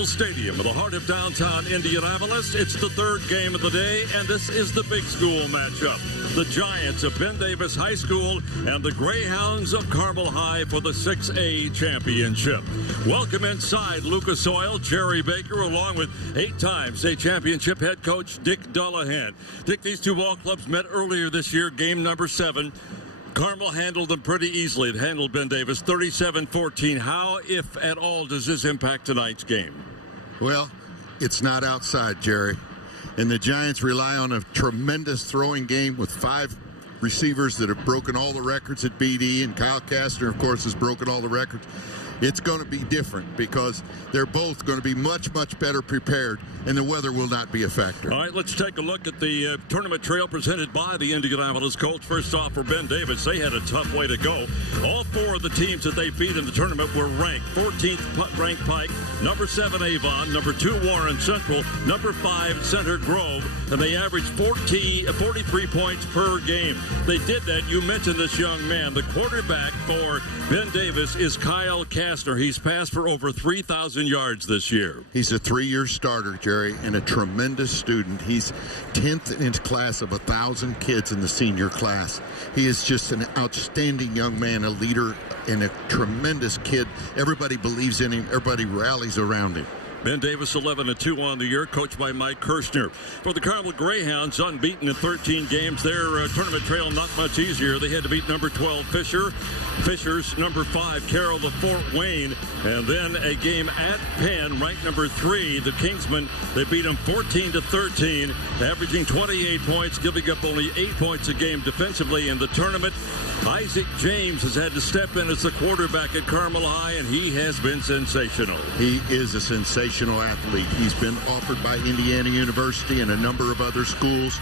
Carmel Stadium in the heart of downtown Indianapolis. It's the third game of the day, and this is the big school matchup. The Giants of Ben Davis High School and the Greyhounds of Carmel High for the 6A championship. Welcome inside Lucas Oil, Jerry Baker, along with 8-time state championship head coach Dick Dullahan. Dick, these two ball clubs met earlier this year, game number 7. Carmel handled them pretty easily. It handled Ben Davis 37-14. How, if at all, does this impact tonight's game? Well, it's not outside, Jerry. And the Giants rely on a tremendous throwing game with 5 receivers that have broken all the records at BD, and Kyle Castner, of course, has broken all the records. It's going to be different because they're both going to be much, much better prepared, and the weather will not be a factor. All right, let's take a look at the tournament trail presented by the Indianapolis Colts. First off, for Ben Davis, they had a tough way to go. All 4 of the teams that they beat in the tournament were ranked. 14th ranked Pike, number 7 Avon, number 2 Warren Central, number 5 Center Grove, and they averaged 43 points per game. They did that. You mentioned this young man. The quarterback for Ben Davis is Kyle Castner. He's passed for over 3,000 yards this year. He's a 3-year starter, Jerry, and a tremendous student. He's 10th in his class of 1,000 kids in the senior class. He is just an outstanding young man, a leader, and a tremendous kid. Everybody believes in him. Everybody rallies around him. Ben Davis 11-2 on the year, coached by Mike Kirshner. For the Carmel Greyhounds, unbeaten in 13 games. Their tournament trail not much easier. They had to beat number 12 Fisher, Fisher's number 5 Carroll of Fort Wayne, and then a game at Penn, ranked number 3, the Kingsmen. They beat them 14-13, averaging 28 points, giving up only 8 points a game defensively in the tournament. Isaac James has had to step in as the quarterback at Carmel High, and he has been sensational. He is a sensational athlete. He's been offered by Indiana University and a number of other schools.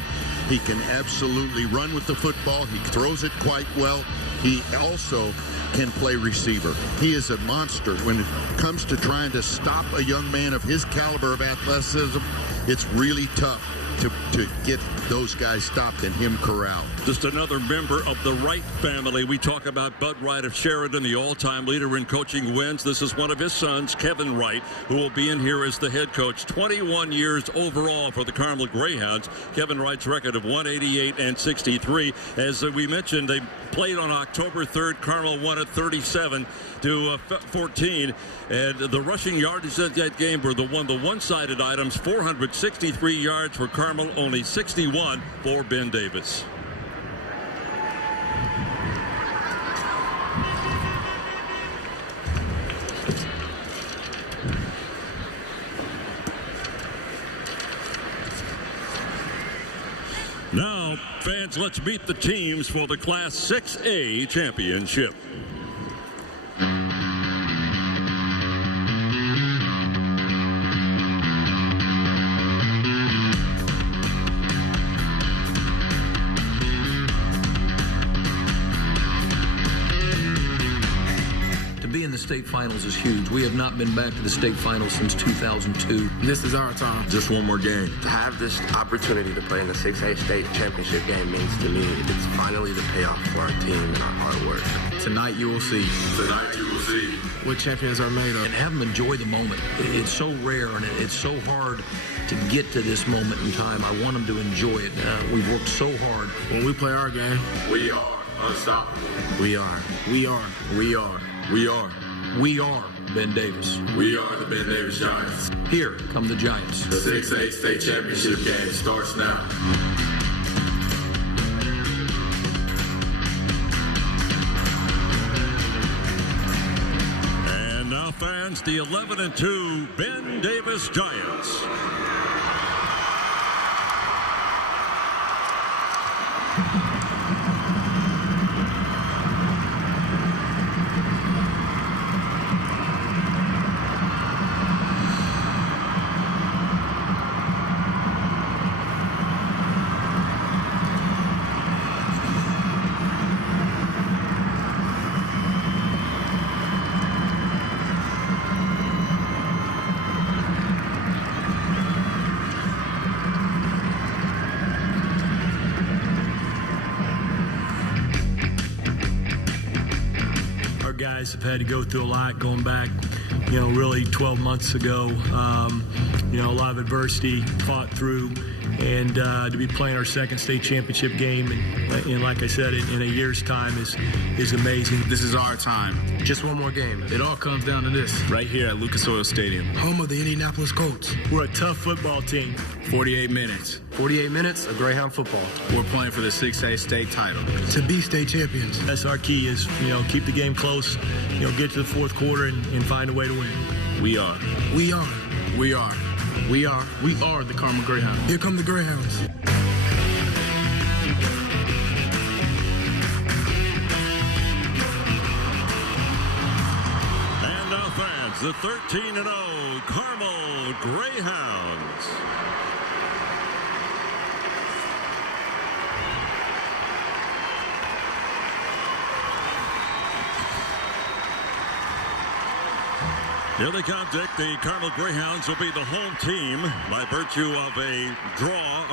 He can absolutely run with the football. He throws it quite well. He also can play receiver. He is a monster. When it comes to trying to stop a young man of his caliber of athleticism, it's really tough to get those guys stopped and him corralled. Just another member of the Wright family. We talk about Bud Wright of Sheridan, the all-time leader in coaching wins. This is one of his sons, Kevin Wright, who will be in here as the head coach. 21 years overall for the Carmel Greyhounds. Kevin Wright's record of 188-63. As we mentioned, they played on October 3rd. Carmel won at 37-14. And the rushing yardage at that game were the one-sided items. 463 yards for Carmel, only 61 for Ben Davis. Now, fans, let's meet the teams for the Class 6A championship. State finals is huge. We have not been back to the state finals since 2002. This is our time. Just one more game. To have this opportunity to play in the 6A state championship game means to me it's finally the payoff for our team and our hard work. Tonight you will see. Tonight you will see what champions are made of. And have them enjoy the moment. It's so rare and it's so hard to get to this moment in time. I want them to enjoy it. We've worked so hard. When we play our game, we are unstoppable. We are. We are. We are. We are. We are Ben Davis. We are the Ben Davis Giants. Here come the Giants. The 6A state championship game starts now. And now, fans, the 11-2 Ben Davis Giants. Have had to go through a lot going back really 12 months ago. A lot of adversity fought through, and to be playing our second state championship game, and like I said, in a year's time is amazing. This is our time. Just one more game. It all comes down to this. Right here at Lucas Oil Stadium. Home of the Indianapolis Colts. We're a tough football team. 48 minutes. 48 minutes of Greyhound football. We're playing for the 6A state title. To be state champions. That's our key is, keep the game close, get to the fourth quarter and find a way to win. We are. We are. We are. We are. We are the Carmel Greyhounds. Here come the Greyhounds. And now fans, the 13-0 Carmel Greyhounds. Here they come, Dick. The Carmel Greyhounds will be the home team by virtue of a draw,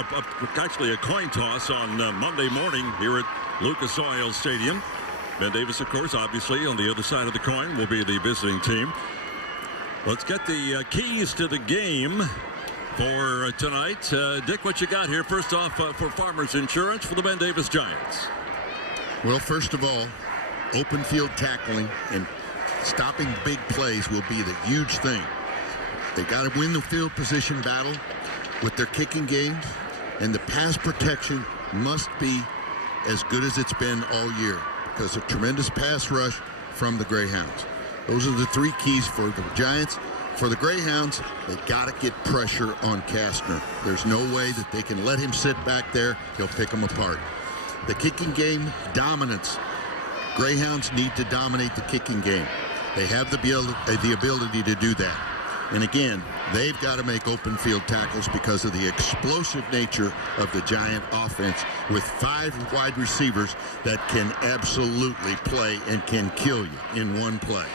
actually a coin toss on Monday morning here at Lucas Oil Stadium. Ben Davis, of course, obviously on the other side of the coin will be the visiting team. Let's get the keys to the game for tonight. Dick, what you got here? First off, for Farmers Insurance for the Ben Davis Giants. Well, first of all, open field tackling and stopping big plays will be the huge thing. They got to win the field position battle with their kicking game, and the pass protection must be as good as it's been all year because of tremendous pass rush from the Greyhounds. Those are the three keys for the Giants. For the Greyhounds, they got to get pressure on Kastner. There's no way that they can let him sit back there. He'll pick them apart. The kicking game, dominance. Greyhounds need to dominate the kicking game. They have the ability to do that. And again, they've got to make open field tackles because of the explosive nature of the Giant offense with 5 wide receivers that can absolutely play and can kill you in one play.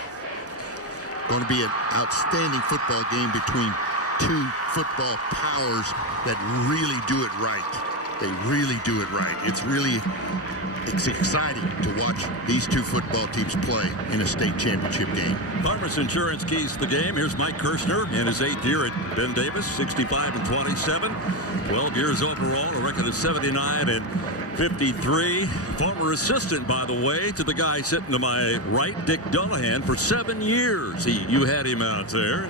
Going to be an outstanding football game between two football powers that really do it right. They really do it right. It's exciting to watch these two football teams play in a state championship game. Farmers Insurance keys the game. Here's Mike Kirshner in his 8th year at Ben Davis, 65-27, 12 years overall, a record of 79-53. Former assistant, by the way, to the guy sitting to my right, Dick Dullahan, for 7 years. You had him out there,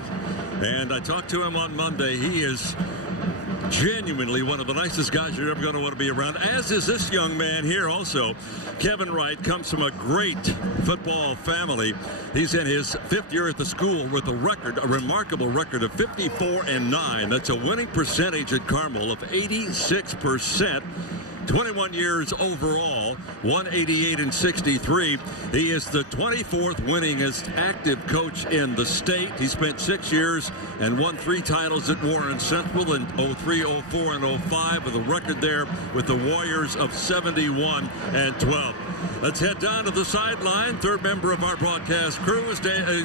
and I talked to him on Monday. He is genuinely one of the nicest guys you're ever going to want to be around, as is this young man here also. Kevin Wright comes from a great football family. He's in his 5th year at the school with a remarkable record of 54-9. That's a winning percentage at Carmel of 86%. 21 years overall, 188-63. He is the 24th winningest active coach in the state. He spent 6 years and won 3 titles at Warren Central in 03, 04, and 05 with a record there with the Warriors of 71-12. Let's head down to the sideline. Third member of our broadcast crew is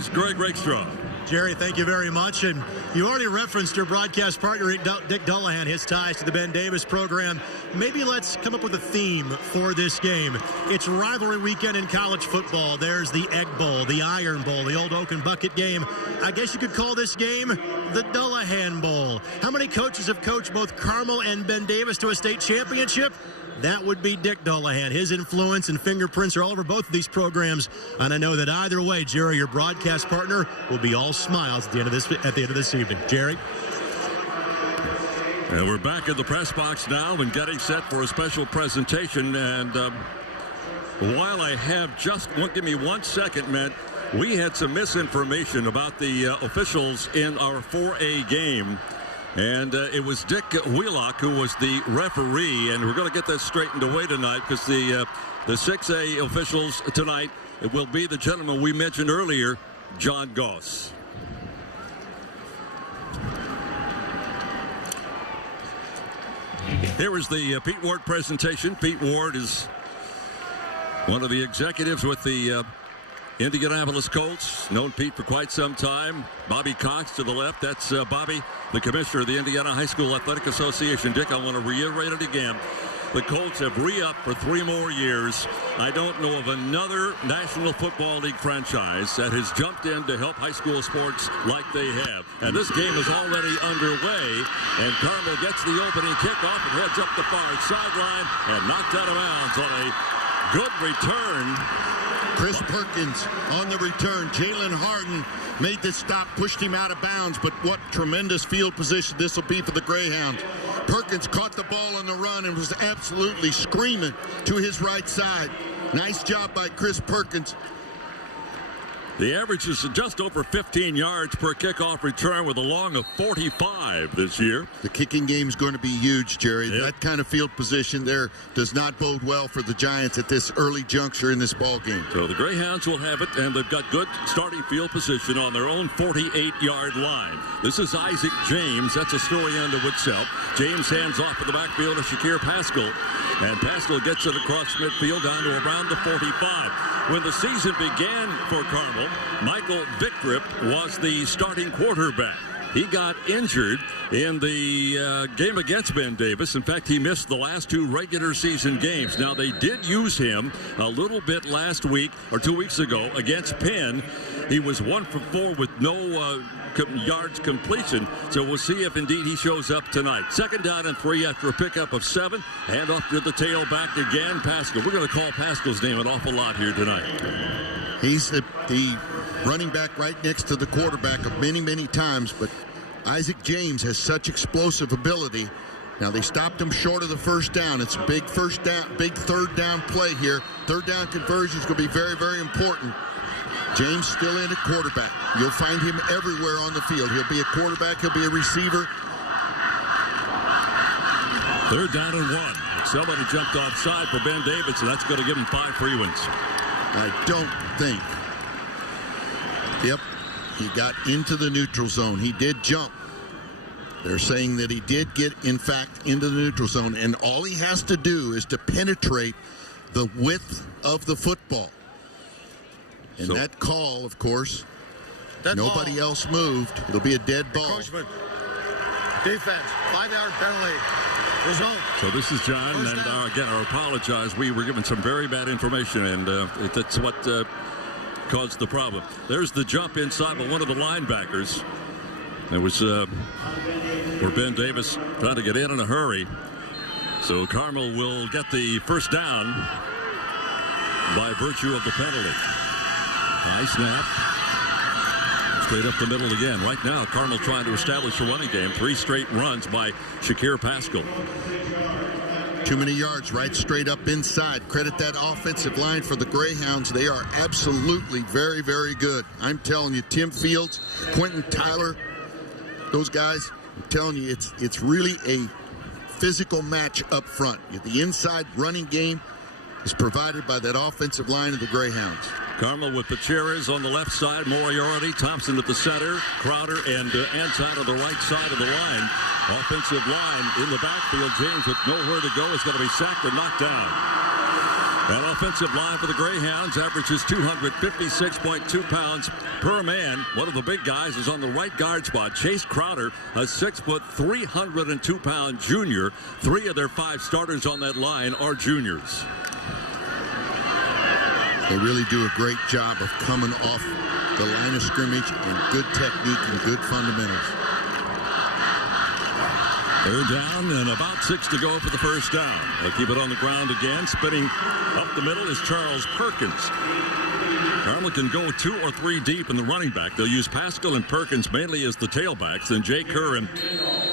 Greg Rakestraw. Jerry, thank you very much. And you already referenced your broadcast partner, Dick Dullahan, his ties to the Ben Davis program. Maybe let's come up with a theme for this game. It's rivalry weekend in college football. There's the Egg Bowl, the Iron Bowl, the Old Oak and Bucket game. I guess you could call this game the Dullahan Bowl. How many coaches have coached both Carmel and Ben Davis to a state championship? That would be Dick Dullahan. His influence and fingerprints are all over both of these programs, and I know that either way, Jerry, your broadcast partner, will be all smiles at the end of this evening. Jerry? And we're back in the press box now and getting set for a special presentation. And while I have give me 1 second, Matt, we had some misinformation about the officials in our 4A game. And it was Dick Wheelock who was the referee, and we're going to get that straightened away tonight because the 6A officials tonight, it will be the gentleman we mentioned earlier, John Goss. Here is the Pete Ward presentation. Pete Ward is one of the executives with the Indianapolis Colts. Known Pete for quite some time. Bobby Cox to the left. That's Bobby, the commissioner of the Indiana High School Athletic Association. Dick, I want to reiterate it again. The Colts have re-upped for 3 more years. I don't know of another National Football League franchise that has jumped in to help high school sports like they have. And this game is already underway, and Carmel gets the opening kickoff and heads up the far sideline and knocked out of bounds on a good return. Chris Perkins on the return. Jalen Harden made the stop, pushed him out of bounds, but what tremendous field position this will be for the Greyhounds. Perkins caught the ball on the run and was absolutely screaming to his right side. Nice job by Chris Perkins. The average is just over 15 yards per kickoff return with a long of 45 this year. The kicking game is going to be huge, Jerry. Yep. That kind of field position there does not bode well for the Giants at this early juncture in this ball game. So the Greyhounds will have it, and they've got good starting field position on their own 48-yard line. This is Isaac James. That's a story unto itself. James hands off in the backfield to Shakir Pascal, and Pascal gets it across midfield down to around the 45. When the season began for Carmel, Michael Vickrip was the starting quarterback. He got injured in the game against Ben Davis. In fact, he missed the last 2 regular season games. Now, they did use him a little bit last week or 2 weeks ago against Penn. He was 1 for 4 with no yards completion. So we'll see if indeed he shows up tonight. 2nd down and 3 after a pickup of 7. Hand off to the tailback again, Pascal. We're going to call Pascal's name an awful lot here tonight. He's the running back right next to the quarterback of many, many times, but Isaac James has such explosive ability. Now they stopped him short of the first down. It's a big first down, big 3rd down play here. 3rd down conversion is going to be very, very important. James still in at quarterback. You'll find him everywhere on the field. He'll be a quarterback. He'll be a receiver. 3rd down and 1. Somebody jumped offside for Ben Davis, and that's going to give him 5 free ones. I don't think. Yep, he got into the neutral zone. He did jump. They're saying that he did get, in fact, into the neutral zone, and all he has to do is to penetrate the width of the football. And that call, of course, nobody else moved. It'll be a dead ball. Encroachment. Defense. 5-yard penalty. Result. So this is John, and again, I apologize. We were given some very bad information, and that's what caused the problem. There's the jump inside by one of the linebackers. It was for Ben Davis trying to get in a hurry. So Carmel will get the 1st down by virtue of the penalty. High snap. Straight up the middle again. Right now, Carmel trying to establish a running game. 3 straight runs by Shakir Pascal. Too many yards right straight up inside. Credit that offensive line for the Greyhounds. They are absolutely very, very good. I'm telling you, Tim Fields, Quentin Tyler, those guys, I'm telling you, it's really a physical match up front. The inside running game is provided by that offensive line of the Greyhounds. Carmel with the Cherries on the left side, Moriarty, Thompson at the center, Crowder and Anton on the right side of the line. Offensive line in the backfield. James with nowhere to go is going to be sacked and knocked down. That offensive line for the Greyhounds averages 256.2 pounds per man. One of the big guys is on the right guard spot. Chase Crowder, a 6-foot, 302-pound junior. 3 of their 5 starters on that line are juniors. They really do a great job of coming off the line of scrimmage and good technique and good fundamentals. 3rd down and about 6 to go for the 1st down. They'll keep it on the ground again. Spinning up the middle is Charles Perkins. Carmel can go 2 or 3 deep in the running back. They'll use Pascal and Perkins mainly as the tailbacks. Then Jay Kerr and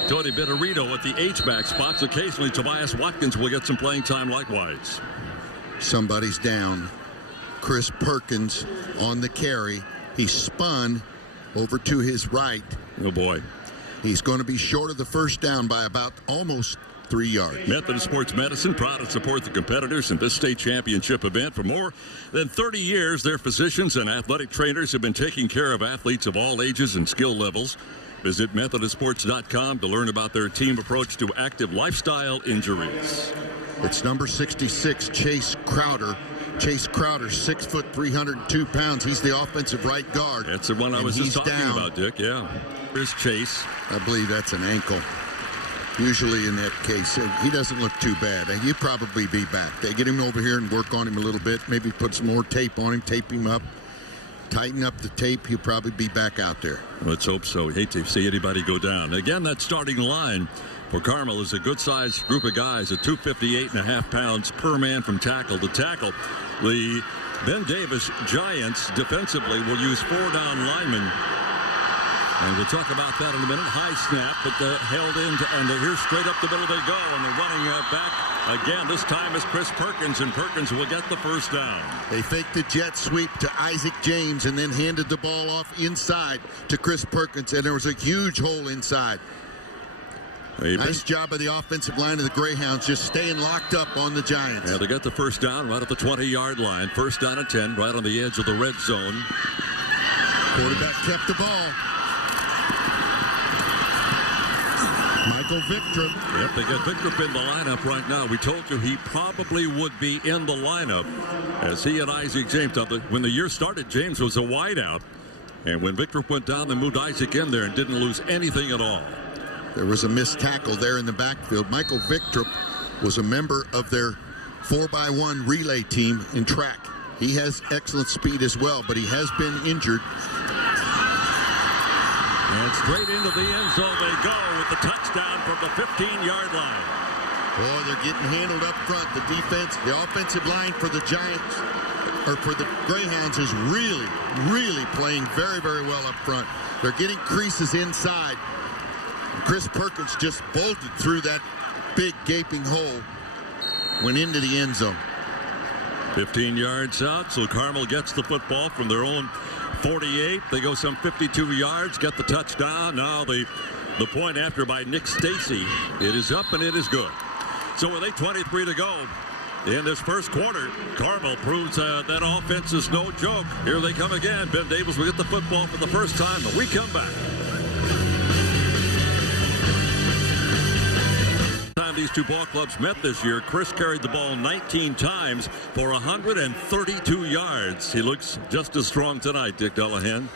Tony Bitterito at the H-back spots. Occasionally, Tobias Watkins will get some playing time likewise. Somebody's down. Chris Perkins on the carry. He spun over to his right. Oh, boy. He's going to be short of the 1st down by about almost 3 yards. Methodist Sports Medicine, proud to support the competitors in this state championship event. For more than 30 years, their physicians and athletic trainers have been taking care of athletes of all ages and skill levels. Visit MethodistSports.com to learn about their team approach to active lifestyle injuries. It's number 66, Chase Crowder. Chase Crowder, 6 foot, 302 pounds. He's the offensive right guard. That's the one I was just talking about, Dick. Yeah. Here's Chase. I believe that's an ankle. Usually in that case, he doesn't look too bad. He'll probably be back. They get him over here and work on him a little bit. Maybe put some more tape on him, tape him up, tighten up the tape. He'll probably be back out there. Let's hope so. Hate to see anybody go down. Again, that starting line for Carmel is a good-sized group of guys at 258.5 pounds per man from tackle to tackle. The Ben Davis Giants defensively will use 4 down linemen. And we'll talk about that in a minute. High snap, but held in, and here straight up the middle they go. And they're running back again. This time is Chris Perkins, and Perkins will get the first down. They faked the jet sweep to Isaac James and then handed the ball off inside to Chris Perkins, and there was a huge hole inside. Nice job of the offensive line of the Greyhounds just staying locked up on the Giants. Yeah, they got the first down right at the 20-yard line. First down and 10, right on the edge of the red zone. Quarterback kept the ball. Michael Victrop. Yep, they got Victrop in the lineup right now. We told you he probably would be in the lineup as he and Isaac James. When the year started, James was a wideout. And when Victrop went down, they moved Isaac in there and didn't lose anything at all. There was a missed tackle there in the backfield. Michael Victrop was a member of their 4x1 relay team in track. He has excellent speed as well, but he has been injured. And straight into the end zone they go with the touchdown from the 15-yard line. Boy, they're getting handled up front. The defense, the offensive line for the Giants, or for the Greyhounds, is really, really playing very, very well up front. They're getting creases inside. Chris Perkins just bolted through that big gaping hole, went into the end zone. 15 yards out, so Carmel gets the football from their own 48. They go some 52 yards, get the touchdown. Now the point after by Nick Stacy. It is up and it is good. So with 8:23 to go in this first quarter, Carmel proves that offense is no joke. Here they come again. Ben Davis will get the football for the first time, but we come back. These two ball clubs met this year. Chris carried the ball 19 times for 132 yards. He looks just as strong tonight, Dick Dullahan.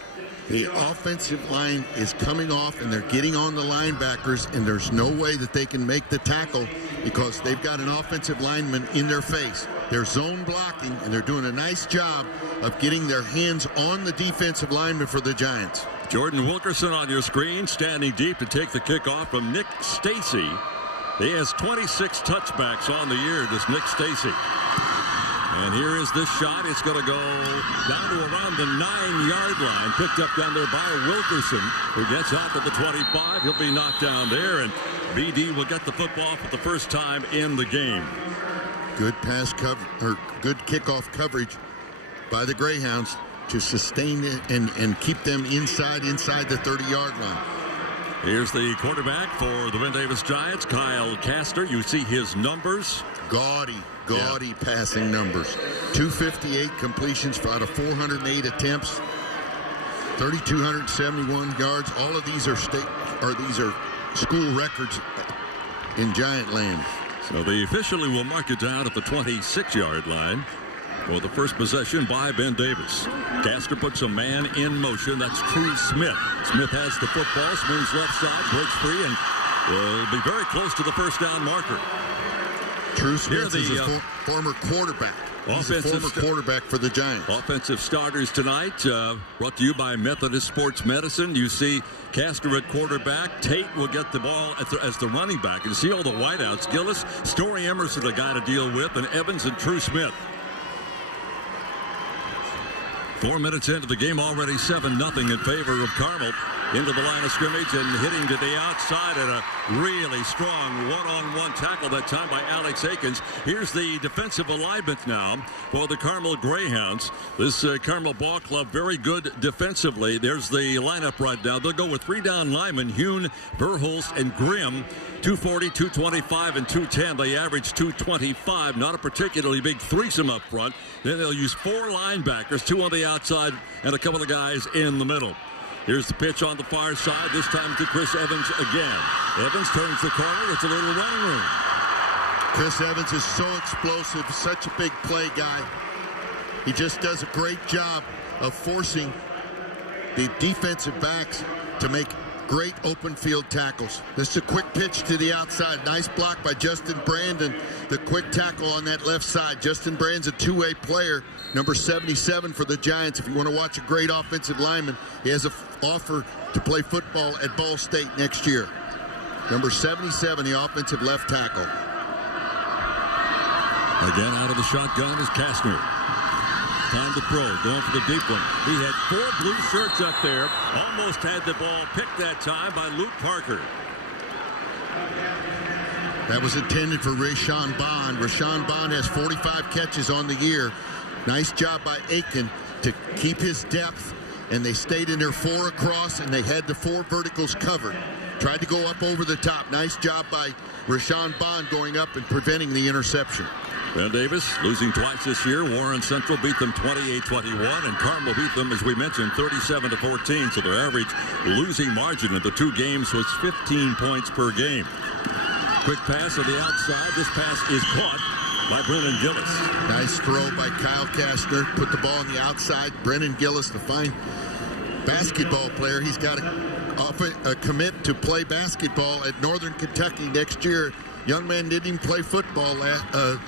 The offensive line is coming off, and they're getting on the linebackers, and there's no way that they can make the tackle because they've got an offensive lineman in their face. They're zone blocking, and they're doing a nice job of getting their hands on the defensive lineman for the Giants. Jordan Wilkerson on your screen, standing deep to take the kickoff from Nick Stacy. He has 26 touchbacks on the year, this Nick Stacy. And here is this shot. It's going to go down to around the 9-yard line. Picked up down there by Wilkerson, who gets out to the 25. He'll be knocked down there, and BD will get the football for the first time in the game. Good pass cover, or good kickoff coverage by the Greyhounds to sustain it and keep them inside the 30-yard line. Here's the quarterback for the Ben Davis Giants, Kyle Castor. You see his numbers. Gaudy passing numbers. 258 completions out of 408 attempts. 3,271 yards. All of these are school records in Giant land. So they officially will mark it down at the 26-yard line for the first possession by Ben Davis. Castor puts a man in motion. That's True Smith. Smith has the football, swings left side, breaks free, and will be very close to the first down marker. True Smith is a former quarterback. He's a former quarterback for the Giants. Offensive starters tonight, brought to you by Methodist Sports Medicine. You see Castor at quarterback. Tate will get the ball as the running back. And you see all the wideouts. Gillis, Story Emerson, the guy to deal with, and Evans and True Smith. 4 minutes into the game, already 7-0 in favor of Carmel. Into the line of scrimmage and hitting to the outside, and a really strong one-on-one tackle that time by Alex Akins. Here's the defensive alignment now for the Carmel Greyhounds. This Carmel ball club very good defensively. There's the lineup right now. They'll go with 3 down linemen, Hune, Verhulst, and Grimm. 240, 225, and 210. They average 225. Not a particularly big threesome up front. Then they'll use 4 linebackers, 2 on the outside, and a couple of guys in the middle. Here's the pitch on the far side, this time to Chris Evans again. Evans turns the corner. It's a little running room. Chris Evans is so explosive, such a big play guy. He just does a great job of forcing the defensive backs to make great open field tackles. This is a quick pitch to the outside. Nice block by Justin Brandon. The quick tackle on that left side. Justin Brandon's a two-way player, number 77 for the Giants. If you want to watch a great offensive lineman, he has an offer to play football at Ball State next year. Number 77, the offensive left tackle. Again, out of the shotgun is Kastner. Time to throw, going for the deep one. He had 4 blue shirts up there. Almost had the ball picked that time by Luke Parker. That was intended for Rashawn Bond. Rashawn Bond has 45 catches on the year. Nice job by Aiken to keep his depth, and they stayed in their 4 across, and they had the 4 verticals covered. Tried to go up over the top. Nice job by Rashawn Bond going up and preventing the interception. Ben Davis losing twice this year. Warren Central beat them 28-21, and Carmel beat them, as we mentioned, 37-14. So their average losing margin in the 2 games was 15 points per game. Quick pass to the outside. This pass is caught by Brennan Gillis. Nice throw by Kyle Kastner. Put the ball on the outside. Brennan Gillis, the fine basketball player. He's got a commit to play basketball at Northern Kentucky next year. Young man didn't even play football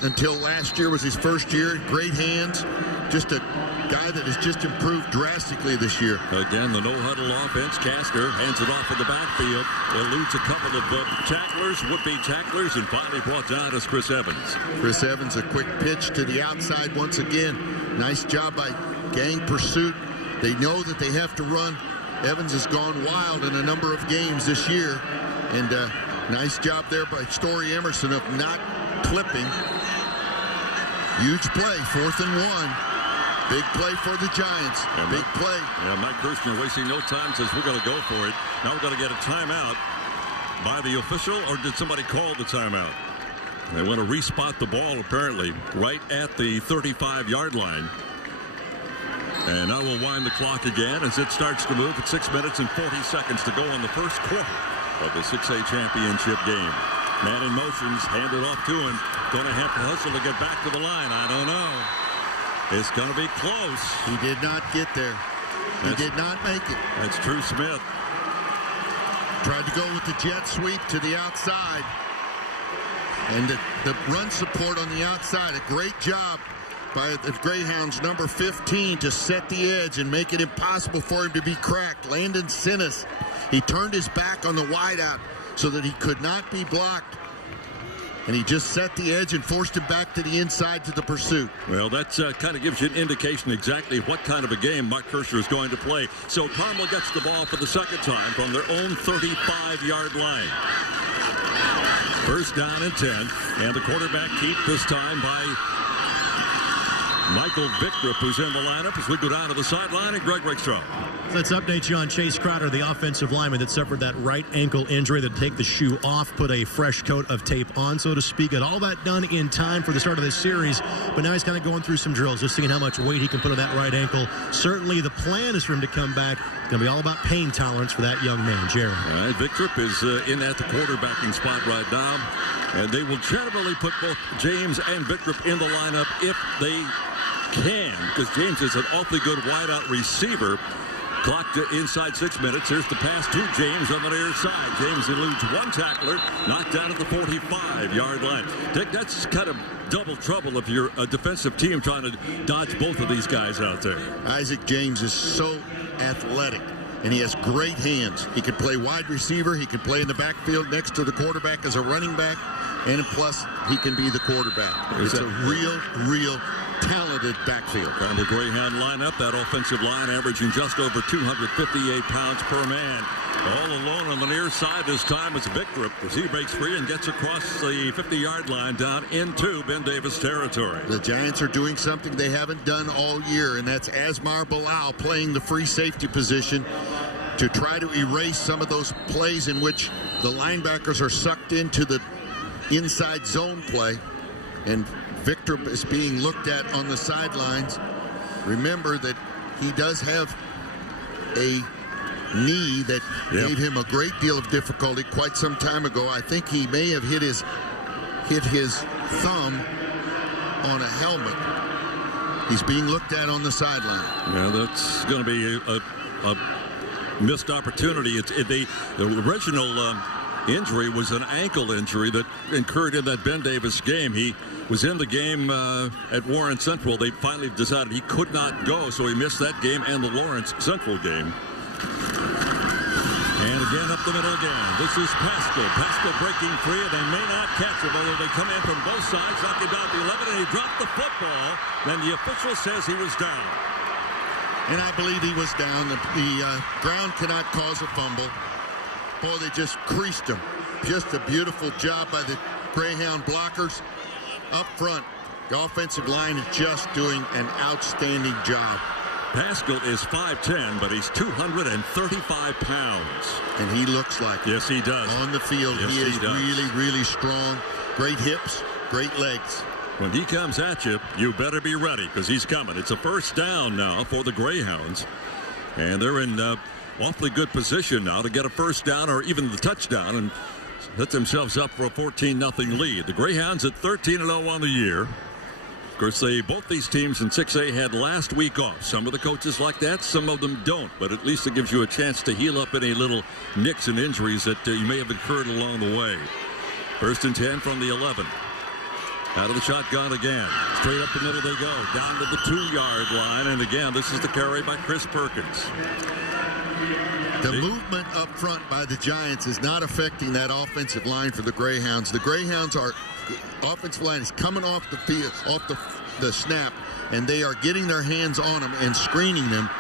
until last year was his first year. Great hands. Just a guy that has just improved drastically this year. Again, the no-huddle offense. Kastner hands it off in the backfield. Eludes a couple of tacklers, would-be tacklers, and finally brought down is Chris Evans. Chris Evans, a quick pitch to the outside once again. Nice job by gang pursuit. They know that they have to run. Evans has gone wild in a number of games this year. And nice job there by Story Emerson of not clipping. Huge play, 4th and 1. Big play for the Giants. Yeah, big play. Yeah, Mike Kirshner wasting no time, says we're going to go for it. Now we're going to get a timeout by the official, or did somebody call the timeout? They want to respot the ball, apparently, right at the 35-yard line. And now we'll wind the clock again as it starts to move at 6 minutes and 40 seconds to go in the first quarter of the 6A championship game. Man in motions, handed off to him. Going to have to hustle to get back to the line. I don't know. It's going to be close. He did not get there. He did not make it. That's Drew Smith. Tried to go with the jet sweep to the outside. And the run support on the outside. A great job by the Greyhounds, number 15, to set the edge and make it impossible for him to be cracked. Landon Sinnis, he turned his back on the wideout so that he could not be blocked. And he just set the edge and forced him back to the inside to the pursuit. Well, that kind of gives you an indication exactly what kind of a game Mark Kirshner is going to play. So Carmel gets the ball for the second time from their own 35-yard line. First down and 10. And the quarterback keep this time by Michael Victrup, who's in the lineup as we go down to the sideline, and Greg Rickstrom. Let's update you on Chase Crowder, the offensive lineman that suffered that right ankle injury. That take the shoe off, put a fresh coat of tape on, so to speak. Got all that done in time for the start of this series, but now he's kind of going through some drills, just seeing how much weight he can put on that right ankle. Certainly the plan is for him to come back. It's going to be all about pain tolerance for that young man, Jerry. All right, Victrup is in at the quarterbacking spot right now, and they will generally put both James and Victrup in the lineup if they can, because James is an awfully good wideout receiver. Clock to inside 6 minutes. Here's the pass to James on the near side. James eludes one tackler, knocked down at the 45-yard line. Dick, that's kind of double trouble if you're a defensive team trying to dodge both of these guys out there. Isaac James is so athletic, and he has great hands. He can play wide receiver. He can play in the backfield next to the quarterback as a running back, and plus he can be the quarterback. It's a real talented backfield. From the Greyhound lineup, that offensive line averaging just over 258 pounds per man. All alone on the near side this time is Victrup as he breaks free and gets across the 50-yard line down into Ben Davis territory. The Giants are doing something they haven't done all year, and that's Asmar Bilal playing the free safety position to try to erase some of those plays in which the linebackers are sucked into the inside zone play. And Victrup is being looked at on the sidelines. Remember that he does have a knee that gave him a great deal of difficulty quite some time ago. I think he may have hit his thumb on a helmet. He's being looked at on the sideline. Yeah, that's going to be a missed opportunity. The original injury was an ankle injury that occurred in that Ben Davis game. He was in the game at Warren Central. They finally decided he could not go, so he missed that game and the Lawrence Central game. And again up the middle again. This is Pascal. Pascal breaking free, and they may not catch him, although they come in from both sides, knock him down to the 11, and he dropped the football. Then the official says he was down. And I believe he was down. The ground cannot cause a fumble. Boy, they just creased him. Just a beautiful job by the Greyhound blockers up front. The offensive line is just doing an outstanding job. Pascal is 5'10", but he's 235 pounds. And he looks like it. Yes, he does. On the field, yes, he is really, really strong. Great hips, great legs. When he comes at you, you better be ready because he's coming. It's a first down now for the Greyhounds. And they're in awfully good position now to get a first down or even the touchdown and set themselves up for a 14-0 lead. The Greyhounds at 13-0 on the year. Of course, both these teams in 6A had last week off. Some of the coaches like that, some of them don't. But at least it gives you a chance to heal up any little nicks and injuries that you may have incurred along the way. 1st and 10 from the 11. Out of the shotgun again. Straight up the middle they go. Down to the 2-yard line. And again, this is the carry by Chris Perkins. The movement up front by the Giants is not affecting that offensive line for the Greyhounds. The Greyhounds offensive line is coming off the field, off the snap, and they are getting their hands on them and screening them.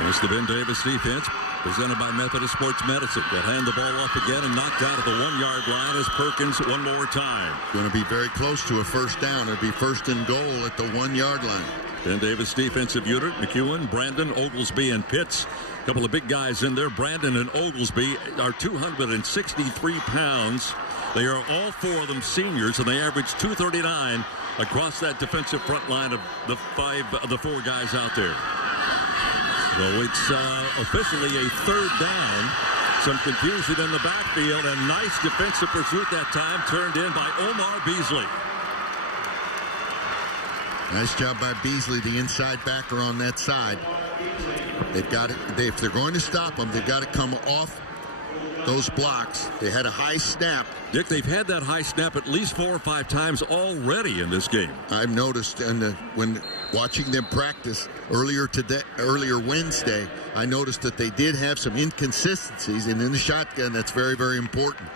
There's the Ben Davis defense, presented by Methodist Sports Medicine. They'll hand the ball off again and knocked out at the 1-yard line as Perkins one more time. Going to be very close to a first down. It'll be 1st and goal at the 1-yard line. Ben Davis defensive unit, McEwen, Brandon, Oglesby, and Pitts. A couple of big guys in there. Brandon and Oglesby are 263 pounds. They are all 4 of them seniors, and they average 239 across that defensive front line of the 4 guys out there. So it's officially a 3rd down. Some confusion in the backfield, and nice defensive pursuit that time turned in by Omar Beasley. Nice job by Beasley, the inside backer on that side. They've got it. If they're going to stop them, they've got to come off those blocks. They had a high snap. Dick, they've had that high snap at least 4 or 5 times already in this game. I've noticed, when watching them practice earlier Wednesday, I noticed that they did have some inconsistencies, and in the shotgun, that's very, very important.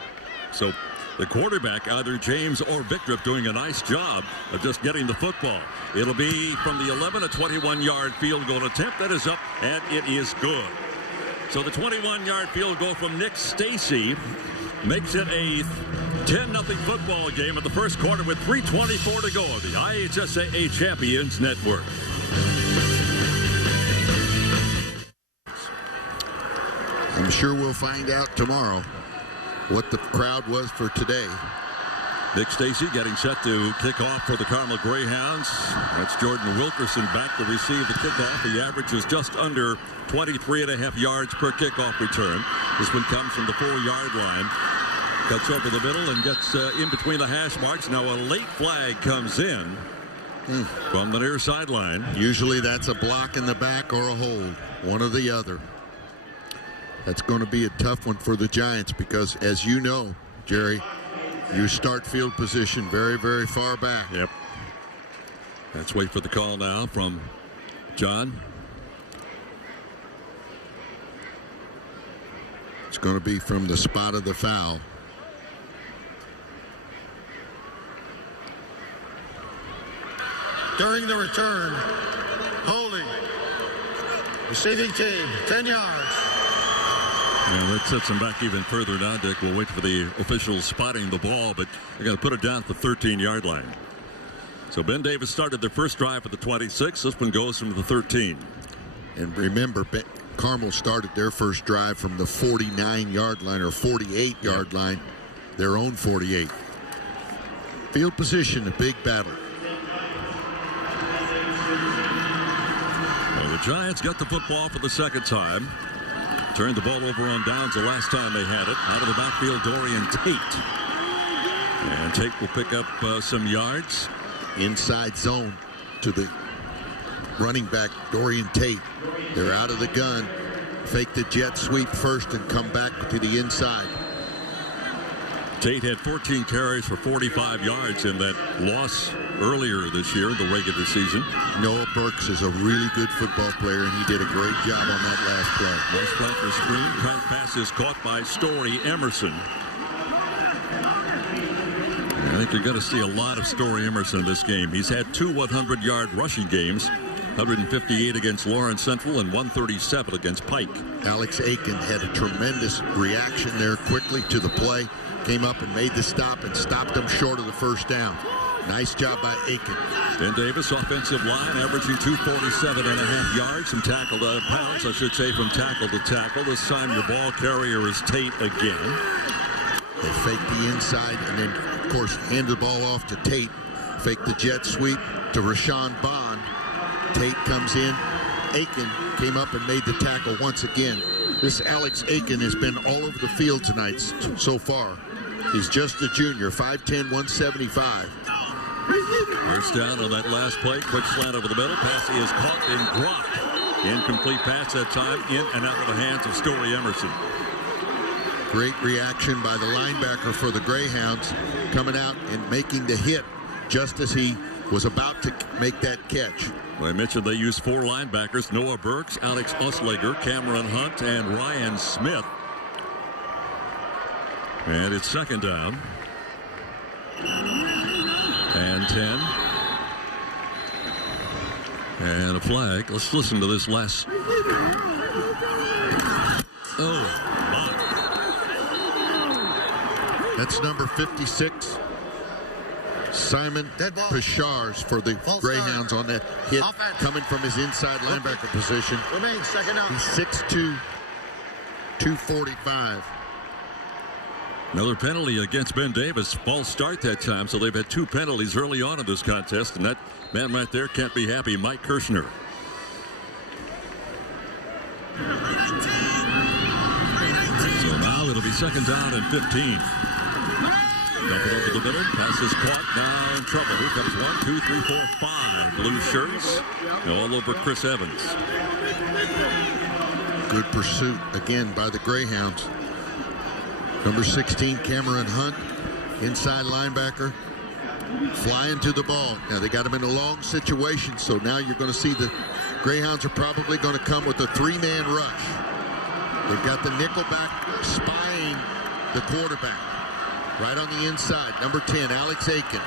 So the quarterback, either James or Victor, doing a nice job of just getting the football. It'll be from the 11, a 21-yard field goal attempt. That is up, and it is good. So the 21-yard field goal from Nick Stacy makes it a 10-0 football game at the first quarter with 3:24 to go. The IHSAA Champions Network. I'm sure we'll find out tomorrow what the crowd was for today. Nick Stacy getting set to kick off for the Carmel Greyhounds. That's Jordan Wilkerson back to receive the kickoff. He averages just under 23.5 yards per kickoff return. This one comes from the 4-yard line. Cuts over the middle and gets in between the hash marks. Now a late flag comes in from the near sideline. Usually that's a block in the back or a hold, one or the other. That's going to be a tough one for the Giants because, as you know, Jerry, you start field position very, very far back. Yep. Let's wait for the call now from John. It's going to be from the spot of the foul. During the return, holding. Receiving team, 10 yards. And that sets them back even further now, Dick. We'll wait for the officials spotting the ball, but they're going to put it down at the 13-yard line. So Ben Davis started their first drive at the 26. This one goes from the 13. And remember, Carmel started their first drive from the 49-yard line or 48-yard line, their own 48. Field position, a big battle. Well, the Giants got the football for the second time. Turned the ball over on downs the last time they had it. Out of the backfield, Dorian Tate. And Tate will pick up some yards. Inside zone to the running back, Dorian Tate. They're out of the gun. fake the jet sweep first and come back to the inside. Tate had 14 carries for 45 yards in that loss earlier this year in the regular season. Noah Burks is a really good football player, and he did a great job on that last play. Nice play for screen. Track pass is caught by Story Emerson. I think you're going to see a lot of Story Emerson in this game. He's had 2 100-yard rushing games, 158 against Lawrence Central and 137 against Pike. Alex Aiken had a tremendous reaction there quickly to the play. Came up and made the stop and stopped them short of the first down. Nice job by Aiken. Ben Davis, offensive line, averaging 247.5 yards from tackle to pounds, I should say, from tackle to tackle. This time your ball carrier is Tate again. They fake the inside and then, of course, hand the ball off to Tate. Fake the jet sweep to Rashawn Bond. Tate comes in. Aiken came up and made the tackle once again. This Alex Aiken has been all over the field tonight so far. He's just a junior, 5'10", 175. First down on that last play. Quick slant over the middle. Pass is caught and dropped. Incomplete pass that time, in and out of the hands of Story Emerson. Great reaction by the linebacker for the Greyhounds, coming out and making the hit just as he was about to make that catch. Well, I mentioned they used 4 linebackers: Noah Burks, Alex Usleger, Cameron Hunt, and Ryan Smith. And it's second down. And 10. And a flag. Let's listen to this last. Oh, my. That's number 56. Simon Pichars for the Greyhounds on that hit, coming from his inside linebacker position. Remains second down. He's 6'2", 245. Another penalty against Ben Davis. False start that time, so they've had 2 penalties early on in this contest, and that man right there can't be happy, Mike Kirshner. So now it'll be second down and 15. Dump it over the middle. Pass is caught. Now in trouble. Here comes 1, 2, 3, 4, 5 blue shirts. All over Chris Evans. Good pursuit again by the Greyhounds. Number 16, Cameron Hunt, inside linebacker, flying to the ball. Now they got him in a long situation, so now you're going to see the Greyhounds are probably going to come with a 3-man rush. They've got the nickelback spying the quarterback. Right on the inside, number 10, Alex Aiken.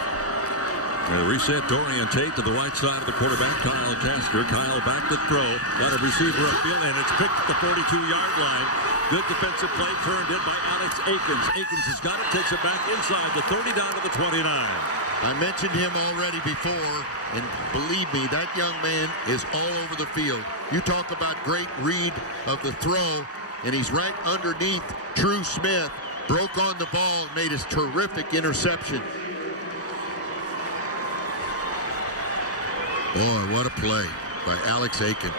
Reset Dorian Tate to the right side of the quarterback, Kyle Castor. Kyle back to throw. Got a receiver upfield, and it's picked at the 42-yard line. Good defensive play turned in by Alex Aikens. Aikens has got it, takes it back inside the 30 down to the 29. I mentioned him already before, and believe me, that young man is all over the field. You talk about great read of the throw, and he's right underneath Drew Smith. Broke on the ball and made his terrific interception. Boy, what a play by Alex Aiken.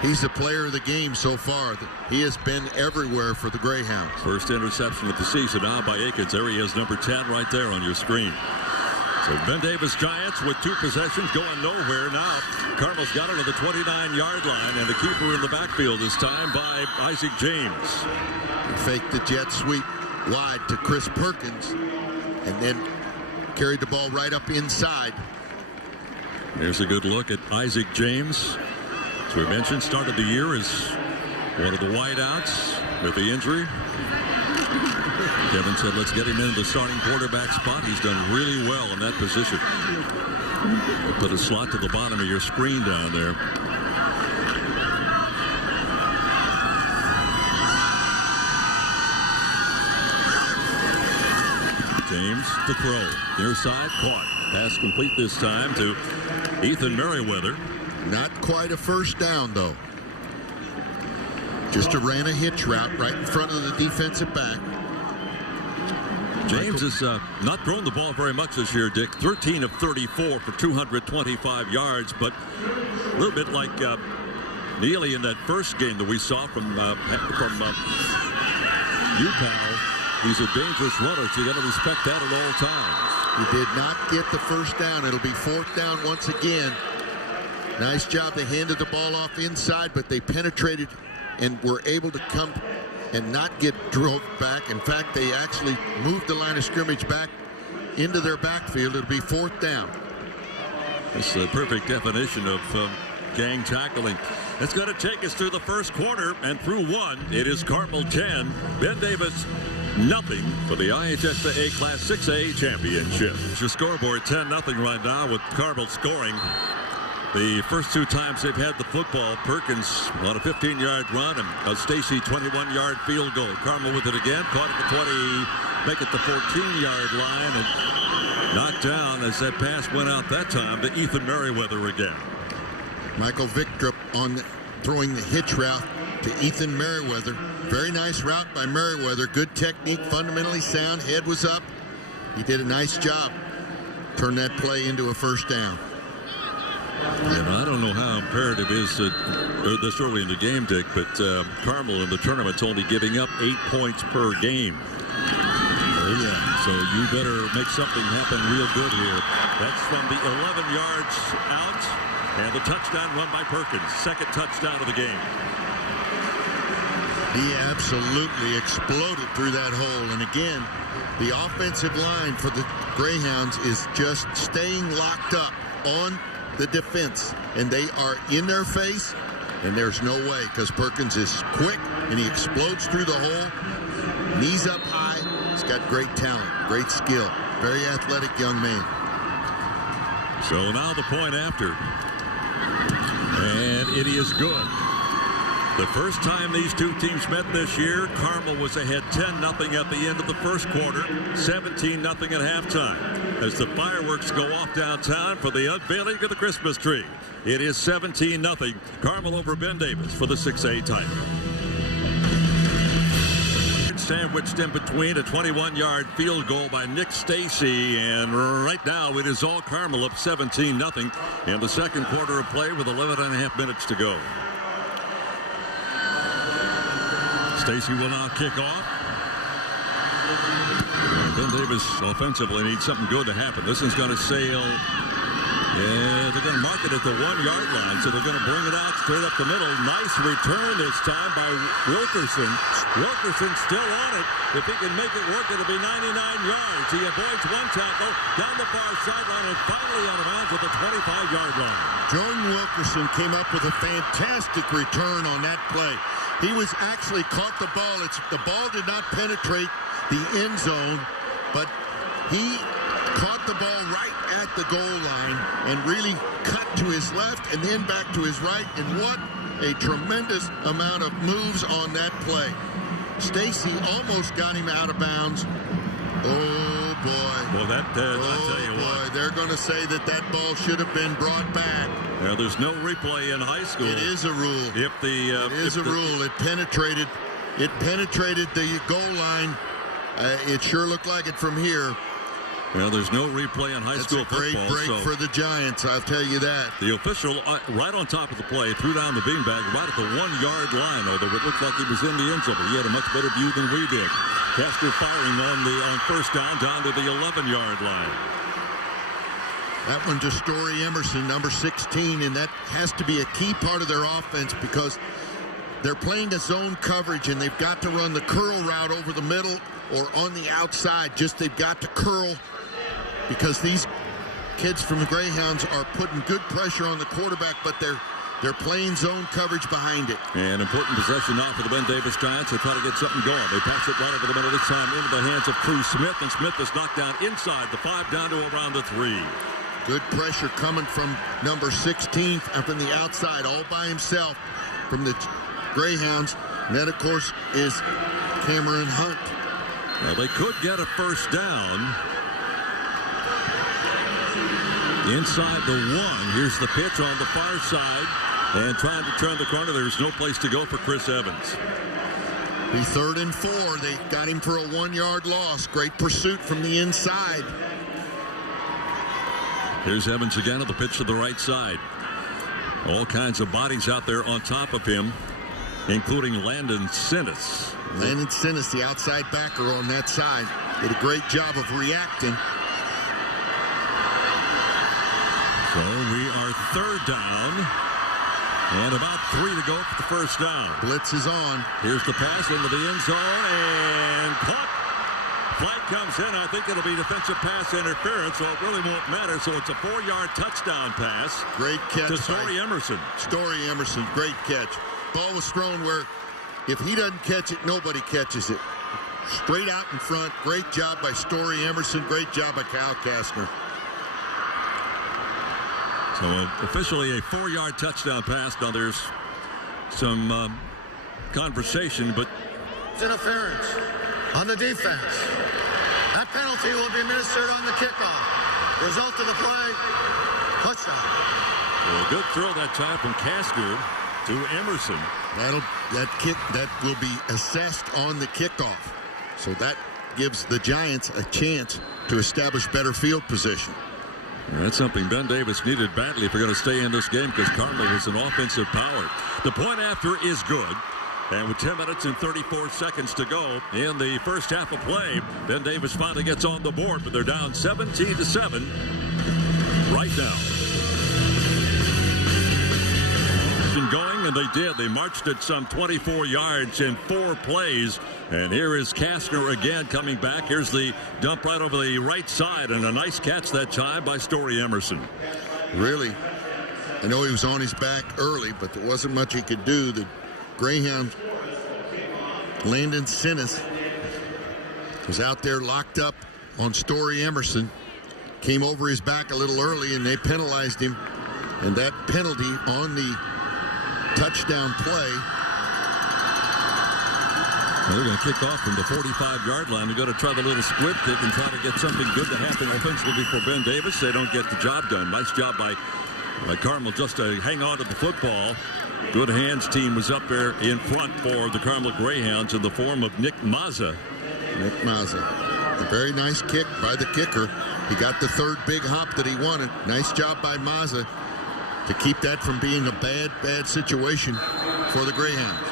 He's the player of the game so far. He has been everywhere for the Greyhounds. First interception of the season now by Aikens. There he is, number 10 right there on your screen. So Ben Davis Giants with 2 possessions going nowhere now. Carmel's got it to the 29-yard line, and the keeper in the backfield this time by Isaac James. He faked the jet sweep wide to Chris Perkins and then carried the ball right up inside. Here's a good look at Isaac James. As we mentioned, started the year as one of the wideouts with the injury. Kevin said, let's get him into the starting quarterback spot. He's done really well in that position. We'll put a slot to the bottom of your screen down there. James to throw. Near side, caught. Pass complete this time to Ethan Merriweather. Not quite a first down, though. Just ran a hitch route right in front of the defensive back. James has not thrown the ball very much this year, Dick. 13 of 34 for 225 yards, but a little bit like Neely in that first game that we saw from UPAL. He's a dangerous runner, so you got to respect that at all times. He did not get the first down. It'll be 4th down once again. Nice job. They handed the ball off inside, but they penetrated and were able to come and not get drove back. In fact, they actually moved the line of scrimmage back into their backfield. It'll be 4th down. It's the perfect definition of gang tackling. It's going to take us through the first quarter, and through one, it is Carmel 10, Ben Davis nothing for the IHSAA Class 6A Championship. It's your scoreboard 10-0 right now with Carmel scoring. The first 2 times they've had the football, Perkins on a 15-yard run and a Stacy 21-yard field goal. Carmel with it again, caught at the 20, make it the 14-yard line, and knocked down as that pass went out that time to Ethan Merriweather again. Michael Victrup on throwing the hitch route to Ethan Merriweather. Very nice route by Merriweather. Good technique, fundamentally sound. Head was up. He did a nice job. Turned that play into a first down. And I don't know how imperative it is this early in the game, Dick, but Carmel in the tournament's only giving up 8 points per game. Oh, yeah. So you better make something happen real good here. That's from the 11 yards out, and the touchdown run by Perkins. Second touchdown of the game. He absolutely exploded through that hole. And again, the offensive line for the Greyhounds is just staying locked up on the defense, and they are in their face, and there's no way, because Perkins is quick and he explodes through the hole. Knees up high. He's got great talent, great skill, very athletic young man. So now the point after, and it is good. The first time these two teams met this year, Carmel was ahead 10-0 at the end of the first quarter, 17-0 at halftime. As the fireworks go off downtown for the unveiling of the Christmas tree. It is 17-0. Carmel over Ben Davis for the 6A title. Sandwiched in between a 21-yard field goal by Nick Stacy, and right now it is all Carmel up 17-0 in the second quarter of play with 11.5 minutes to go. Stacy will now kick off. Ben Davis offensively needs something good to happen. This one's going to sail. Yeah, they're going to mark it at the 1-yard line, so they're going to bring it out straight up the middle. Nice return this time by Wilkerson. Wilkerson still on it. If he can make it work, it'll be 99 yards. He avoids one tackle down the far sideline and finally out of bounds at the 25-yard line. Jordan Wilkerson came up with a fantastic return on that play. He was actually caught the ball. The ball did not penetrate the end zone, but he caught the ball right at the goal line and really cut to his left and then back to his right. And what a tremendous amount of moves on that play. Stacy almost got him out of bounds. Oh, boy. Well, I'll tell you what. They're going to say that ball should have been brought back. Now, there's no replay in high school. It is a rule. It is a rule. It penetrated the goal line. It sure looked like it from here. Well, there's no replay in high school football. That's a great break for the Giants, I'll tell you that. The official, right on top of the play, threw down the beanbag right at the 1-yard line, although it looked like he was in the end zone. He had a much better view than we did. Castor firing on first down to the 11-yard line. That one to Story Emerson, number 16, and that has to be a key part of their offense because they're playing a zone coverage, and they've got to run the curl route over the middle or on the outside. They've got to curl because these kids from the Greyhounds are putting good pressure on the quarterback, but they're playing zone coverage behind it. An important possession now for the Ben Davis Giants. They try to get something going. They pass it right over the middle this time into the hands of Cruz Smith, and Smith is knocked down inside the 5 down to around the 3. Good pressure coming from number 16 up in the outside all by himself from the Greyhounds. And that, of course, is Cameron Hunt. Well, they could get a first down. Inside the 1. Here's the pitch on the far side. And trying to turn the corner. There's no place to go for Chris Evans. Be 3rd and 4. They got him for a 1-yard loss. Great pursuit from the inside. Here's Evans again at the pitch to the right side. All kinds of bodies out there on top of him, including Landon Sinnis. Landon Sinnis, the outside backer on that side, did a great job of reacting. So we are 3rd down. And about 3 to go for the first down. Blitz is on. Here's the pass into the end zone and caught. Flag comes in. I think it'll be defensive pass interference, so it really won't matter. So it's a 4-yard touchdown pass. Great catch to Story Emerson. Story Emerson, great catch. Ball was thrown where if he doesn't catch it, nobody catches it. Straight out in front. Great job by Story Emerson. Great job by Kyle Kastner. So officially a 4-yard touchdown pass. Now there's some conversation, but It's interference on the defense. That penalty will be administered on the kickoff. Result of the play, touchdown. a good throw that time from Kastner to Emerson. That will be assessed on the kickoff. So that gives the Giants a chance to establish better field position. That's something Ben Davis needed badly if we're going to stay in this game, because Carmel is an offensive power. The point after is good. And with 10 minutes and 34 seconds to go in the first half of play, Ben Davis finally gets on the board, but they're down 17-7 right now. Going, and they did. They marched it some 24 yards in 4 plays. And here is Kastner again coming back. Here's the dump right over the right side, and a nice catch that time by Story Emerson. Really, I know he was on his back early, but there wasn't much he could do. The Greyhound, Landon Sinnis, was out there locked up on Story Emerson. Came over his back a little early, and they penalized him. And that penalty on the touchdown play. Well, they're going to kick off from the 45-yard line. They're going to try the little split kick and try to get something good to happen offensively for Ben Davis. They don't get the job done. Nice job by Carmel just to hang on to the football. Good hands team was up there in front for the Carmel Greyhounds in the form of Nick Mazza. Nick Mazza. A very nice kick by the kicker. He got the third big hop that he wanted. Nice job by Mazza to keep that from being a bad situation for the Greyhounds.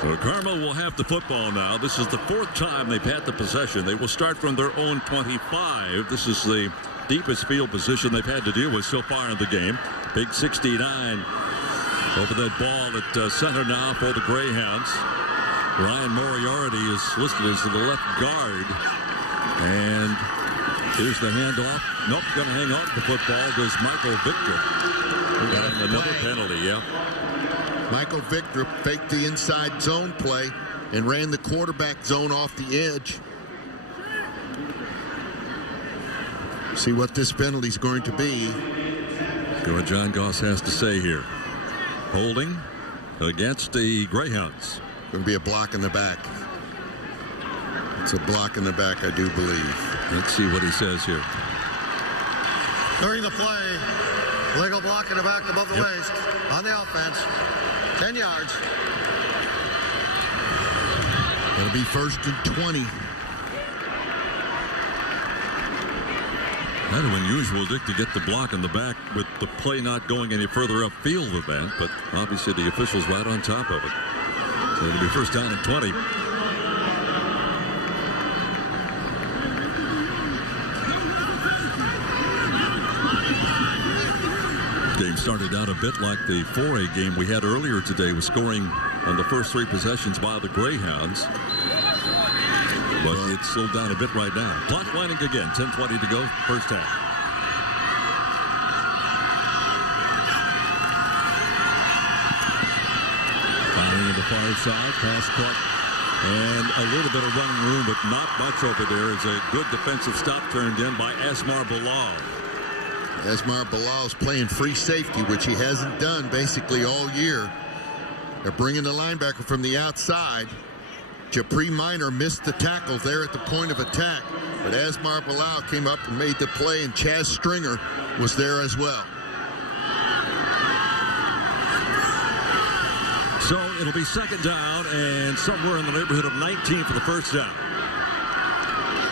So Carmel will have the football now. This is the 4th time they've had the possession. They will start from their own 25. This is the deepest field position they've had to deal with so far in the game. Big 69 over that ball at center now for the Greyhounds. Ryan Moriarty is listed as the left guard. And here's the handoff. Nope, going to hang on to the football goes Michael Victor. And another penalty, yeah. Michael Victor faked the inside zone play and ran the quarterback zone off the edge. See what this penalty is going to be. See what John Goss has to say here. Holding against the Greyhounds. Going to be a block in the back. It's a block in the back, I do believe. Let's see what he says here. During the play, legal block in the back above the waist on the offense. 10 yards. It'll be 1st and 20. Kind of unusual, Dick, to get the block in the back with the play not going any further upfield with that, but obviously the official's right on top of it. So it'll be 1st down and 20. Game started out a bit like the 4A game we had earlier today, with scoring on the first 3 possessions by the Greyhounds. But it's slowed down a bit right now. Clock winding again. 10:20 to go. First half. Firing to the far side. Pass caught. And a little bit of running room, but not much over there. Is a good defensive stop turned in by Asmar Bilal. Asmar Bilal is playing free safety, which he hasn't done basically all year. They're bringing the linebacker from the outside. Japri Minor missed the tackle there at the point of attack, but Asmar Bilal came up and made the play, and Chaz Stringer was there as well. So it'll be 2nd down and somewhere in the neighborhood of 19 for the first down.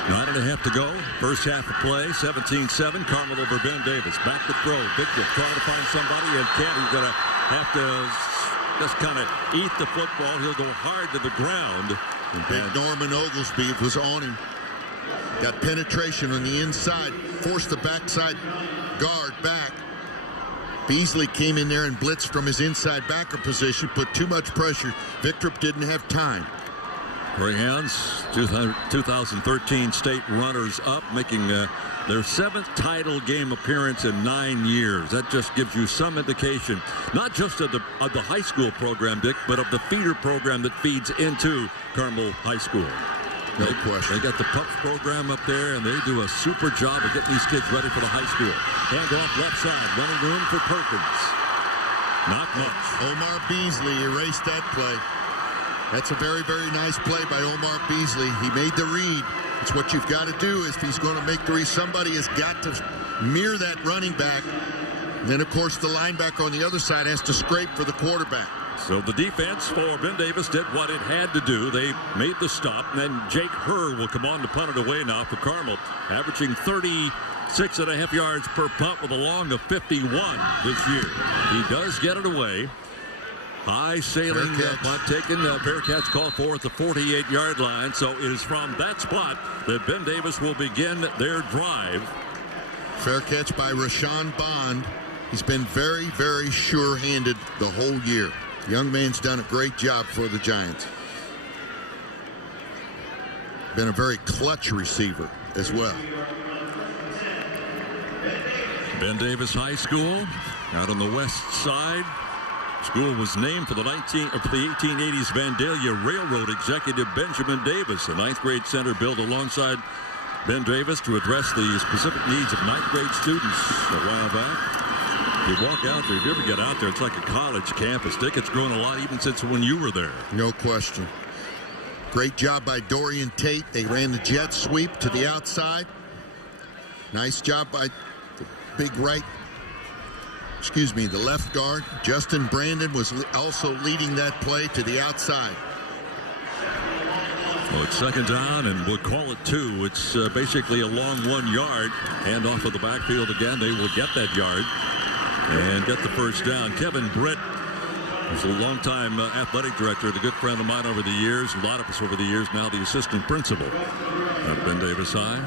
9.5 to go. First half of play. 17-7. Carmel over Ben Davis. Back to throw. Victor trying to find somebody, and can't. He's going to have to just kind of eat the football. He'll go hard to the ground. And big Norman Oglesby was on him. Got penetration on the inside. Forced the backside guard back. Beasley came in there and blitzed from his inside backer position, put too much pressure. Victrop didn't have time. Greyhounds, 2013 state runners-up, making their 7th title game appearance in 9 years. That just gives you some indication, not just of the high school program, Dick, but of the feeder program that feeds into Carmel High School. No question. They got the PUP program up there, and they do a super job of getting these kids ready for the high school. Hand off left side, running room for Perkins. Not much. Omar Beasley erased that play. That's a very, very nice play by Omar Beasley. He made the read. It's what you've got to do if he's going to make the read. Somebody has got to mirror that running back. And then, of course, the linebacker on the other side has to scrape for the quarterback. So the defense for Ben Davis did what it had to do. They made the stop. And then Jake Herr will come on to punt it away now for Carmel, averaging 36.5 yards per punt with a long of 51 this year. He does get it away. High sailing punt taken. Fair catch called for at the 48-yard line. So it is from that spot that Ben Davis will begin their drive. Fair catch by Rashawn Bond. He's been very, very sure-handed the whole year. The young man's done a great job for the Giants. Been a very clutch receiver as well. Ben Davis High School out on the west side. School was named for the 1880s Vandalia Railroad executive Benjamin Davis, a 9th grade center built alongside Ben Davis to address the specific needs of 9th grade students a while back. You walk out there, if you ever get out there, it's like a college campus. Dick, it's grown a lot even since when you were there. No question. Great job by Dorian Tate. They ran the jet sweep to the outside. Nice job by the big the left guard. Justin Brandon was also leading that play to the outside. Well, it's 2nd down, and we'll call it 2. It's basically a long 1 yard. Hand off of the backfield again. They will get that yard and get the first down. Kevin Britt is a longtime athletic director, the good friend of mine over the years, a lot of us over the years, now the assistant principal at Ben Davis High.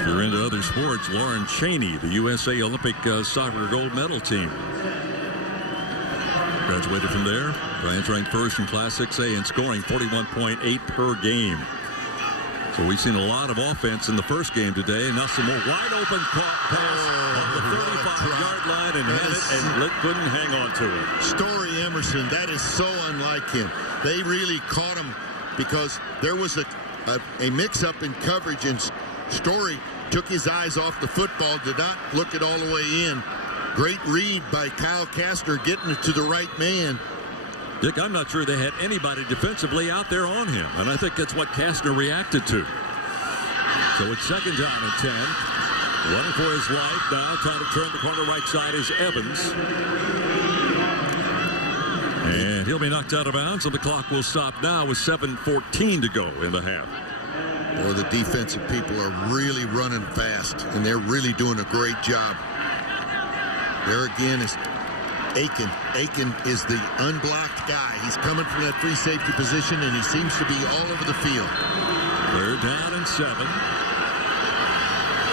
If you're into other sports, Lauren Cheney, the USA Olympic soccer gold medal team. Graduated from there. Giants ranked 1st in Class 6A in scoring, 41.8 per game. So we've seen a lot of offense in the first game today. Now some more wide open pass on the 35-yard line and had it, and Litt couldn't hang on to it. Story Emerson, that is so unlike him. They really caught him because there was a mix-up in coverage, and Story took his eyes off the football, did not look it all the way in. Great read by Kyle Kastner getting it to the right man. Dick, I'm not sure they had anybody defensively out there on him, and I think that's what Kastner reacted to. So it's 2nd down and 10. Running for his life now, trying to turn the corner right side is Evans. And he'll be knocked out of bounds, and the clock will stop now with 7:14 to go in the half. Well, the defensive people are really running fast, and they're really doing a great job. There again is Aiken. Aiken is the unblocked guy. He's coming from that free safety position, and he seems to be all over the field. 3rd down and 7.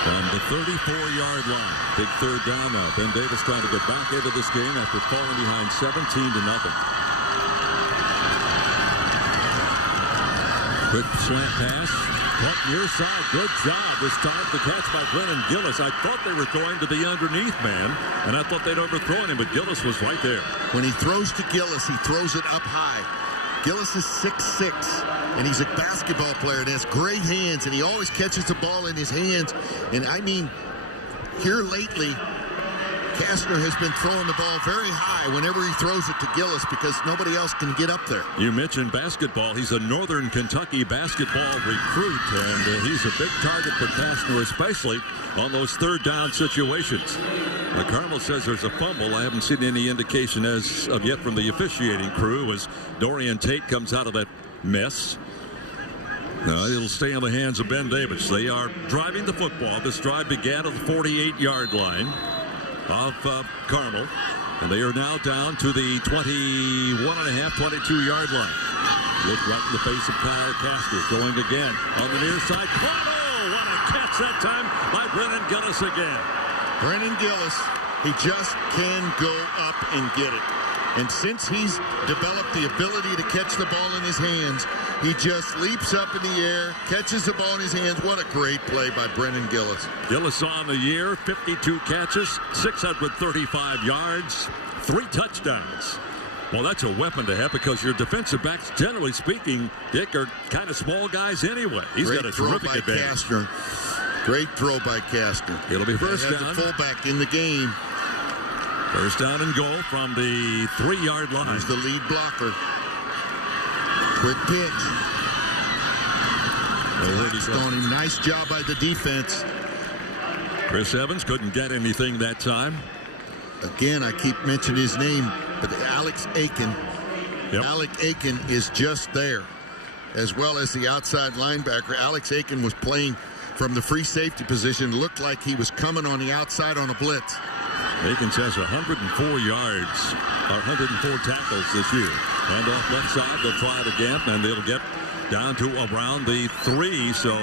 From the 34-yard line. Big 3rd down now. Ben Davis trying to get back into this game after falling behind 17-0. Quick slant pass. Caught near side. Good job this time. The catch by Brennan Gillis. I thought they were throwing to the underneath man, and I thought they'd overthrown him, but Gillis was right there. When he throws to Gillis, he throws it up high. Gillis is 6'6", and he's a basketball player and has great hands, and he always catches the ball in his hands. And I mean, here lately, Kastner has been throwing the ball very high whenever he throws it to Gillis because nobody else can get up there. You mentioned basketball. He's a Northern Kentucky basketball recruit, and he's a big target for Kastner, especially on those 3rd down situations. Carmel says there's a fumble. I haven't seen any indication as of yet from the officiating crew as Dorian Tate comes out of that mess. It'll stay in the hands of Ben Davis. They are driving the football. This drive began at the 48-yard line of Carmel, and they are now down to the 22-yard line. Look right in the face of Kyle Kastner, going again on the near side. Oh, what a catch that time by Brennan Gillis again. Brennan Gillis, he just can go up and get it. And since he's developed the ability to catch the ball in his hands, he just leaps up in the air, catches the ball in his hands. What a great play by Brennan Gillis. Gillis on the year, 52 catches, 635 yards, 3 touchdowns. Well, that's a weapon to have because your defensive backs, generally speaking, Dick, are kind of small guys anyway. He's got a terrific advantage. Castner. Great throw by Castner. It'll be first down. The fullback in the game. First down and goal from the 3-yard line. Here's the lead blocker. Quick pitch. Relaxed on him. Nice job by the defense. Chris Evans couldn't get anything that time. Again, I keep mentioning his name, but Alex Aiken. Yep. Alex Aiken is just there, as well as the outside linebacker. Alex Aiken was playing from the free safety position. Looked like he was coming on the outside on a blitz. Akins has 104 yards, 104 tackles this year. And off left side, they'll try it again, and they'll get down to around the 3. So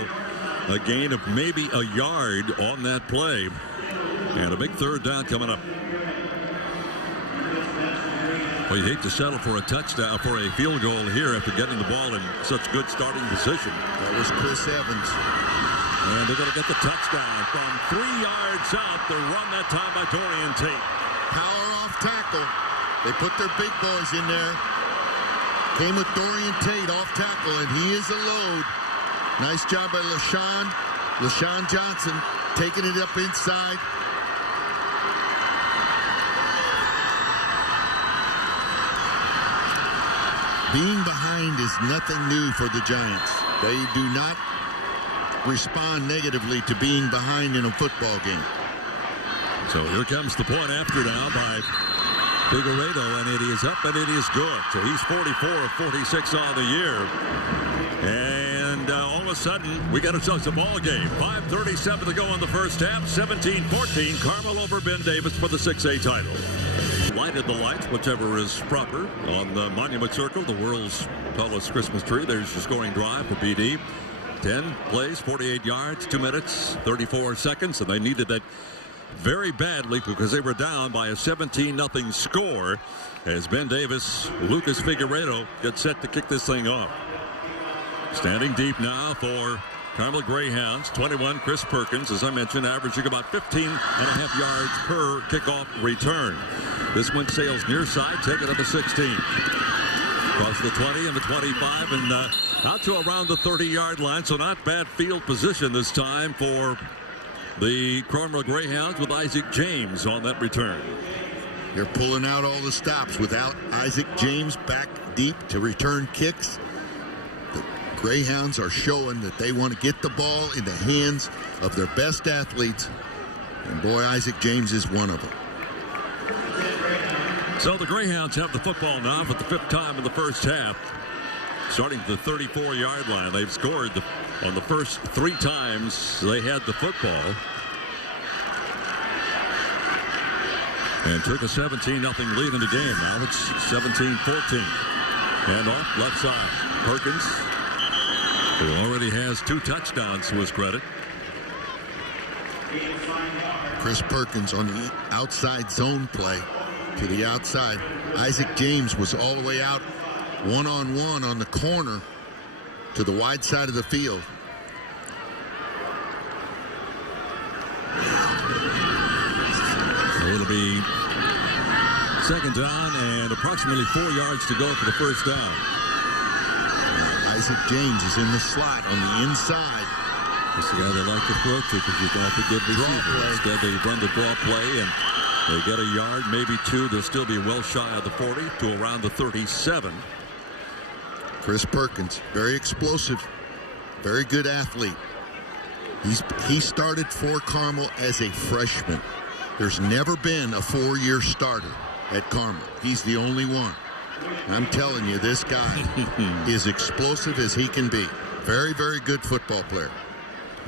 a gain of maybe a yard on that play. And a big third down coming up. Well, you hate to settle for a touchdown, for a field goal here after getting the ball in such good starting position. That was Chris Evans. And they're going to get the touchdown from 3 yards out. The run that time by Dorian Tate. Power off tackle. They put their big boys in there. Came with Dorian Tate off tackle, and he is a load. Nice job by LaShawn Johnson taking it up inside. Being behind is nothing new for the Giants. They do not respond negatively to being behind in a football game. So here comes the point after now by Figueredo, and it is up and it is good. So he's 44 of 46 on the year. And all of a sudden, we got ourselves a ball game. 5:37 to go in the first half. 17-14. Carmel over Ben Davis for the 6A title. Lighted the lights, whichever is proper, on the Monument Circle, the world's tallest Christmas tree. There's your scoring drive for BD. 10 plays, 48 yards, 2 minutes, 34 seconds, and they needed that very badly because they were down by a 17-0 score as Ben Davis, Lucas Figueredo get set to kick this thing off. Standing deep now for Carmel Greyhounds, 21, Chris Perkins, as I mentioned, averaging about 15.5 yards per kickoff return. This one sails near side, taken up to 16. Across the 20 and the 25 and out to around the 30-yard line, so not bad field position this time for the Carmel Greyhounds with Isaac James on that return. They're pulling out all the stops without Isaac James back deep to return kicks. The Greyhounds are showing that they want to get the ball in the hands of their best athletes, and boy, Isaac James is one of them. So the Greyhounds have the football now for the 5th time in the first half. Starting at the 34-yard line. They've scored on the first 3 times they had the football. And took a 17-0 lead in the game. Now it's 17-14. And off left side. Perkins, who already has 2 touchdowns to his credit. Chris Perkins on the outside zone play. To the outside. Isaac James was all the way out one-on-one on the corner to the wide side of the field. So it'll be 2nd down and approximately 4 yards to go for the first down. Isaac James is in the slot on the inside. This is the guy they like to throw to because he's not a good receiver. Instead, they run the draw play and they get a yard, maybe 2. They'll still be well shy of the 40 to around the 37. Chris Perkins, very explosive, very good athlete. He started for Carmel as a freshman. There's never been a 4-year starter at Carmel. He's the only one. I'm telling you, this guy is explosive as he can be. Very, very good football player.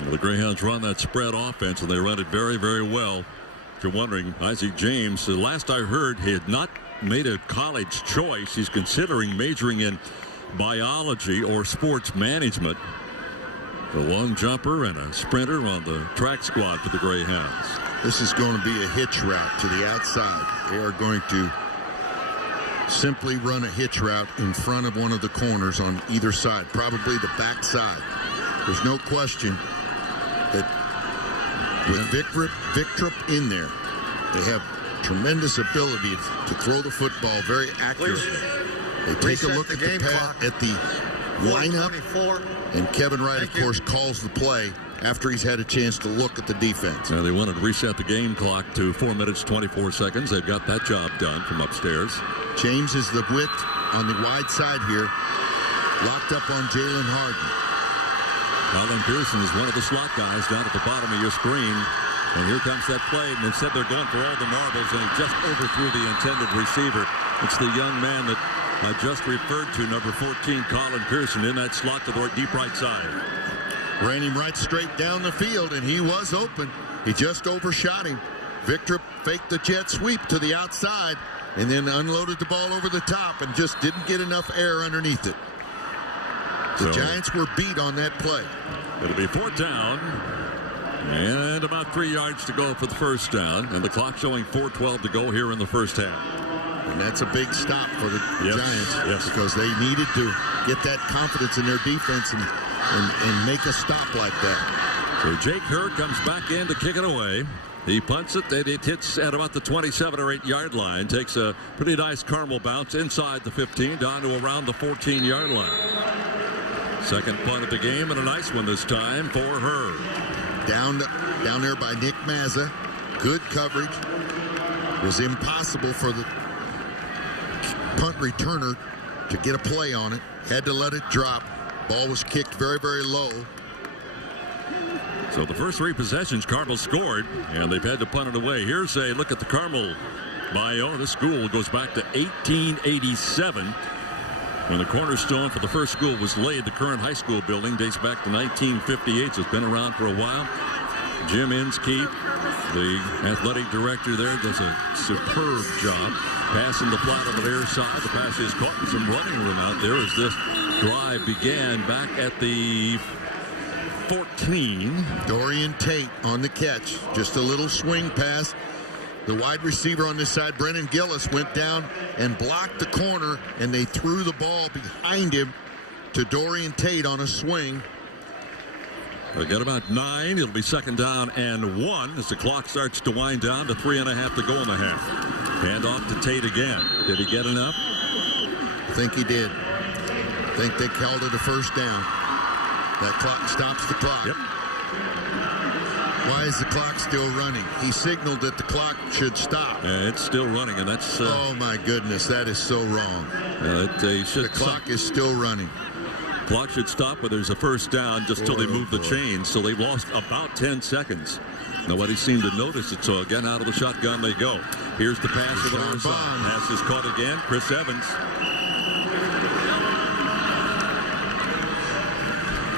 Well, the Greyhounds run that spread offense, and they run it very, very well. If you're wondering, Isaac James, the last I heard, he had not made a college choice. He's considering majoring in biology or sports management. A long jumper and a sprinter on the track squad for the Greyhounds. This is going to be a hitch route to the outside. They are going to simply run a hitch route in front of one of the corners on either side, probably the back side. There's no question that with Victrop in there, they have tremendous ability to throw the football very accurately. They take a look at the lineup, and Kevin Wright, of course, calls the play after he's had a chance to look at the defense. They wanted to reset the game clock to 4 minutes, 24 seconds. They've got that job done from upstairs. James is the width on the wide side here, locked up on Jalen Harden. Colin Pearson is one of the slot guys down at the bottom of your screen. And here comes that play, and instead they're going for all the marbles, and he just overthrew the intended receiver. It's the young man that I just referred to, number 14, Colin Pearson, in that slot to the deep right side. Ran him right straight down the field, and he was open. He just overshot him. Victor faked the jet sweep to the outside and then unloaded the ball over the top and just didn't get enough air underneath it. The Giants were beat on that play. It'll be 4th down and about 3 yards to go for the first down, and the clock showing 4:12 to go here in the first half. And that's a big stop for the Giants because they needed to get that confidence in their defense and make a stop like that. So Jake Hurd comes back in to kick it away. He punts it. It hits at about the 27 or 8 yard line. Takes a pretty nice Carmel bounce inside the 15 down to around the 14-yard line. Second punt of the game, and a nice one this time for Hurd. Down there by Nick Mazza. Good coverage. It was impossible for the punt returner to get a play on it. Had to let it drop. Ball was kicked very, very low. So the first 3 possessions, Carmel scored, and they've had to punt it away. Here's a look at the Carmel bio. This school goes back to 1887, when the cornerstone for the first school was laid. The current high school building dates back to 1958, so it's been around for a while. Jim Inskeep, the athletic director there, does a superb job passing the flat on the near side. The pass is caught in some running room out there as this drive began back at the 14. Dorian Tate on the catch. Just a little swing pass. The wide receiver on this side, Brennan Gillis, went down and blocked the corner, and they threw the ball behind him to Dorian Tate on a swing. They got about 9. It'll be 2nd down and 1 as the clock starts to wind down to 3.5 to go in the half. Hand off to Tate again. Did he get enough? I think he did. I think they called it a first down. That clock stops the clock. Yep. Why is the clock still running? He signaled that the clock should stop. It's still running, and that's... oh, my goodness. That is so wrong. The clock is still running. Clock should stop, but there's a first down just till they move the chains. So they've lost about 10 seconds. Nobody seemed to notice it, so again, out of the shotgun they go. Here's the pass to the other side. Pass is caught again. Chris Evans.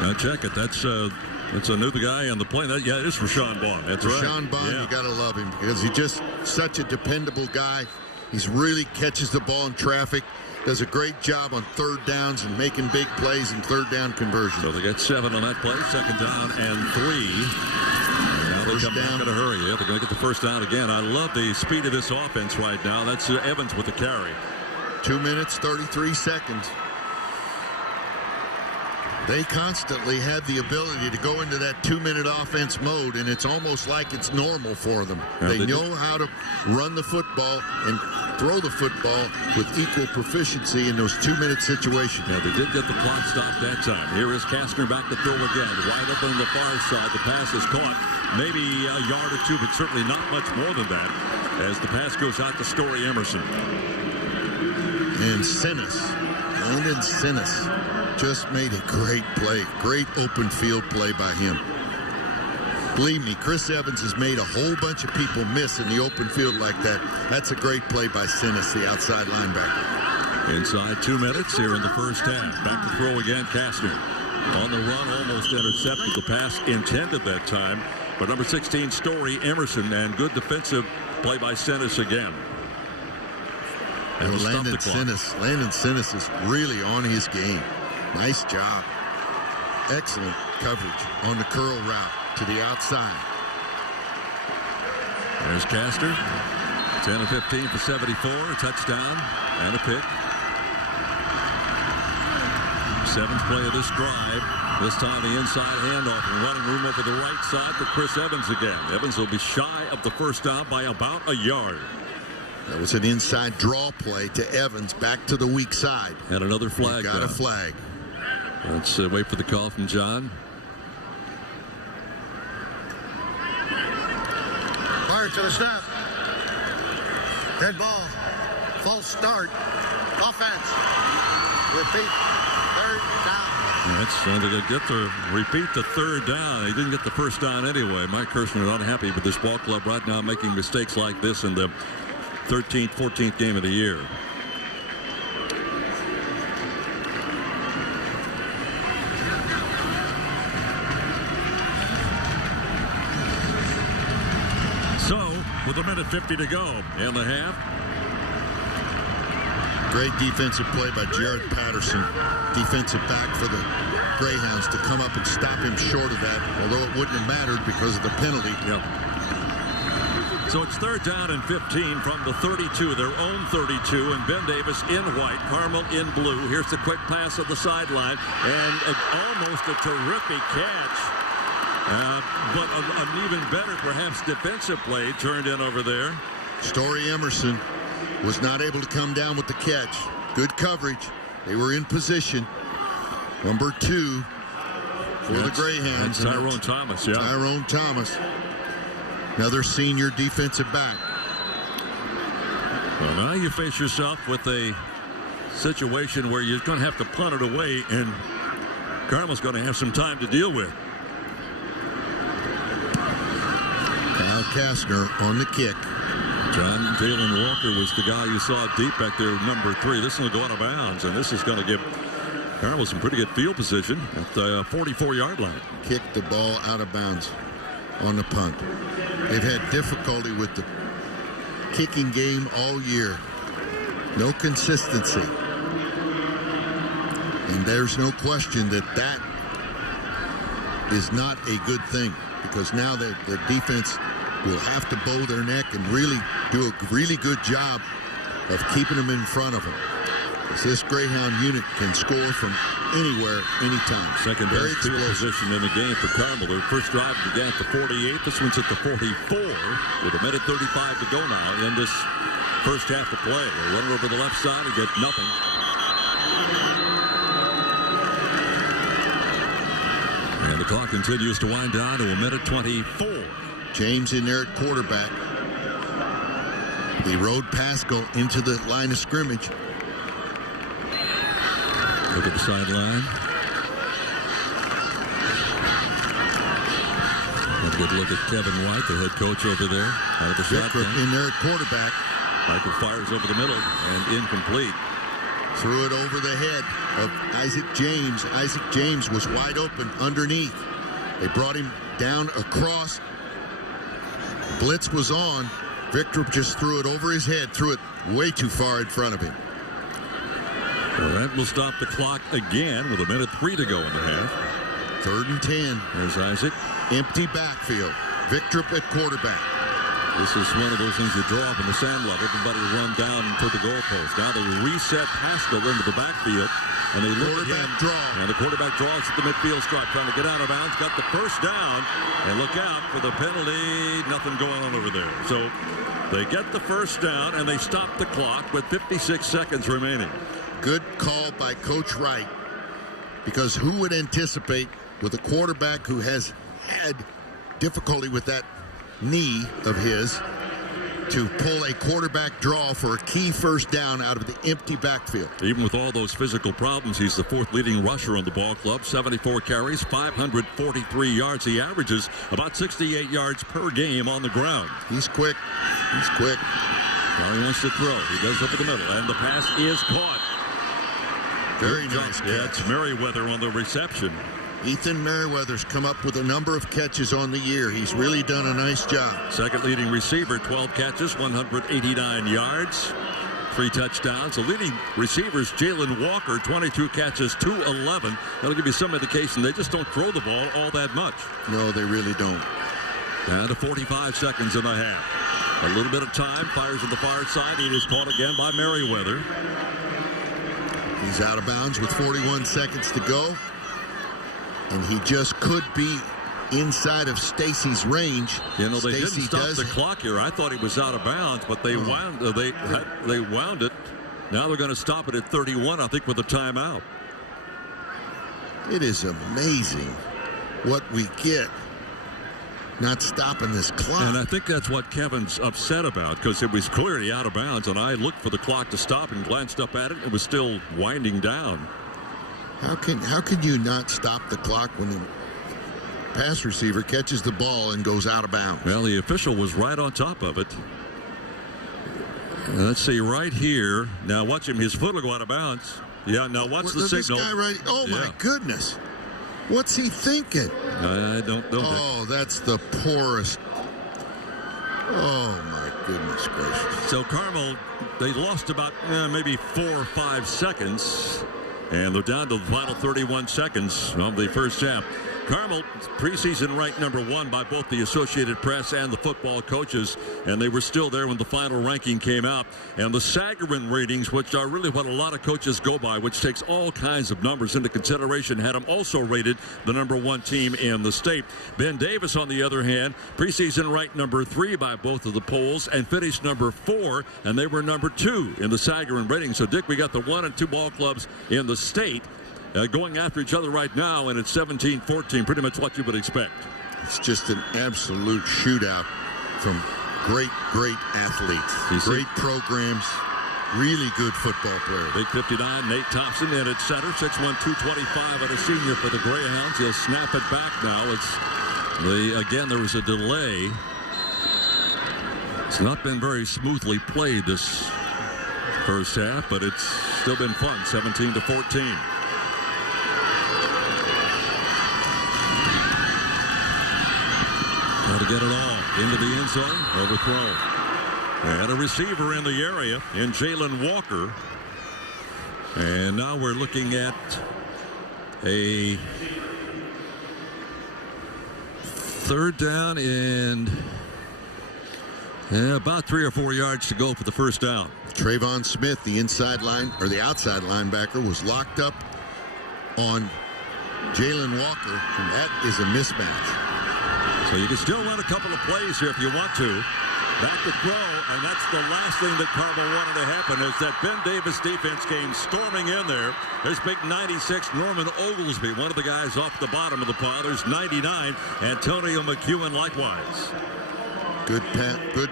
Now check it. That's a new guy on the plane. It is Rashawn Bond. That's right. Rashawn Bond, you got to love him because he's just such a dependable guy. He's really catches the ball in traffic. Does a great job on 3rd downs and making big plays in 3rd down conversion. So they got 7 on that play. 2nd down and 3. And now they come back in a hurry. Yeah, they're going to get the first down again. I love the speed of this offense right now. That's Evans with the carry. 2 minutes, 33 seconds. They constantly have the ability to go into that 2-minute offense mode, and it's almost like it's normal for them. They know how to run the football and throw the football with equal proficiency in those 2-minute situations. Yeah, they did get the clock stopped that time. Here is Kastner back to throw again. Wide open on the far side. The pass is caught. Maybe a yard or 2, but certainly not much more than that as the pass goes out to Story Emerson. And Landon Sinnis just made a great play. Great open field play by him. Believe me, Chris Evans has made a whole bunch of people miss in the open field like that. That's a great play by Sinnis, the outside linebacker. Inside 2 minutes here in the first half. Back to throw again, Kastner. On the run, almost intercepted. The pass intended that time. But number 16, Story Emerson, and good defensive play by Sinnis again. And Landon Sinnis is really on his game. Nice job. Excellent coverage on the curl route to the outside. There's Castor. 10 of 15 for 74. A touchdown and a pick. Seventh play of this drive. This time the inside handoff and running room over the right side for Chris Evans again. Evans will be shy of the first down by about a yard. That was an inside draw play to Evans back to the weak side. And another flag. Got a flag. Let's wait for the call from John. Fire to the snap. Dead ball. False start. Offense. Repeat. Third down. That's trying to get the repeat the third down. He didn't get the first down anyway. Mike Kirshner is unhappy with this ball club right now, making mistakes like this in the 13th, 14th game of the year. So, with 1:50 to go in the half. Great defensive play by Jared Patterson, defensive back for the Greyhounds, to come up and stop him short of that, although it wouldn't have mattered because of the penalty. Yep. So it's third down and 15 from the 32, their own 32, and Ben Davis in white, Carmel in blue. Here's the quick pass of the sideline, and almost a terrific catch. But an even better, perhaps, defensive play turned in over there. Story Emerson was not able to come down with the catch. Good coverage. They were in position. Number 2 for the Greyhounds. Tyrone Thomas, yeah. Tyrone Thomas. Another senior defensive back. Well, now you face yourself with a situation where you're going to have to punt it away, and Carmel's going to have some time to deal with. Kyle Kastner on the kick. Jalen Walker was the guy you saw deep back there, number 3. This will go out of bounds, and this is going to give Carmel some pretty good field position at the 44-yard line. Kicked the ball out of bounds on the punt. They've had difficulty with the kicking game all year. No consistency. And there's no question that that is not a good thing, because now the defense will have to bow their neck and really do a really good job of keeping them in front of them. Because this Greyhound unit can score from anywhere, anytime. Second best field position in the game for Carmel. Their first drive began at the 48. This one's at the 44 with 1:35 to go now in this first half of play. They run over the left side and get nothing. And the clock continues to wind down to 1:24. James in there at quarterback. He rode Pascal into the line of scrimmage. Look at the sideline. A good look at Kevin White, the head coach over there, out of the shotgun. In there at quarterback. Michael fires over the middle and incomplete. Threw it over the head of Isaac James. Isaac James was wide open underneath. They brought him down across. Blitz was on. Victor just threw it over his head, threw it way too far in front of him. Well, that will stop the clock again with 1:03 to go in the half. 3rd and 10. There's Isaac. Empty backfield. Victor at quarterback. This is one of those things you draw up in the sand level. Everybody run down to the goalpost. Now they reset Pascal into the backfield. And they look at him. Draw. And the quarterback draws at the midfield stripe, trying to get out of bounds. Got the first down. And look out for the penalty. Nothing going on over there. So they get the first down, and they stop the clock with 56 seconds remaining. Good call by Coach Wright, because who would anticipate, with a quarterback who has had difficulty with that knee of his, to pull a quarterback draw for a key first down out of the empty backfield. Even with all those physical problems, he's the 4th leading rusher on the ball club. 74 carries, 543 yards. He averages about 68 yards per game on the ground. He's quick. He's quick. Now he wants to throw. He goes over the middle, and the pass is caught. Very nice catch. Yeah, it's Merriweather on the reception. Ethan Merriweather's come up with a number of catches on the year. He's really done a nice job. Second leading receiver, 12 catches, 189 yards, 3 touchdowns. The leading receivers, Jalen Walker, 22 catches, 211. That'll give you some indication they just don't throw the ball all that much. No, they really don't. Down to 45 seconds in the half. A little bit of time, fires on the far side. He is caught again by Merriweather. He's out of bounds with 41 seconds to go. And he just could be inside of Stacy's range. You know, they Stacy didn't stop the clock here. I thought he was out of bounds, but they wound it. Now they're going to stop it at 31, I think, with a timeout. It is amazing what we get not stopping this clock. And I think that's what Kevin's upset about, because it was clearly out of bounds, and I looked for the clock to stop and glanced up at it. It was still winding down. How can you not stop the clock when the pass receiver catches the ball and goes out of bounds? Well, the official was right on top of it. Let's see, right here. Now watch him. His foot will go out of bounds. Yeah, now watch the signal. This guy right. Oh, my goodness. What's he thinking? I don't know. Oh, that's the poorest. Oh, my goodness gracious. So Carmel, they lost about maybe 4 or 5 seconds. And they're down to the final 31 seconds of the first half. Carmel, preseason ranked #1 by both the Associated Press and the football coaches, and they were still there when the final ranking came out. And the Sagarin ratings, which are really what a lot of coaches go by, which takes all kinds of numbers into consideration, had them also rated the #1 team in the state. Ben Davis, on the other hand, preseason ranked #3 by both of the polls and finished #4, and they were #2 in the Sagarin rating. So, Dick, we got the 1 and 2 ball clubs in the state going after each other right now, and it's 17-14, pretty much what you would expect. It's just an absolute shootout from great athletes, great programs, really good football players. Big 59, Nate Thompson in at center, 6'1", 225 at a senior for the Greyhounds. He'll snap it back now. Again, there was a delay. It's not been very smoothly played this first half, but it's still been fun, 17-14. Try to get it all into the end zone, overthrown. And a receiver in the area in Jalen Walker. And now we're looking at a third down and about 3 or 4 yards to go for the first down. Trayvon Smith, the inside line or the outside linebacker, was locked up on Jalen Walker, and that is a mismatch. So you can still run a couple of plays here if you want to. Back to throw, and that's the last thing that Carmel wanted to happen, is that Ben Davis defense came storming in there. There's big 96, Norman Oglesby, one of the guys off the bottom of the pile. There's 99, Antonio McEwen likewise. Good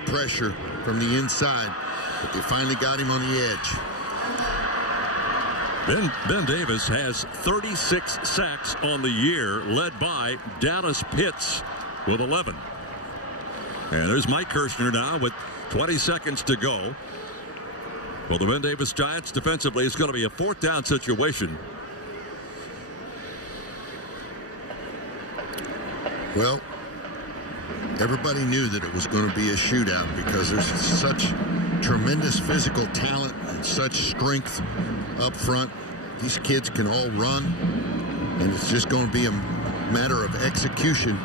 pressure from the inside, but they finally got him on the edge. Ben Davis has 36 sacks on the year, led by Dallas Pitts with 11. And there's Mike Kirshner now with 20 seconds to go. Well, the Ben Davis Giants defensively, it's going to be a 4th down situation. Well, everybody knew that it was going to be a shootout because there's such tremendous physical talent and such strength up front. These kids can all run, and it's just going to be a matter of execution.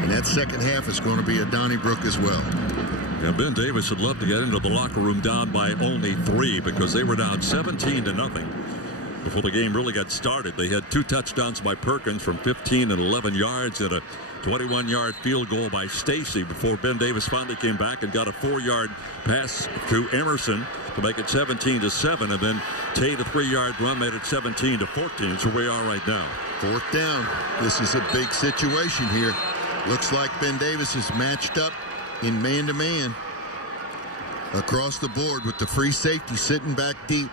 And that second half is going to be a Donnybrook as well. Yeah, Ben Davis would love to get into the locker room down by only 3 because they were down 17-0 before the game really got started. They had 2 touchdowns by Perkins from 15 and 11 yards and a 21-yard field goal by Stacy before Ben Davis finally came back and got a 4-yard pass to Emerson to make it 17-7, and then Tate a 3-yard run made it 17-14. So we are right now. 4th down. This is a big situation here. Looks like Ben Davis is matched up in man-to-man across the board with the free safety sitting back deep.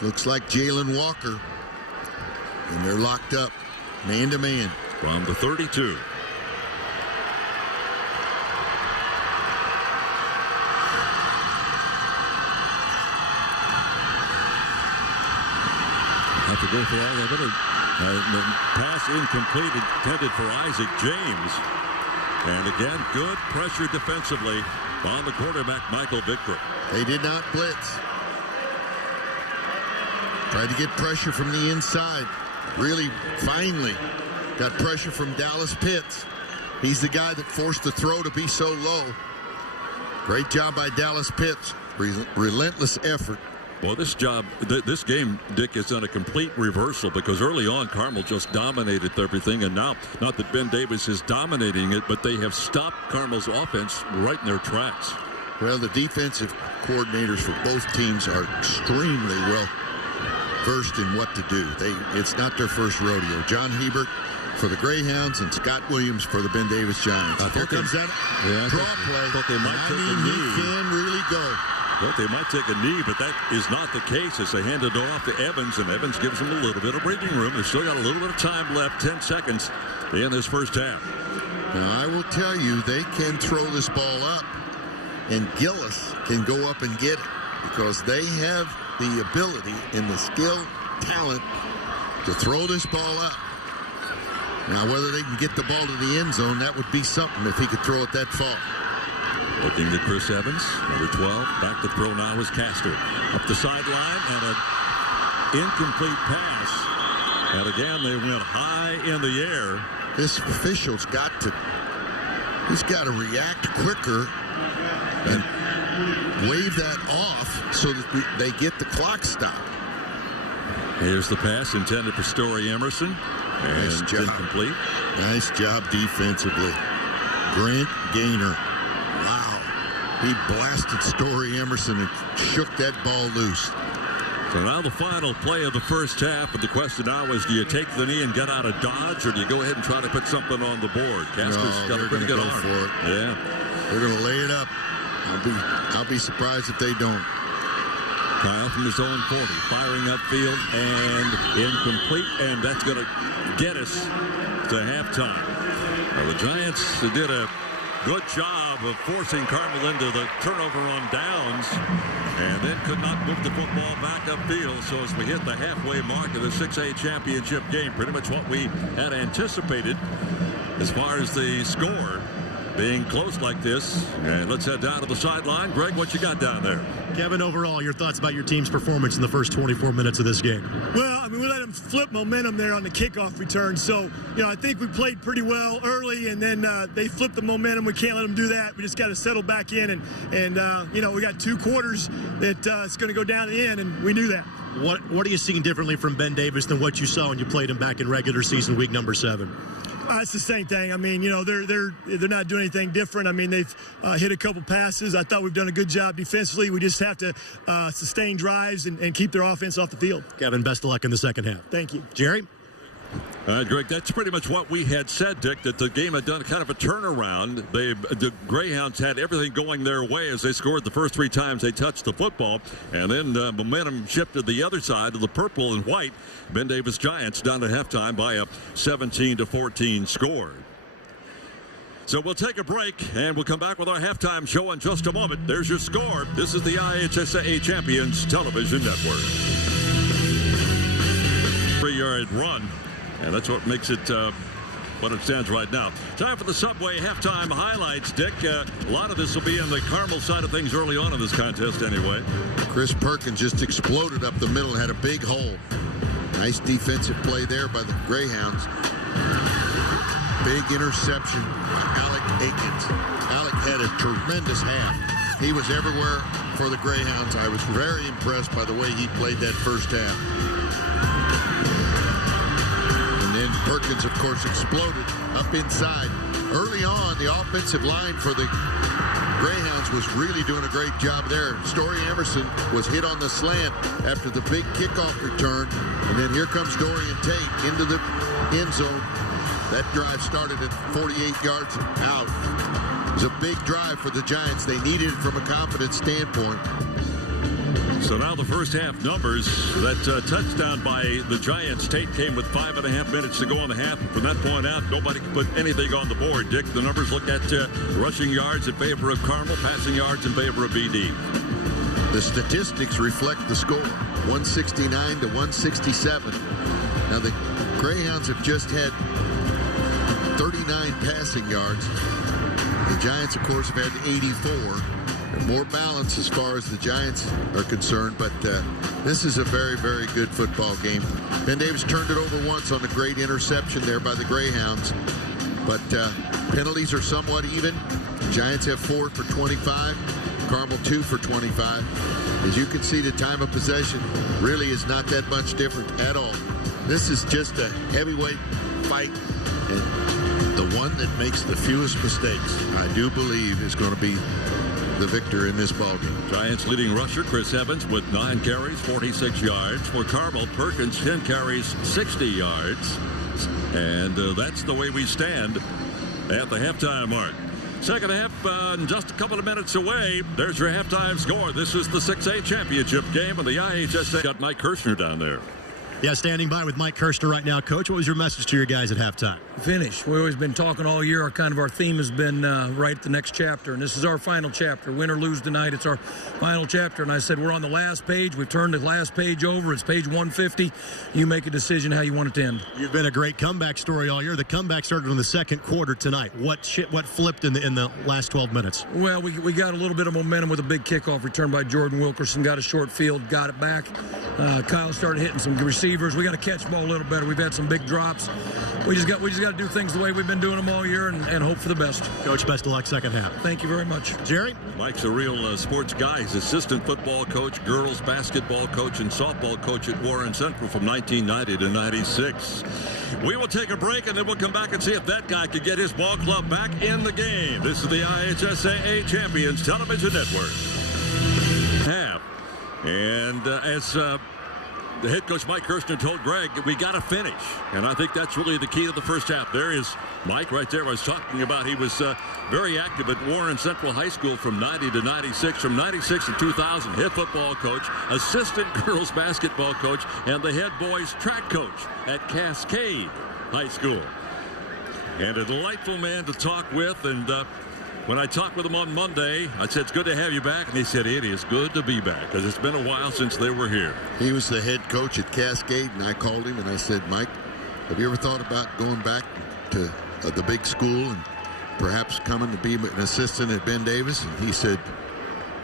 Looks like Jalen Walker, and they're locked up man-to-man. From the 32. Have to go for all of it. The pass incomplete, intended for Isaac James. And again, good pressure defensively on the quarterback, Michael Victor. They did not blitz. Tried to get pressure from the inside. Really finally got pressure from Dallas Pitts. He's the guy that forced the throw to be so low. Great job by Dallas Pitts. Relentless effort. Well, this game, Dick, is on a complete reversal because early on, Carmel just dominated everything, and now, not that Ben Davis is dominating it, but they have stopped Carmel's offense right in their tracks. Well, the defensive coordinators for both teams are extremely well versed in what to do. It's not their first rodeo. John Hebert for the Greyhounds and Scott Williams for the Ben Davis Giants. Here comes that draw play. Thought they might take a knee. He can really go. Well, they might take a knee, but that is not the case as they hand it off to Evans, and Evans gives them a little bit of breathing room. They've still got a little bit of time left, 10 seconds in this first half. Now, I will tell you, they can throw this ball up, and Gillis can go up and get it because they have the ability and the skill, talent to throw this ball up. Now, whether they can get the ball to the end zone, that would be something if he could throw it that far. Looking to Chris Evans, number 12. Back to throw now is Castor. Up the sideline and an incomplete pass. And again, they went high in the air. This official's he's got to react quicker and wave that off so that they get the clock stopped. Here's the pass intended for Story Emerson. Nice and job. Incomplete. Nice job defensively. Grant Gaynor. Wow. He blasted Story Emerson and shook that ball loose. So now the final play of the first half, and the question now is, do you take the knee and get out of dodge, or do you go ahead and try to put something on the board? Castor's got a pretty good arm. For it. Yeah. They're going to lay it up. I'll be surprised if they don't. Kyle from his own 40, firing upfield and incomplete, and that's going to get us to halftime. Well, the Giants did a good job of forcing Carmel into the turnover on downs and then could not move the football back upfield. So as we hit the halfway mark of the 6A championship game, pretty much what we had anticipated as far as the score being close like this. And let's head down to the sideline. Greg, what you got down there? Kevin, overall, your thoughts about your team's performance in the first 24 minutes of this game? Well, I mean, we let them flip momentum there on the kickoff return. So, I think we played pretty well early, and then they flipped the momentum. We can't let them do that. We just got to settle back in. And we got 2 quarters that it's going to go down the end, and we knew that. What are you seeing differently from Ben Davis than what you saw when you played him back in regular season week number 7? It's the same thing. I mean, they're not doing anything different. I mean, they've hit a couple passes. I thought we've done a good job defensively. We just have to sustain drives and keep their offense off the field. Kevin, best of luck in the second half. Thank you. Jerry? Greg, that's pretty much what we had said, Dick, that the game had done kind of a turnaround. The Greyhounds had everything going their way as they scored the first 3 times they touched the football, and then momentum shifted the other side to the purple and white Ben Davis Giants down at halftime by a 17-14 score. So we'll take a break, and we'll come back with our halftime show in just a moment. There's your score. This is the IHSAA Champions Television Network. 3-yard run. And that's what makes it what it stands right now. Time for the Subway halftime highlights, Dick. A lot of this will be in the Carmel side of things early on in this contest anyway. Chris Perkins just exploded up the middle, had a big hole. Nice defensive play there by the Greyhounds. Big interception by Alec Akins. Alec had a tremendous half. He was everywhere for the Greyhounds. I was very impressed by the way he played that first half. And Perkins, of course, exploded up inside. Early on, the offensive line for the Greyhounds was really doing a great job there. Story Emerson was hit on the slant after the big kickoff return. And then here comes Dorian Tate into the end zone. That drive started at 48 yards out. It was a big drive for the Giants. They needed it from a confidence standpoint. So now the first half numbers. That touchdown by the Giants. Tate came with 5.5 minutes to go in the half. From that point out, nobody could put anything on the board. Dick, the numbers look at rushing yards in favor of Carmel, passing yards in favor of BD. The statistics reflect the score, 169 to 167. Now the Greyhounds have just had 39 passing yards. The Giants, of course, have had 84. More balance as far as the Giants are concerned, but this is a very, very good football game. Ben Davis turned it over once on a great interception there by the Greyhounds. But penalties are somewhat even. Giants have 4 for 25. Carmel 2 for 25. As you can see, the time of possession really is not that much different at all. This is just a heavyweight fight, and the one that makes the fewest mistakes, I do believe, is going to be the victor in this ballgame. Giants leading rusher Chris Evans with 9 carries, 46 yards. For Carmel, Perkins 10 carries, 60 yards. And that's the way we stand at the halftime mark. Second half, just a couple of minutes away. There's your halftime score. This is the 6A championship game, and the IHSA got Mike Kirshner down there. Yeah, standing by with Mike Kirshner right now. Coach, what was your message to your guys at halftime? Finish. We've always been talking all year. Our theme has been right at the next chapter, and this is our final chapter. Win or lose tonight, it's our final chapter. And I said, we're on the last page. We've turned the last page over. It's page 150. You make a decision how you want it to end. You've been a great comeback story all year. The comeback started in the second quarter tonight. What flipped in the last 12 minutes? Well, we got a little bit of momentum with a big kickoff return by Jordan Wilkerson. Got a short field, got it back. Kyle started hitting some receivers. We got to catch the ball a little better. We've had some big drops. We just got to do things the way we've been doing them all year and hope for the best. Coach, best of luck second half. Thank you very much. Jerry? Mike's a real sports guy. He's assistant football coach, girls basketball coach, and softball coach at Warren Central from 1990 to 96. We will take a break, and then we'll come back and see if that guy could get his ball club back in the game. This is the IHSAA Champions Television Network. And as the head coach Mike Kirshner told Greg, we got to finish. And I think that's really the key to the first half. There is Mike right there I was talking about. He was very active at Warren Central High School from 90 to 96. From 96 to 2000, head football coach, assistant girls basketball coach, and the head boys track coach at Cascade High School. And a delightful man to talk with. And when I talked with him on Monday, I said, it's good to have you back. And he said, it is good to be back because it's been a while since they were here. He was the head coach at Cascade, and I called him and I said, Mike, have you ever thought about going back to the big school and perhaps coming to be an assistant at Ben Davis? And he said,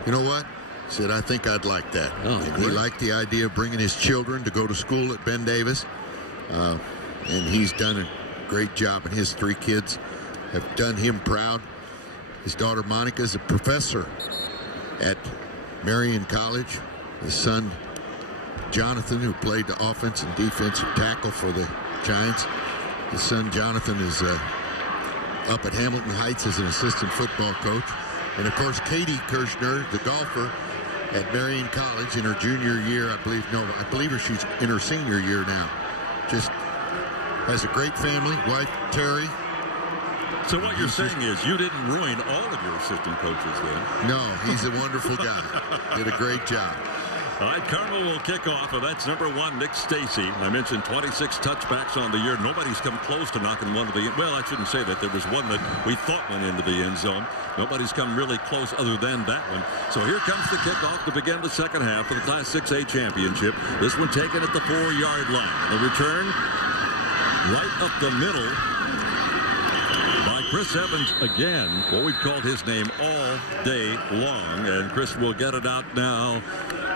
you know what? He said, I think I'd like that. And he liked the idea of bringing his children to go to school at Ben Davis. And he's done a great job, and his 3 kids have done him proud. His daughter Monica is a professor at Marion College. His son Jonathan, who played the offense and defensive tackle for the Giants. His son Jonathan is up at Hamilton Heights as an assistant football coach. And of course, Katie Kirshner, the golfer at Marion College in her junior year, I believe she's in her senior year now. Just has a great family, wife Terry. So what you're saying is you didn't ruin all of your assistant coaches then? No, he's a wonderful guy. Did a great job. All right, Carmel will kick off, and that's number 1, Nick Stacy. I mentioned 26 touchbacks on the year. Nobody's come close to knocking one to the end. Well, I shouldn't say that. There was one that we thought went into the end zone. Nobody's come really close other than that one. So here comes the kickoff to begin the second half of the Class 6A championship. This one taken at the 4-yard line. The return right up the middle by Chris Evans again. Well, we've called his name all day long, and Chris will get it out now.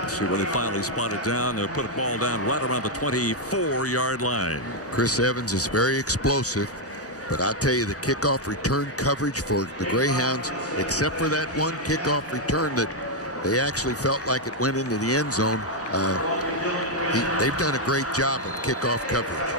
Let's see where they finally spot it down. They'll put a ball down right around the 24-yard line. Chris Evans is very explosive, but I'll tell you, the kickoff return coverage for the Greyhounds, except for that one kickoff return that they actually felt like it went into the end zone, they've done a great job of kickoff coverage.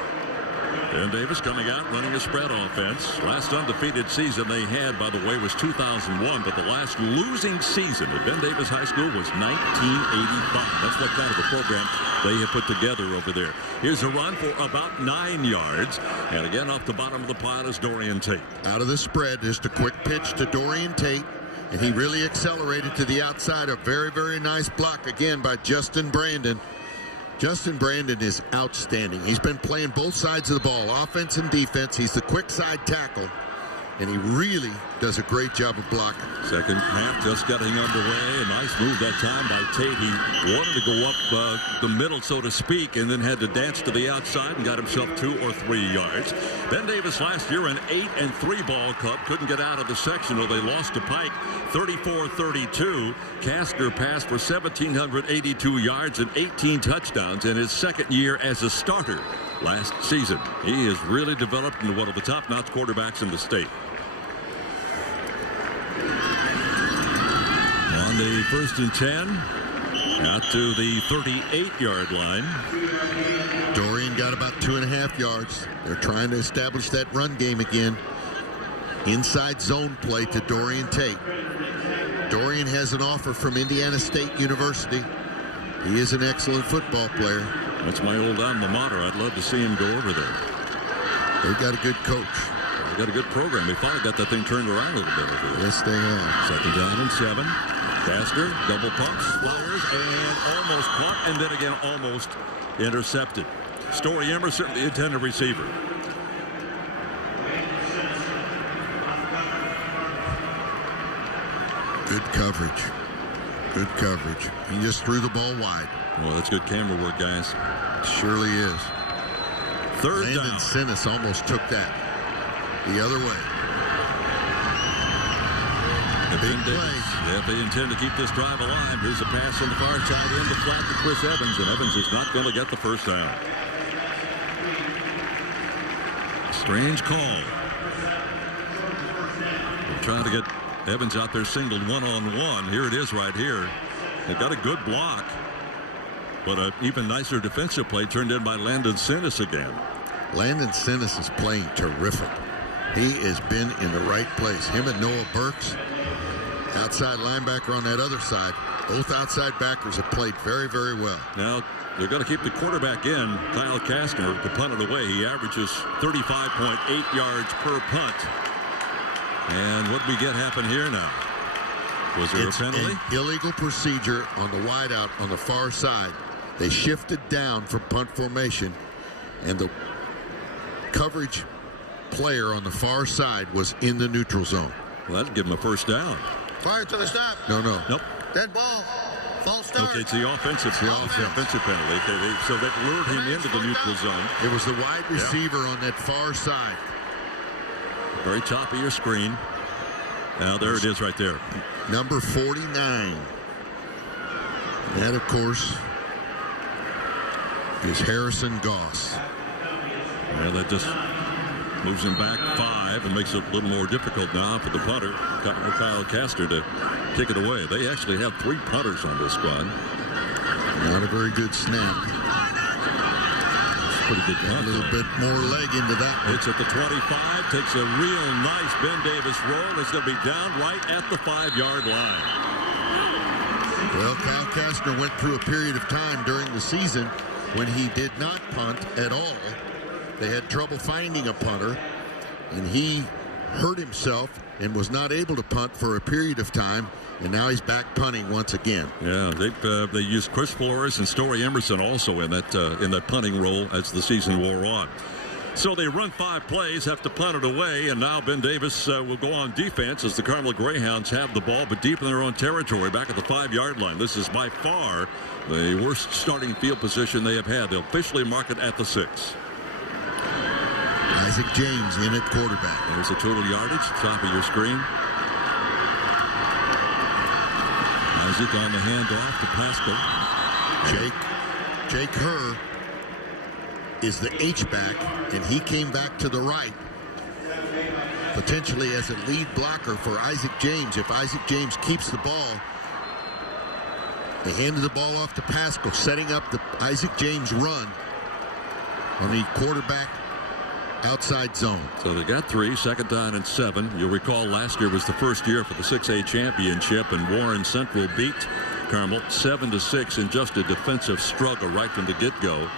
Ben Davis coming out running a spread offense. Last undefeated season they had, by the way, was 2001, but the last losing season at Ben Davis High School was 1985. That's what kind of a program they have put together over there. Here's a run for about 9 yards, and again off the bottom of the pile is Dorian Tate. Out of the spread, just a quick pitch to Dorian Tate, and he really accelerated to the outside. A very, very nice block again by Justin Brandon. Justin Brandon is outstanding. He's been playing both sides of the ball, offense and defense. He's the quick side tackle, and he really does a great job of blocking. Second half just getting underway. A nice move that time by Tate. He wanted to go up the middle, so to speak, and then had to dance to the outside and got himself 2 or 3 yards. Ben Davis last year, an 8-3 ball club, couldn't get out of the sectional. They lost to Pike 34-32. Kastner passed for 1,782 yards and 18 touchdowns in his second year as a starter last season. He has really developed into one of the top-notch quarterbacks in the state. On the 1st and 10, out to the 38-yard line. Dorian got about 2.5 yards. They're trying to establish that run game again. Inside zone play to Dorian Tate. Dorian has an offer from Indiana State University. He is an excellent football player. That's my old alma mater. I'd love to see him go over there. They've got a good coach. They've got a good program. They finally got that thing turned around a little bit over there. Yes, they have. 2nd down and 7. Caster, double pumps, fires, and almost caught, and then again almost intercepted. Story Emerson, the intended receiver. Good coverage. Good coverage. He just threw the ball wide. Well, that's good camera work, guys. Surely is. 3rd down. Landon Sinnis almost took that the other way. Big play. If they intend to keep this drive alive, here's a pass on the far side in the flat to Chris Evans, and Evans is not going to get the first down. Strange call. They're trying to get Evans out there singled one-on-one. Here it is right here. They got a good block, but an even nicer defensive play turned in by Landon Sinnis again. Landon Sinnis is playing terrific. He has been in the right place. Him and Noah Burks, outside linebacker on that other side, both outside backers have played very, very well. Now, they're going to keep the quarterback in, Kyle Kastner, to punt it away. He averages 35.8 yards per punt. And what do we get happen here now? Was there a penalty? An illegal procedure on the wideout on the far side. They shifted down from punt formation, and the coverage player on the far side was in the neutral zone. Well, that'd give him a first down. Fire to the snap. No. Nope. Dead ball. False start. Okay, it's the offensive penalty. So that lured him into the neutral zone. It was the wide receiver on that far side. Very top of your screen. Now there it is right there. Number 49. That, of course, is Harrison Goss. Well, that just moves him back 5 and makes it a little more difficult now for the punter, Kyle Kastner, to kick it away. They actually have 3 punters on this squad. Not a very good snap. Pretty good punt. A little bit more leg into that one. It's at the 25. Takes a real nice Ben Davis roll. It's going to be down right at the 5-yard line. Well, Kyle Kastner went through a period of time during the season when he did not punt at all. They had trouble finding a punter, and he hurt himself and was not able to punt for a period of time, and now he's back punting once again. Yeah, they used Chris Flores and Story Emerson also in that punting role as the season wore on. So they run 5 plays, have to punt it away, and now Ben Davis will go on defense as the Carmel Greyhounds have the ball, but deep in their own territory, back at the 5-yard line. This is by far the worst starting field position they have had. They'll officially mark it at the 6. Isaac James in at quarterback. There's the total yardage, top of your screen. Isaac on the handoff to Pascal. Jake Herr is the H-back, and he came back to the right, potentially as a lead blocker for Isaac James. If Isaac James keeps the ball, they handed the ball off to Pascal, setting up the Isaac James run on the quarterback outside zone. So they got 3, 2nd down and 7. You'll recall last year was the first year for the 6A championship, and Warren Central beat Carmel 7-6 in just a defensive struggle right from the get-go.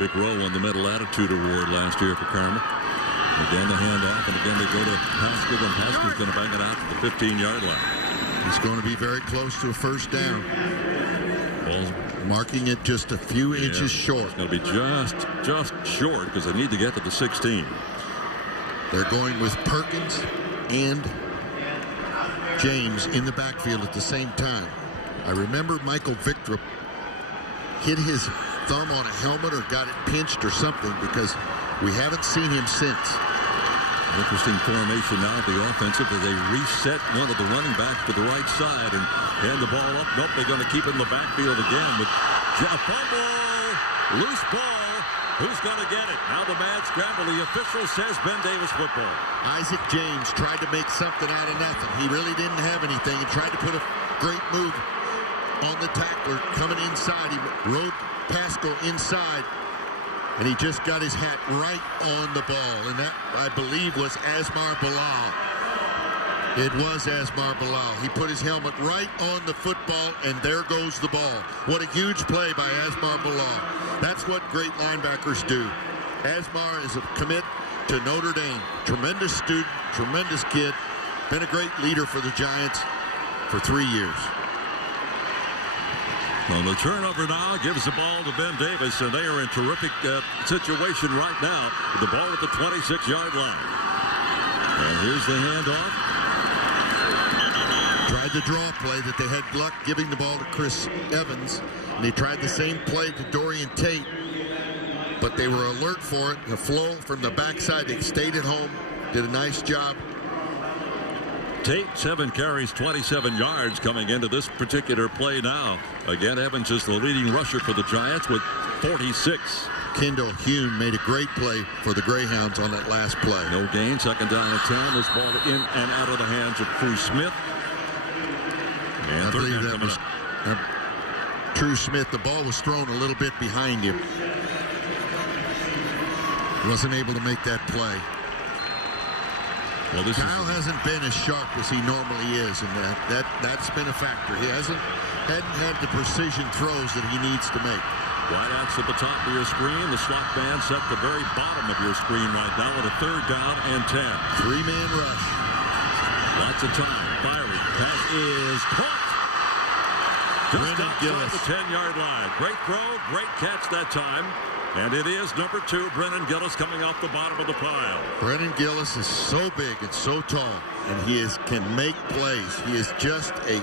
Big Rowe won the Medal Attitude Award last year for Carmel. Again, the handoff, and again they go to Pascal, and Pascal's going to bang it out to the 15-yard line. He's going to be very close to a first down. Well, marking it just a few inches short. It's going to be just short because they need to get to the 16. They're going with Perkins and James in the backfield at the same time. I remember Michael Victor hit his thumb on a helmet or got it pinched or something, because we haven't seen him since. Interesting formation now at the offensive as they reset one of the running backs to the right side and hand the ball up. Nope, they're going to keep it in the backfield again with a fumble, loose ball, Who's going to get it? Now the mad scramble. The official says Ben Davis football. Isaac James tried to make something out of nothing. He really didn't have anything. He tried to put a great move on the tackler coming inside. He rode Pascal inside, and he just got his hat right on the ball. And that, I believe, was Asmar Bilal. It was Asmar Bilal. He put his helmet right on the football, and there goes the ball. What a huge play by Asmar Bilal. That's what great linebackers do. Asmar is a commit to Notre Dame. Tremendous student, tremendous kid. Been a great leader for the Giants for 3 years. Well, the turnover now gives the ball to Ben Davis, and they are in terrific situation right now with the ball at the 26-yard line. And here's the handoff. Tried the draw play that they had Gluck giving the ball to Chris Evans, and they tried the same play to Dorian Tate, but they were alert for it. The flow from the backside, they stayed at home, did a nice job. Tate, 7 carries, 27 yards coming into this particular play now. Again, Evans is the leading rusher for the Giants with 46. Kendall Hume made a great play for the Greyhounds on that last play. No gain, second down and 10. This ball in and out of the hands of True Smith. And I believe that was True Smith. The ball was thrown a little bit behind him. Wasn't able to make that play. Well, Kyle hasn't been as sharp as he normally is, and that's been a factor. He hadn't had the precision throws that he needs to make. Wideouts at the top of your screen. The slot man set the very bottom of your screen right now with a 3rd down and 10. 3-man rush. Lots of time. Fiery. Pass is caught. Just outside the 10-yard line. Great throw, great catch that time. And it is number 2, Brennan Gillis, coming off the bottom of the pile. Brennan Gillis is so big and so tall, and he can make plays. He is just a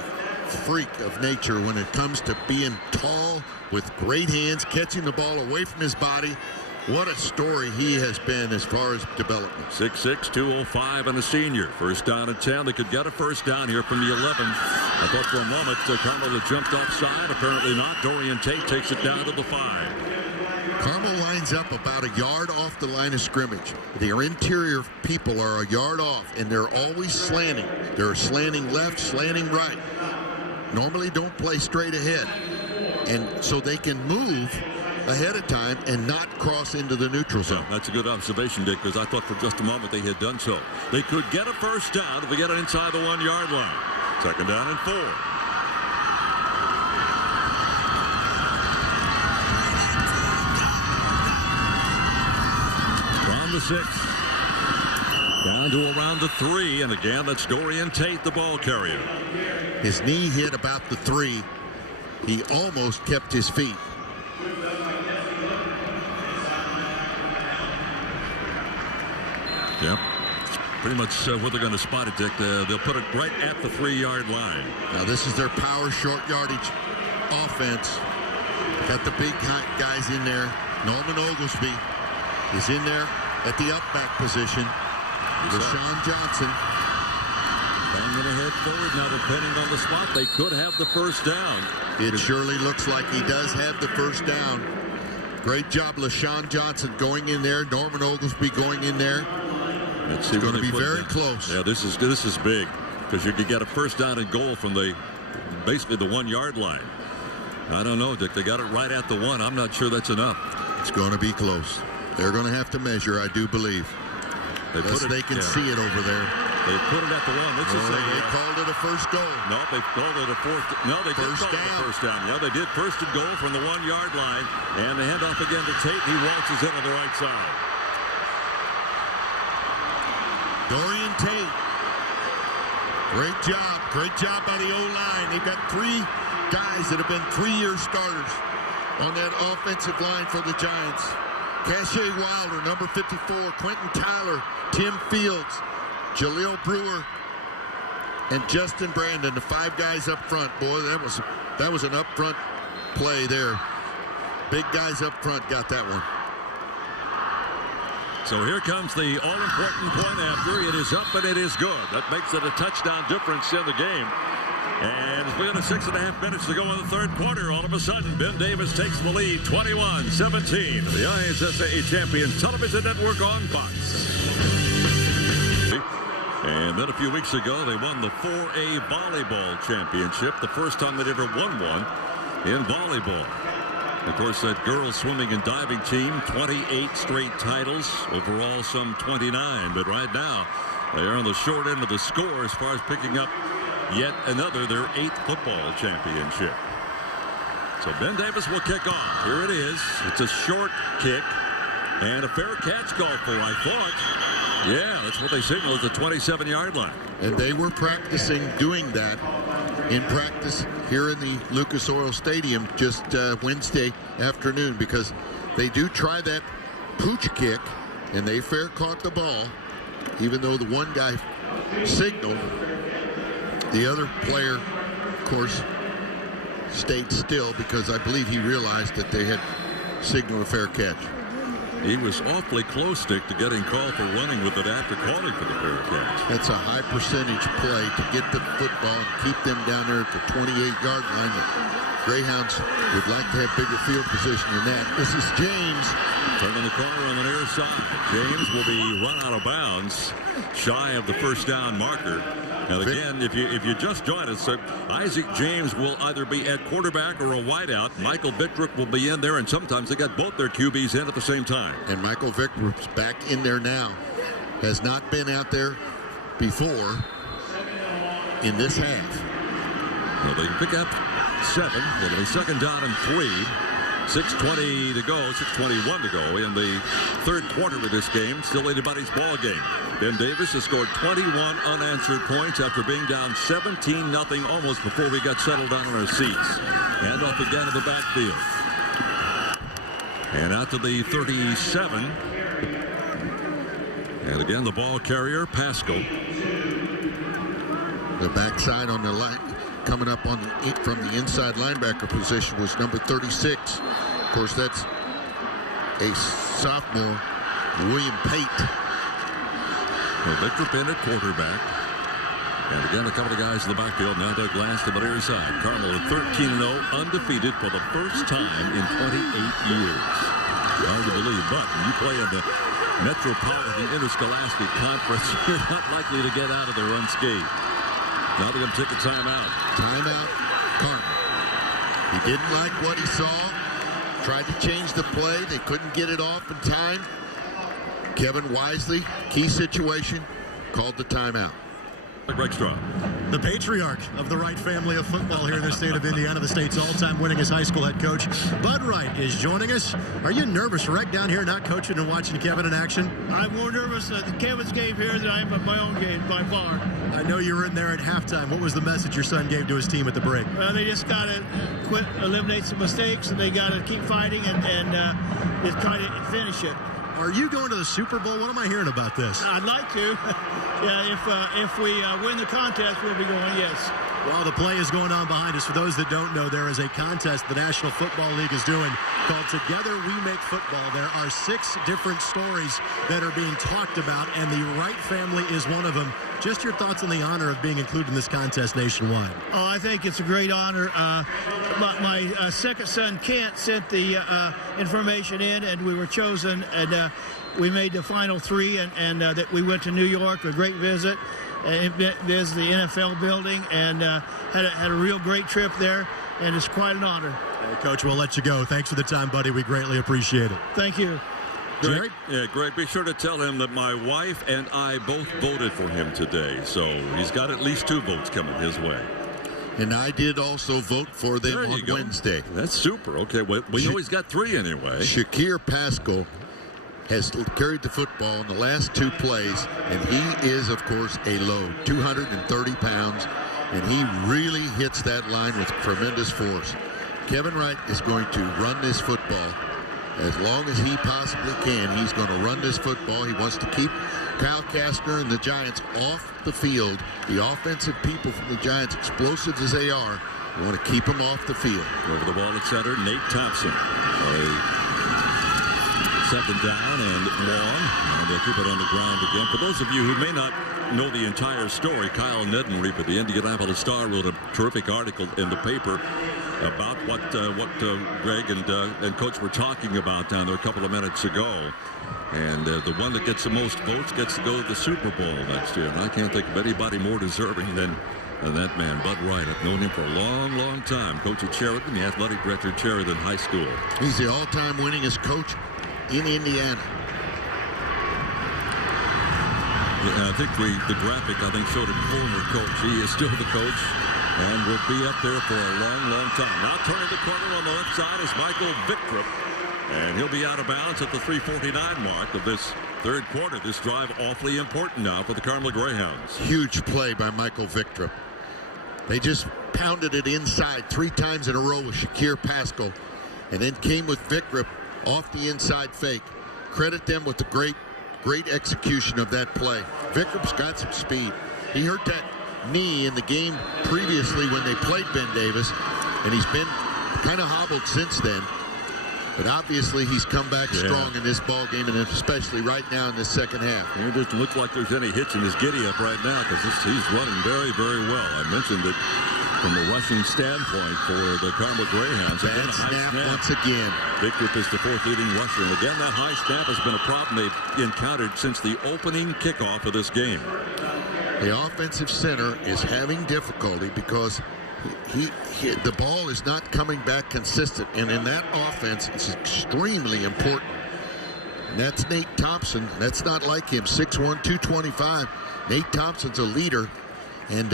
freak of nature when it comes to being tall with great hands, catching the ball away from his body. What a story he has been as far as development. 6'6", 205, and a senior. First down and 10. They could get a first down here from the 11. I thought for a moment Carmel had jumped offside. Apparently not. Dorian Tate takes it down to the 5. Carmel lines up about a yard off the line of scrimmage. Their interior people are a yard off, and they're always slanting. They're slanting left, slanting right. Normally don't play straight ahead. And so they can move ahead of time and not cross into the neutral zone. Yeah, that's a good observation, Dick, because I thought for just a moment they had done so. They could get a first down if they get it inside the 1-yard line. Second down and 4. From the 6. Down to around the 3, and again, that's Dorian Tate, the ball carrier. His knee hit about the 3. He almost kept his feet. Yep. Pretty much where they're going to spot it, Dick. They'll put it right at the 3-yard line. Now, this is their power short yardage offense. Got the big guys in there. Norman Oglesby is in there at the up-back position. Rashawn Johnson. Banging ahead forward now, depending on the spot. They could have the first down. It surely looks like he does have the first down. Great job, LaShawn Johnson going in there. Norman Oglesby going in there. It's going to be very close. Yeah, this is big because you could get a first down and goal from basically the 1-yard line. I don't know, Dick. They got it right at the 1. I'm not sure that's enough. It's going to be close. They're going to have to measure, I do believe. They can see it over there. They put it at the 1. They called it a first goal. No, they called it a fourth. No, they did call it a first down. Yeah, they did first and goal from the 1-yard line. And the handoff again to Tate. He waltzes in on the right side. Dorian Tate. Great job. Great job by the O-line. They've got 3 guys that have been 3-year starters on that offensive line for the Giants. Cache Wilder, number 54, Quentin Tyler, Tim Fields, Jaleel Brewer, and Justin Brandon, the 5 guys up front. Boy, that was an up front play there. Big guys up front got that one. So here comes the all-important point after. It is up and it is good. That makes it a touchdown difference in the game. And we got 6.5 minutes to go in the third quarter. All of a sudden, Ben Davis takes the lead, 21-17. The ISSA Champion Television Network on Fox. And then a few weeks ago, they won the 4A Volleyball Championship, the first time they'd ever won one in volleyball. Of course, that girls swimming and diving team, 28 straight titles, overall some 29. But right now, they are on the short end of the score as far as picking up yet another, their 8th football championship. So Ben Davis will kick off. Here it is. It's a short kick and a fair catch call for, I thought. Yeah, that's what they signaled at the 27-yard line. And they were practicing doing that in practice here in the Lucas Oil Stadium just Wednesday afternoon, because they do try that pooch kick, and they fair caught the ball, even though the one guy signaled. The other player, of course, stayed still because I believe he realized that they had signaled a fair catch. He was awfully close, Dick, to getting called for running with it after calling for the fair catch. That's a high percentage play to get the football and keep them down there at the 28-yard line. The Greyhounds would like to have bigger field position than that. This is James. Turning the corner on the near side. James will be run out of bounds, shy of the first down marker. And again, if you just joined us, Isaac James will either be at quarterback or a wideout. Michael Vickrick will be in there, and sometimes they got both their QBs in at the same time. And Michael Vickrick's back in there now. Has not been out there before in this half. Well, they pick up 7. It'll be second down and 3. 6:20 to go, 6:21 to go in the third quarter of this game. Still anybody's ball game. Ben Davis has scored 21 unanswered points after being down 17-0 almost before we got settled down in our seats. Hand off again to the backfield. And out to the 37. And again, the ball carrier, Pascal. The backside on the line, coming up on from the inside linebacker position, was number 36. Of course, that's a sophomore, William Pate. Well, Victor Penn at quarterback. And again, a couple of guys in the backfield. Now Doug Glass to the near side. Carmel 13-0, undefeated for the first time in 28 years. Hard to believe, but when you play in the Metropolitan Interscholastic Conference, you're not likely to get out of there unscathed. Now they're going to take a timeout. Timeout, Carmel. He didn't like what he saw. Tried to change the play. They couldn't get it off in time. Kevin Wisely, key situation, called the timeout. Greg Straub. The patriarch of the Wright family of football here in the state of Indiana, the state's all-time winningest high school head coach, Bud Wright, is joining us. Are you nervous, Rick, down here not coaching and watching Kevin in action? I'm more nervous at Kevin's game here than I am at my own game by far. I know you were in there at halftime. What was the message your son gave to his team at the break? Well, they just got to eliminate some mistakes, and they got to keep fighting and just kind of finish it. Are you going to the Super Bowl? What am I hearing about this? I'd like to. Yeah, if we win the contest, we'll be going, yes. While the play is going on behind us, for those that don't know, there is a contest the National Football League is doing called Together We Make Football. There are 6 different stories that are being talked about, and the Wright family is one of them. Just your thoughts on the honor of being included in this contest nationwide. Oh, I think it's a great honor. My second son, Kent, sent the information in, and we were chosen, and we made the final 3, and that we went to New York, a great visit. And there's the NFL building, and had a real great trip there, and it's quite an honor. Hey, Coach, we'll let you go. Thanks for the time, buddy. We greatly appreciate it. Thank you. Greg, Greg, be sure to tell him that my wife and I both voted for him today, so he's got at least 2 votes coming his way. And I did also vote for them on Wednesday. That's super. Okay, well, we always got 3 anyway. Shakir Pascal has carried the football in the last 2 plays, and he is, of course, a load, 230 pounds, and he really hits that line with tremendous force. Kevin Wright is going to run this football as long as he possibly can. He's going to run this football. He wants to keep Kyle Kastner and the Giants off the field. The offensive people from the Giants, explosive as they are, want to keep them off the field. Over the ball at center, Nate Thompson. Second down and long. And And they'll keep it on the ground again. For those of you who may not know the entire story, Kyle Nedenreef of the Indianapolis Star wrote a terrific article in the paper about what Greg and Coach were talking about down there a couple of minutes ago. And the one that gets the most votes gets to go to the Super Bowl next year. And I can't think of anybody more deserving than that man, Bud Wright. I've known him for a long, long time. Coach at Sheridan, the athletic director at Sheridan High School. He's the all-time winningest coach in Indiana. Yeah, I think the graphic, showed a former coach. He is still the coach and will be up there for a long, long time. Now turning the corner on the left side is Michael Victrop. And he'll be out of bounds at the 3:49 mark of this third quarter. This drive awfully important now for the Carmel Greyhounds. Huge play by Michael Victrop. They just pounded it inside 3 times in a row with Shakir Pascal, and then came with Victrop off the inside fake. Credit them with the great execution of that play. Victrop's got some speed. He hurt that knee in the game previously when they played Ben Davis, and he's been kind of hobbled since then. But obviously he's come back strong in this ball game, and especially right now in this second half. It doesn't look like there's any hitch in his giddy-up right now because he's running very, very well. I mentioned that from the rushing standpoint for the Carmel Greyhounds. Bad snap once again. Victrop is the 4th leading rusher. And again, that high snap has been a problem they've encountered since the opening kickoff of this game. The offensive center is having difficulty because the ball is not coming back consistent, and in that offense it's extremely important. And that's Nate Thompson. That's not like him. 6'1", 225. Nate Thompson's a leader, and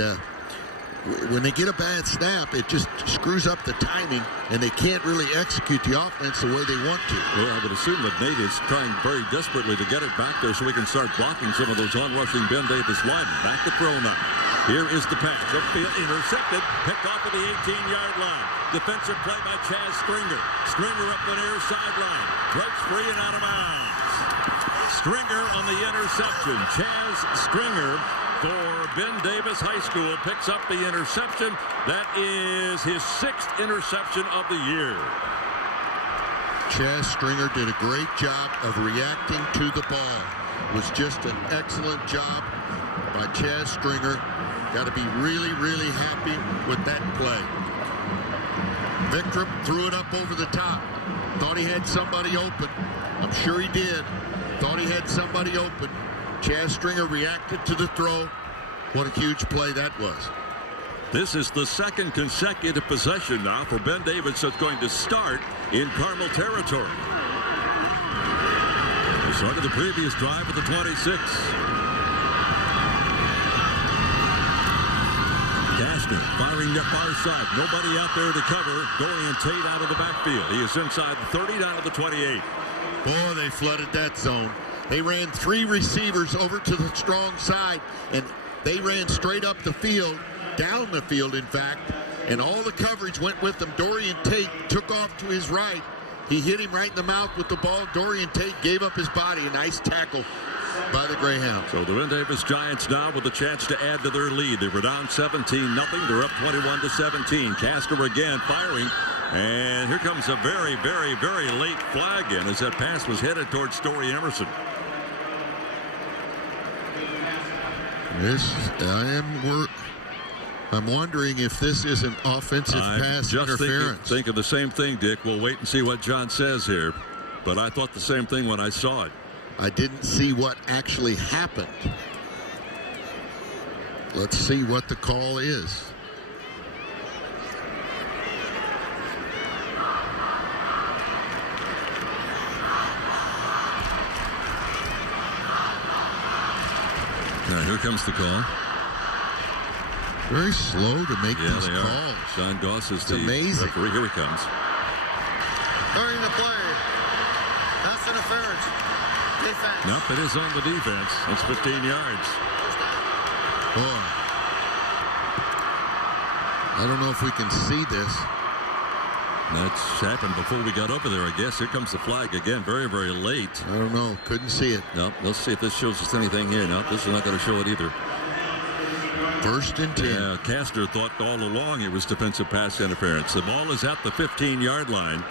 when they get a bad snap, it just screws up the timing, and they can't really execute the offense the way they want to. Well, I would assume that Nate is trying very desperately to get it back there so we can start blocking some of those on-rushing Ben Davis linemen. Back to throw now. Here is the pass. Upfield, intercepted, picked off at the 18-yard line. Defensive play by Chaz Stringer. Stringer up the near sideline. Breaks free and out of bounds. Stringer on the interception. Chaz Stringer for Ben Davis High School picks up the interception. That is his 6th interception of the year. Chaz Stringer did a great job of reacting to the ball. It was just an excellent job by Chaz Stringer. Got to be really, really happy with that play. Victrop threw it up over the top. Thought he had somebody open. I'm sure he did. Thought he had somebody open. Chaz Stringer reacted to the throw. What a huge play that was. This is the 2nd consecutive possession now for Ben Davis that's going to start in Carmel territory. He started the previous drive at the 26. Kastner firing the far side. Nobody out there to cover. Dorian Tate out of the backfield. He is inside the 30 down to the 28. Boy, they flooded that zone. They ran 3 receivers over to the strong side, and they ran straight up the field, down the field, in fact, and all the coverage went with them. Dorian Tate took off to his right. He hit him right in the mouth with the ball. Dorian Tate gave up his body. A nice tackle by the Greyhounds. So the Ben Davis Giants now with a chance to add to their lead. They were down 17-0. They're up 21-17. Kastner again firing. And here comes a very, very, very late flag in as that pass was headed towards Story Emerson. I'm wondering if this is an offensive pass interference. Thinking the same thing, Dick. We'll wait and see what John says here. But I thought the same thing when I saw it. I didn't see what actually happened. Let's see what the call is. Now here comes the call. Very slow to make these they calls. Are. Sean Goss is the amazing referee. Here he comes. During the play, pass interference. Defense. Nope, it is on the defense. That's 15 yards. Boy, I don't know if we can see this. That's happened before we got over there, I guess. Here comes the flag again, very, very late. I don't know. Couldn't see it. Nope, let's see if this shows us anything here. Nope, this is not going to show it either. 1st and 10. Yeah, Kastner thought all along it was defensive pass interference. The ball is at the 15-yard line,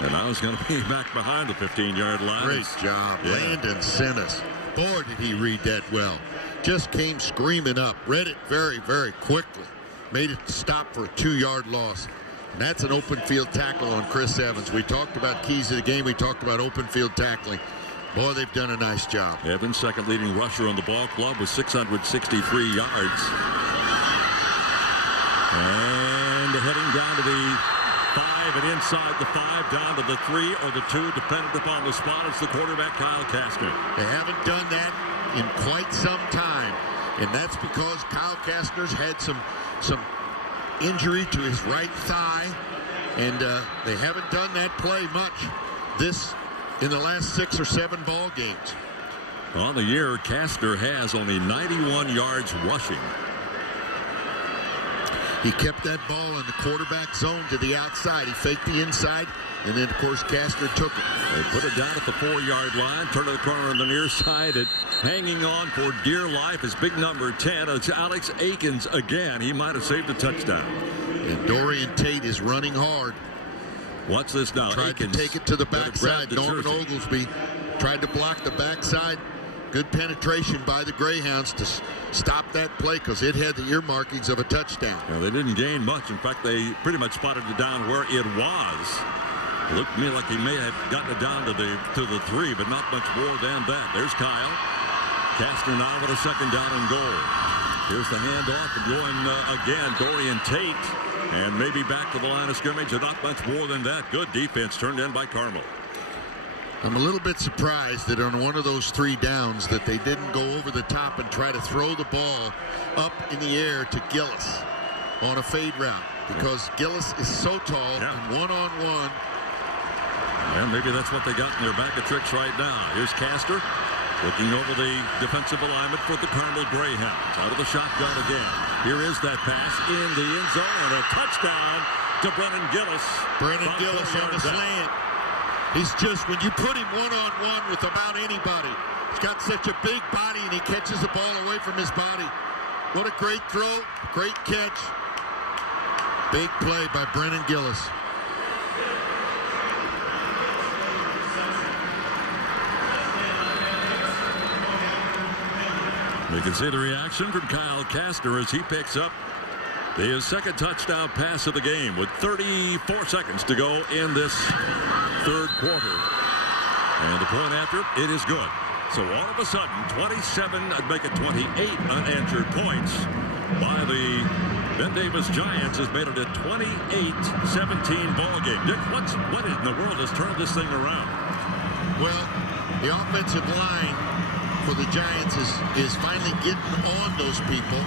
and now it's going to be back behind the 15-yard line. Great job. Yeah. Landon Sinis. Boy, did he read that well. Just came screaming up. Read it very, very quickly. Made it stop for a 2-yard loss. And that's an open field tackle on Chris Evans. We talked about keys of the game. We talked about open field tackling. Boy, they've done a nice job. Evans, second leading rusher on the ball club with 663 yards. And heading down to the 5 and inside the 5, down to the 3 or the 2, dependent upon the spot. It's the quarterback, Kyle Kastner. They haven't done that in quite some time. And that's because Kyle Kastner's had some injury to his right thigh. And they haven't done that play much in the last 6 or 7 ball games. On the year, Kastner has only 91 yards rushing. He kept that ball in the quarterback zone to the outside. He faked the inside, and then, of course, Kastner took it. They put it down at the 4-yard line, turn to the corner on the near side, and hanging on for dear life is big number 10. It's Alex Akins again. He might have saved a touchdown. And Dorian Tate is running hard. Watch this now. Tried Akins to take it to the backside. Norman jersey. Oglesby tried to block the backside. Good penetration by the Greyhounds to stop that play because it had the earmarkings of a touchdown. Well, they didn't gain much. In fact, they pretty much spotted it down where it was. It looked to me like he may have gotten it down to the 3, but not much more than that. There's Kyle. Kastner now with a second down and goal. Here's the handoff and going again. Dorian Tate. And maybe back to the line of scrimmage, and not much more than that. Good defense turned in by Carmel. I'm a little bit surprised that on one of those 3 downs that they didn't go over the top and try to throw the ball up in the air to Gillis on a fade route, because Gillis is so tall and one-on-one. And maybe that's what they got in their bag of tricks right now. Here's Kastner looking over the defensive alignment for the Carmel Greyhounds. Out of the shotgun again. Here is that pass in the end zone and a touchdown to Brennan Gillis. Brennan Gillis on the slant. He's just, when you put him one-on-one with about anybody, he's got such a big body and he catches the ball away from his body. What a great throw, great catch. Big play by Brennan Gillis. You can see the reaction from Kyle Kastner as he picks up his second touchdown pass of the game with 34 seconds to go in this third quarter. And the point after, it is good. So all of a sudden, 27, I'd make it 28 unanswered points by the Ben Davis Giants has made it a 28-17 ball game. Dick, what in the world has turned this thing around? Well, the offensive line for the Giants is finally getting on those people.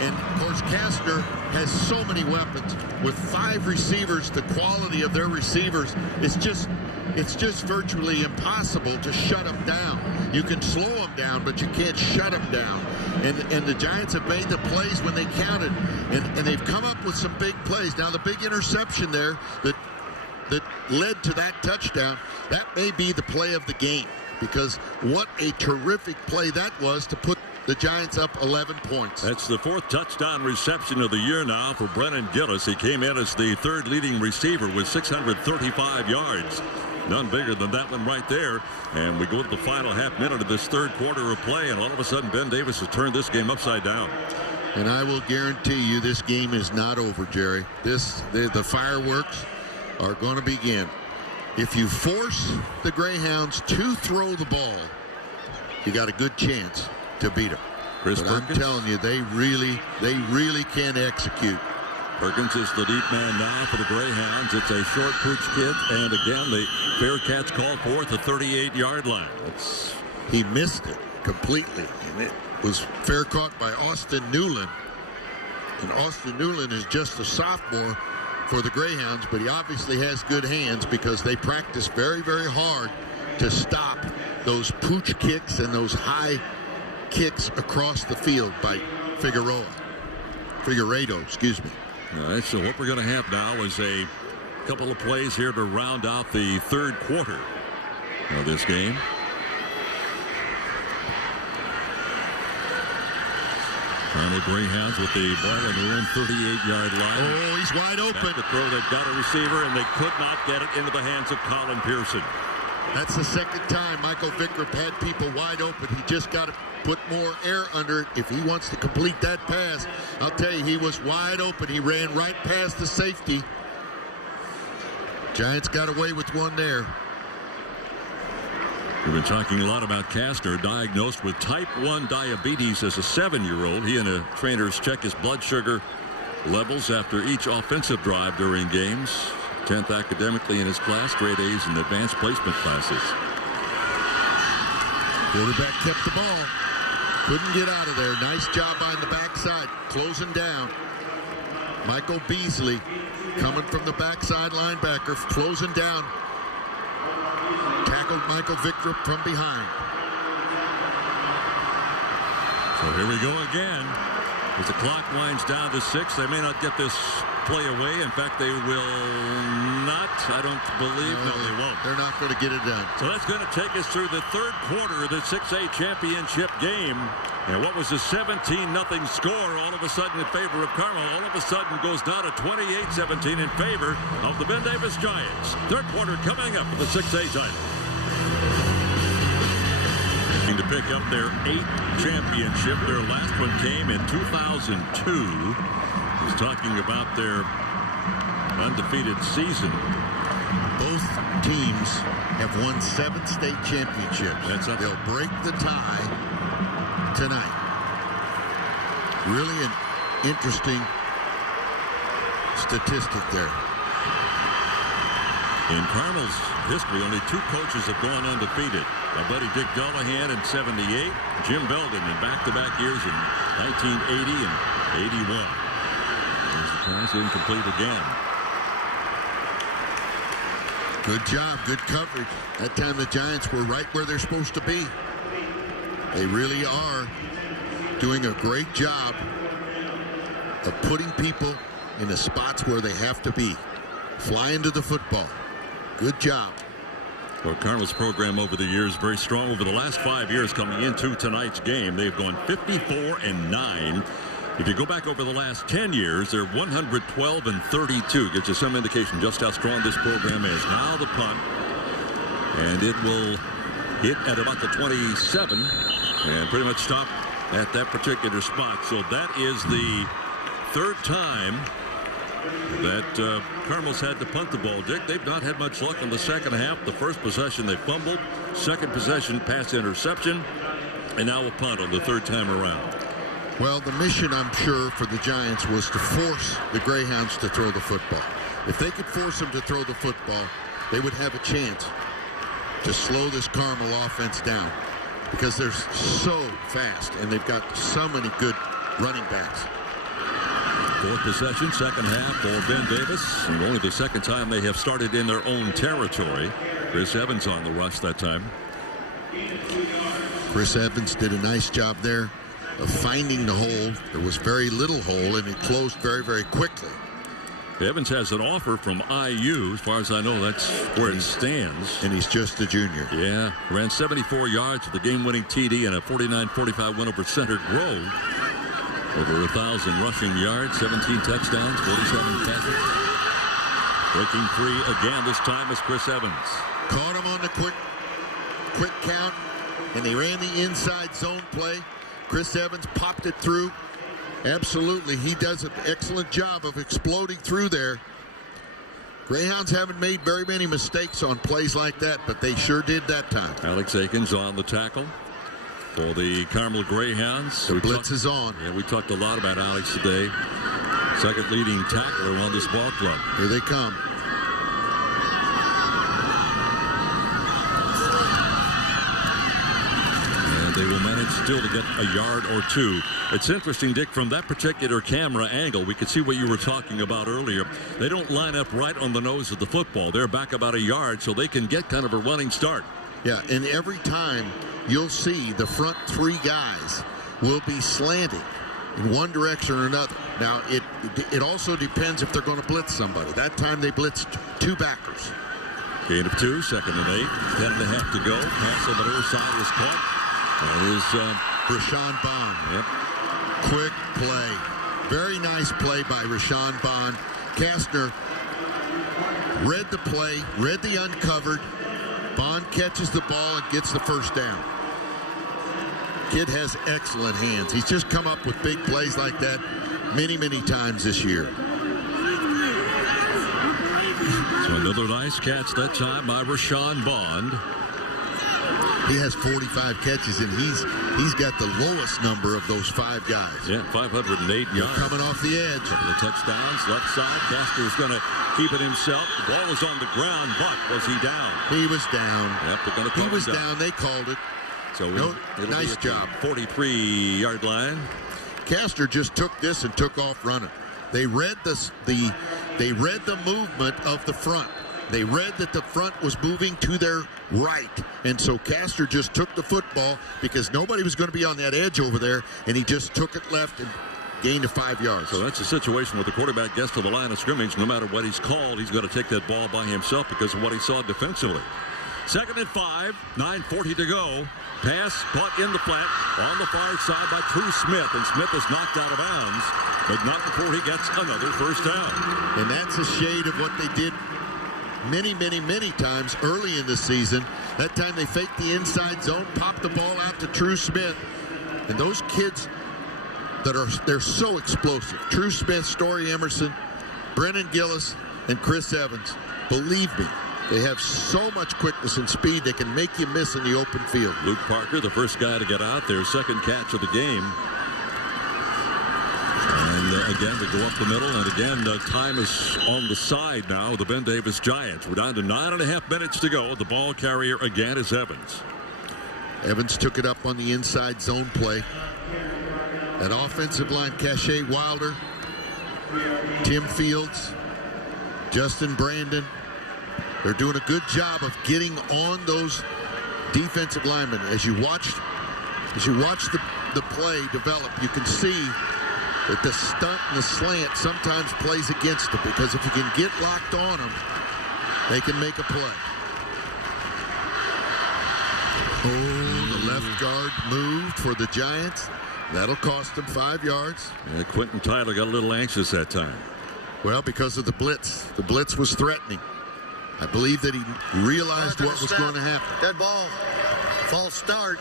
And, of course, Kastner has so many weapons. With 5 receivers, the quality of their receivers is just virtually impossible to shut them down. You can slow them down, but you can't shut them down. And the Giants have made the plays when they counted. And they've come up with some big plays. Now, the big interception there that led to that touchdown, that may be the play of the game. Because what a terrific play that was to put the Giants up 11 points. That's the 4th touchdown reception of the year now for Brennan Gillis. He came in as the 3rd leading receiver with 635 yards. None bigger than that one right there. And we go to the final half minute of this third quarter of play, and all of a sudden Ben Davis has turned this game upside down. And I will guarantee you this game is not over, Jerry. The fireworks are going to begin. If you force the Greyhounds to throw the ball, you got a good chance to beat them. But I'm telling you, they really can execute. Perkins is the deep man now for the Greyhounds. It's a short pooch kick, and again, the fair catch called for at the 38-yard line. He missed it completely, and it was fair caught by Austin Newland. And Austin Newland is just a sophomore for the Greyhounds, but he obviously has good hands because they practice very, very hard to stop those pooch kicks and those high kicks across the field by Figueredo, excuse me. All right, so what we're going to have now is a couple of plays here to round out the third quarter of this game. Carmel Greyhounds with the ball on their own 38-yard line. Oh, he's wide open. Back to throw. They've got a receiver, and they could not get it into the hands of Colin Pearson. That's the second time Michael Vickrup had people wide open. He just got to put more air under it if he wants to complete that pass. I'll tell you, he was wide open. He ran right past the safety. Giants got away with one there. We've been talking a lot about Kastner, diagnosed with type 1 diabetes as a 7-year-old. He and the trainers check his blood sugar levels after each offensive drive during games. 10th academically in his class, straight A's in advanced placement classes. Quarterback kept the ball. Couldn't get out of there. Nice job on the backside, closing down. Michael Beasley coming from the backside linebacker, closing down. Tackled Michael Vickrup from behind. So here we go again. As the clock winds down to 6, they may not get this play away. In fact, they will not. I don't believe. No, they won't. They're not going to get it done. So that's going to take us through the third quarter of the 6A championship game. And what was a 17-0 score all of a sudden in favor of Carmel, all of a sudden goes down to 28-17 in favor of the Ben Davis Giants. Third quarter coming up with the 6A title. To pick up their 8th championship. Their last one came in 2002. He's talking about their undefeated season. Both teams have won 7 state championships. They'll break the tie tonight. Really an interesting statistic there. In Carmel's history, only 2 coaches have gone undefeated. My buddy Dick Dullahan in 78, Jim Belden in back-to-back years in 1980 and 81. There's the pass incomplete again. Good job, good coverage. That time the Giants were right where they're supposed to be. They really are doing a great job of putting people in the spots where they have to be. Flying to the football. Good job. Well, Carmel's program over the years very strong. Over the last 5 years coming into tonight's game, they've gone 54-9. If you go back over the last 10 years, they're 112-32. Gives you some indication just how strong this program is. Now the punt, and it will hit at about the 27 and pretty much stop at that particular spot. So that is the third time that Carmel's had to punt the ball, Dick. They've not had much luck in the second half. The first possession they fumbled, second possession pass interception, and now a punt on the third time around. Well, the mission, I'm sure, for the Giants was to force the Greyhounds to throw the football. If they could force them to throw the football, they would have a chance to slow this Carmel offense down because they're so fast and they've got so many good running backs. Fourth possession, second half for Ben Davis. And only the second time they have started in their own territory. Chris Evans on the rush that time. Chris Evans did a nice job there of finding the hole. There was very little hole, and it closed very, very quickly. Evans has an offer from IU. As far as I know, that's where it stands. And he's just a junior. Yeah. Ran 74 yards with the game-winning TD and a 49-45 win over Center Grove. Over 1,000 rushing yards, 17 touchdowns, 47 catches. Breaking free again. This time is Chris Evans. Caught him on the quick count, and they ran the inside zone play. Chris Evans popped it through. Absolutely, he does an excellent job of exploding through there. Greyhounds haven't made very many mistakes on plays like that, but they sure did that time. Alex Akins on the tackle for the Carmel Greyhounds. The blitz is on. Yeah, we talked a lot about Alex today. Second leading tackler on this ball club. Here they come. And they will manage still to get a yard or two. It's interesting, Dick, from that particular camera angle, we could see what you were talking about earlier. They don't line up right on the nose of the football. They're back about a yard, so they can get kind of a running start. Yeah, and every time you'll see the front 3 guys will be slanting in one direction or another. Now, it also depends if they're going to blitz somebody. That time they blitzed 2 backers. Gain of 2, second and 8, 10.5 to go. Pass on the other side is caught. That is Rashawn Bond. Yep. Quick play. Very nice play by Rashawn Bond. Kastner read the play, read the uncovered, Bond catches the ball and gets the first down. Kid has excellent hands. He's just come up with big plays like that many, many times this year. So another nice catch that time by Rashawn Bond. He has 45 catches, and he's got the lowest number of those 5 guys. Yeah, 508 yards. Coming off the edge. The touchdowns, left side. Castor's going to keep it himself. The ball was on the ground, but was he down? He was down. Yep, they're going to call He was him down. They called it. So nice job. 43-yard line. Castor just took this and took off running. They read they read the movement of the front. They read that the front was moving to their right. And so Castor just took the football because nobody was going to be on that edge over there, and he just took it left and gained 5 yards. So that's a situation where the quarterback gets to the line of scrimmage. No matter what he's called, he's going to take that ball by himself because of what he saw defensively. 2nd and 5, 9:40 to go. Pass, caught in the flat, on the far side by True Smith, and Smith is knocked out of bounds, but not before he gets another first down. And that's a shade of what they did many, many, many times early in the season. That time they faked the inside zone, popped the ball out to True Smith, and those kids they're so explosive. True Smith, Story Emerson, Brennan Gillis, and Chris Evans. Believe me, they have so much quickness and speed they can make you miss in the open field. Luke Parker, the first guy to get out there, second catch of the game. And again, they go up the middle, and again, time is on the side now of the Ben Davis Giants. We're down to 9.5 minutes to go. The ball carrier again is Evans. Evans took it up on the inside zone play. That offensive line, Cache Wilder, Tim Fields, Justin Brandon, they're doing a good job of getting on those defensive linemen. As you watch the play develop, you can see that the stunt and the slant sometimes plays against them, because if you can get locked on them, they can make a play. Oh, the left guard moved for the Giants. That'll cost them 5 yards. And Quentin Tyler got a little anxious that time. Well, because of the blitz. The blitz was threatening. I believe that he realized what was going to happen. Dead ball. False start.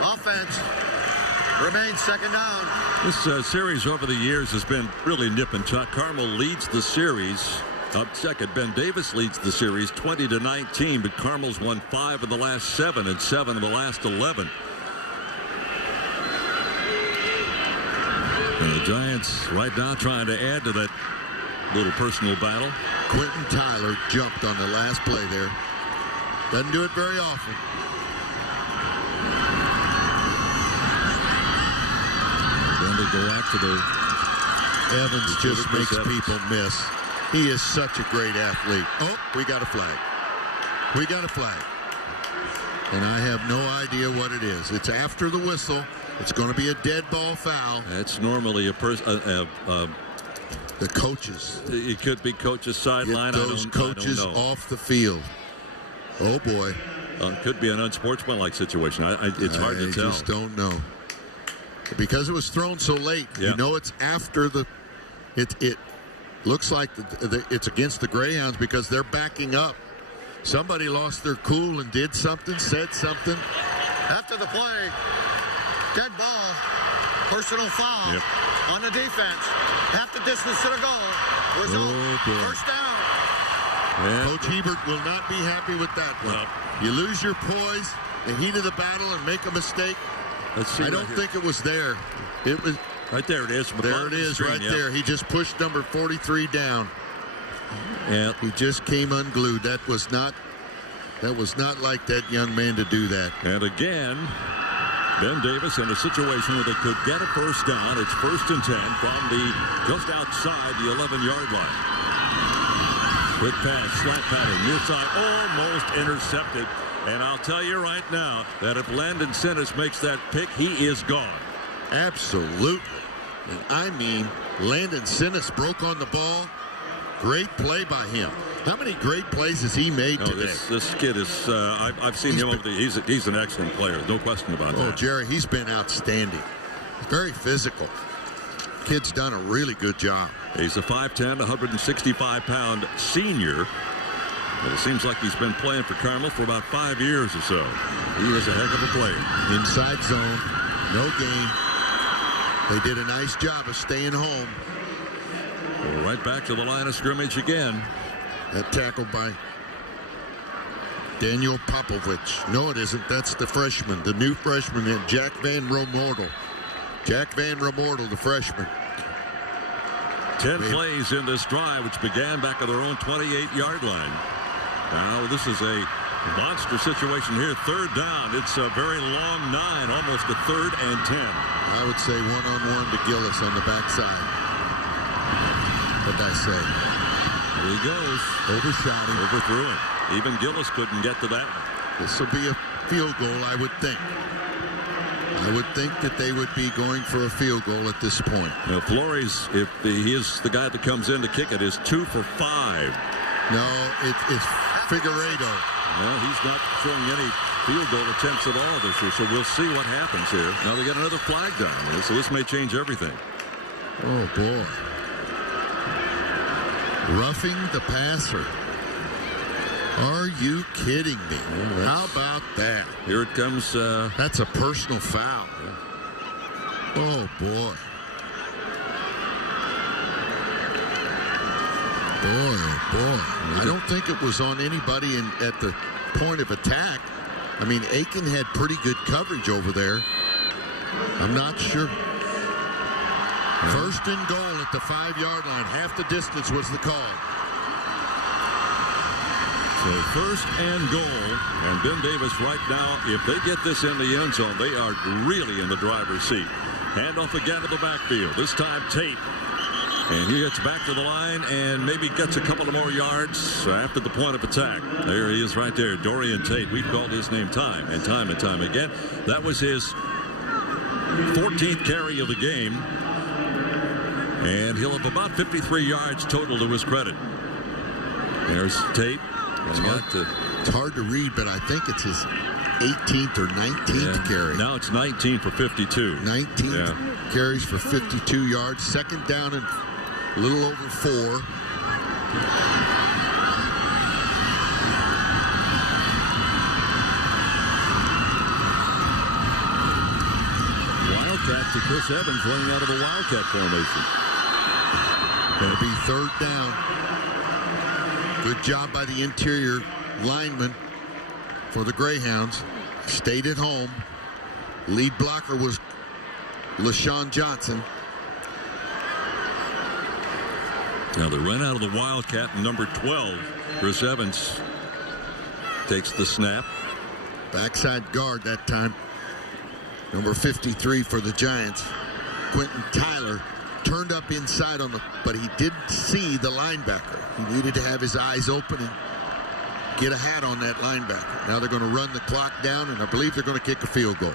Offense. Remains 2nd down. This series over the years has been really nip and tuck. Carmel leads the series. Up second, Ben Davis leads the series 20-19, but Carmel's won 5 of the last 7 and 7 of the last 11. And the Giants right now trying to add to that little personal battle. Quentin Tyler jumped on the last play there. Doesn't do it very often. Then they go after the Evans just makes people miss. He is such a great athlete. Oh, we got a flag. We got a flag. And I have no idea what it is. It's after the whistle. It's going to be a dead ball foul. That's normally a person. The coaches. It could be coach's sideline. Get those coaches off the field. Oh, boy. Could be an unsportsmanlike situation. It's hard to tell. I just don't know. Because it was thrown so late, you know it's after the... It looks like it's against the Greyhounds because they're backing up. Somebody lost their cool and did something, said something. After the play, dead ball, personal foul on the defense. Half the distance to the goal. Result, first down. Yeah. Coach Hebert will not be happy with that one. You lose your poise, the heat of the battle, and make a mistake. I don't think it was there. It was right there. It is. There it is, right there. He just pushed number 43 down. Yeah, he just came unglued. That was not like that young man to do that. And again, Ben Davis in a situation where they could get a first down. It's 1st and 10 from just outside the 11-yard line. Quick pass, slant pattern, near side, almost intercepted. And I'll tell you right now that if Landon Sinnis makes that pick, he is gone. Absolutely. And I mean, Landon Sinnis broke on the ball. Great play by him. How many great plays has he made today? This kid is, I've seen him over he's an excellent player. No question about that. Oh, Jerry, he's been outstanding. Very physical. Kid's done a really good job. He's a 5'10", 165-pound senior. But it seems like he's been playing for Carmel for about 5 years or so. He was a heck of a player. Inside zone, no gain. They did a nice job of staying home. Well, right back to the line of scrimmage again. That tackle by Daniel Popovich. No, it isn't. That's the freshman, the new freshman, Jack Van Romordel. Jack Van Romordel, the freshman. 10 plays in this drive, which began back at their own 28-yard line. Now, this is a monster situation here. Third down. It's a very long 9, almost a 3rd and 10. I would say one-on-one to Gillis on the backside. What'd I say? There he goes. Overshot him. Overthrew him. Even Gillis couldn't get to that one. This will be a field goal, I would think. I would think that they would be going for a field goal at this point. Now, Flores, if he is the guy that comes in to kick it, is 2 for 5. No, it's Figueiredo. Well, he's not showing any field goal attempts at all this year, so we'll see what happens here. Now they got another flag down here, so this may change everything. Oh, boy. Roughing the passer. Are you kidding me? How about that? Here it comes. That's a personal foul. Oh, boy. Boy, oh, boy. I don't think it was on anybody at the point of attack. I mean, Aiken had pretty good coverage over there. I'm not sure. First and goal at the 5-yard line. Half the distance was the call. So first and goal, and Ben Davis right now, if they get this in the end zone, they are really in the driver's seat. Handoff again to the backfield. This time Tate. And he gets back to the line and maybe gets a couple of more yards after the point of attack. There he is right there, Dorian Tate. We've called his name time and time again. That was his 14th carry of the game. And he'll have about 53 yards total to his credit. There's Tate. It's hard to read, but I think it's his 18th or 19th carry. Now it's 19 for 52. 19 carries for 52 yards. Second down and a little over 4. Wildcat to Chris Evans running out of the Wildcat formation. Going to be third down. Good job by the interior lineman for the Greyhounds. Stayed at home. Lead blocker was LaShawn Johnson. Now they run out of the Wildcat, number 12. Chris Evans takes the snap. Backside guard that time. Number 53 for the Giants. Quentin Tyler turned up inside but he didn't see the linebacker. He needed to have his eyes open and get a hat on that linebacker. Now they're going to run the clock down, and I believe they're going to kick a field goal.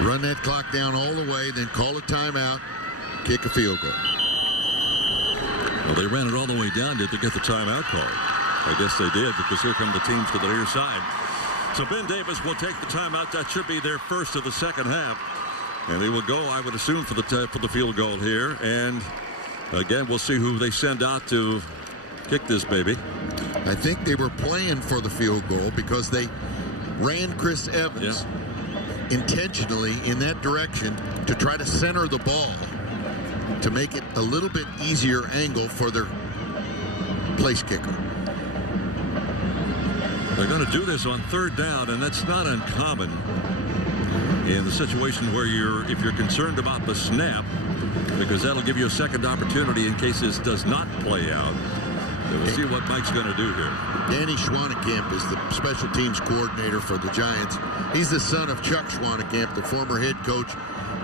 Run that clock down all the way, then call a timeout, kick a field goal. Well, they ran it all the way down. Did they get the timeout call? I guess they did, because here come the teams to the near side. So Ben Davis will take the timeout. That should be their first of the second half. And they will go, I would assume, for the field goal here. And again, we'll see who they send out to kick this baby. I think they were playing for the field goal because they ran Chris Evans intentionally in that direction to try to center the ball to make it a little bit easier angle for their place kicker. They're going to do this on third down, and that's not uncommon in the situation where if you're concerned about the snap, because that'll give you a second opportunity in case this does not play out. So we'll see what Mike's going to do here. Danny Schwanenkamp is the special teams coordinator for the Giants. He's the son of Chuck Schwanenkamp, the former head coach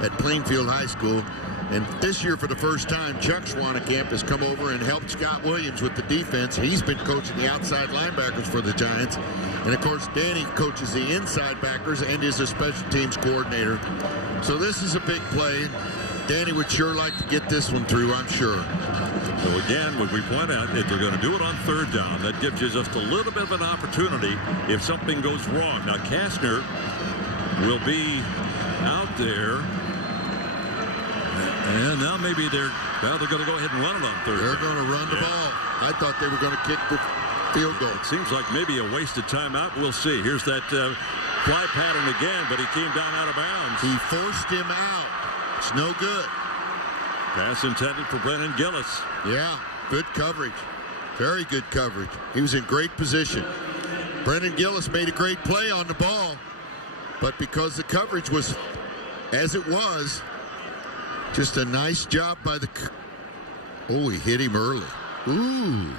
at Plainfield High School. And this year, for the first time, Chuck Schwanenkamp has come over and helped Scott Williams with the defense. He's been coaching the outside linebackers for the Giants. And, of course, Danny coaches the inside backers and is a special teams coordinator. So this is a big play. Danny would sure like to get this one through, I'm sure. So, again, when we point out, if they're going to do it on third down, that gives you just a little bit of an opportunity if something goes wrong. Now, Kastner will be out there. And now maybe they're going to go ahead and run it on third. They're going to run the ball. I thought they were going to kick the Field goal. It seems like maybe a wasted timeout. We'll see. Here's that fly pattern again, but he came down out of bounds. He forced him out. It's no good. Pass intended for Brennan Gillis. Yeah, good coverage. Very good coverage. He was in great position. Brennan Gillis made a great play on the ball, but because the coverage was as it was, just a nice job by the... Oh, he hit him early. Ooh.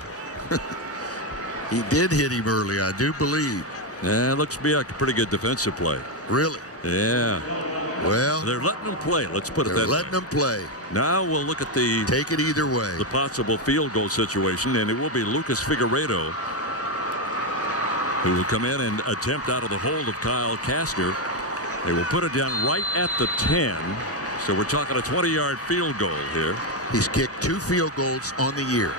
He did hit him early, I do believe. Yeah, it looks to be like a pretty good defensive play. Really? Yeah. Well, they're letting them play. Let's put it that way. They're letting them play. Now we'll look at the... Take it either way. The possible field goal situation, and it will be Lucas Figueredo who will come in and attempt out of the hold of Kyle Kastner. They will put it down right at the 10. So we're talking a 20-yard field goal here. He's kicked 2 field goals on the year.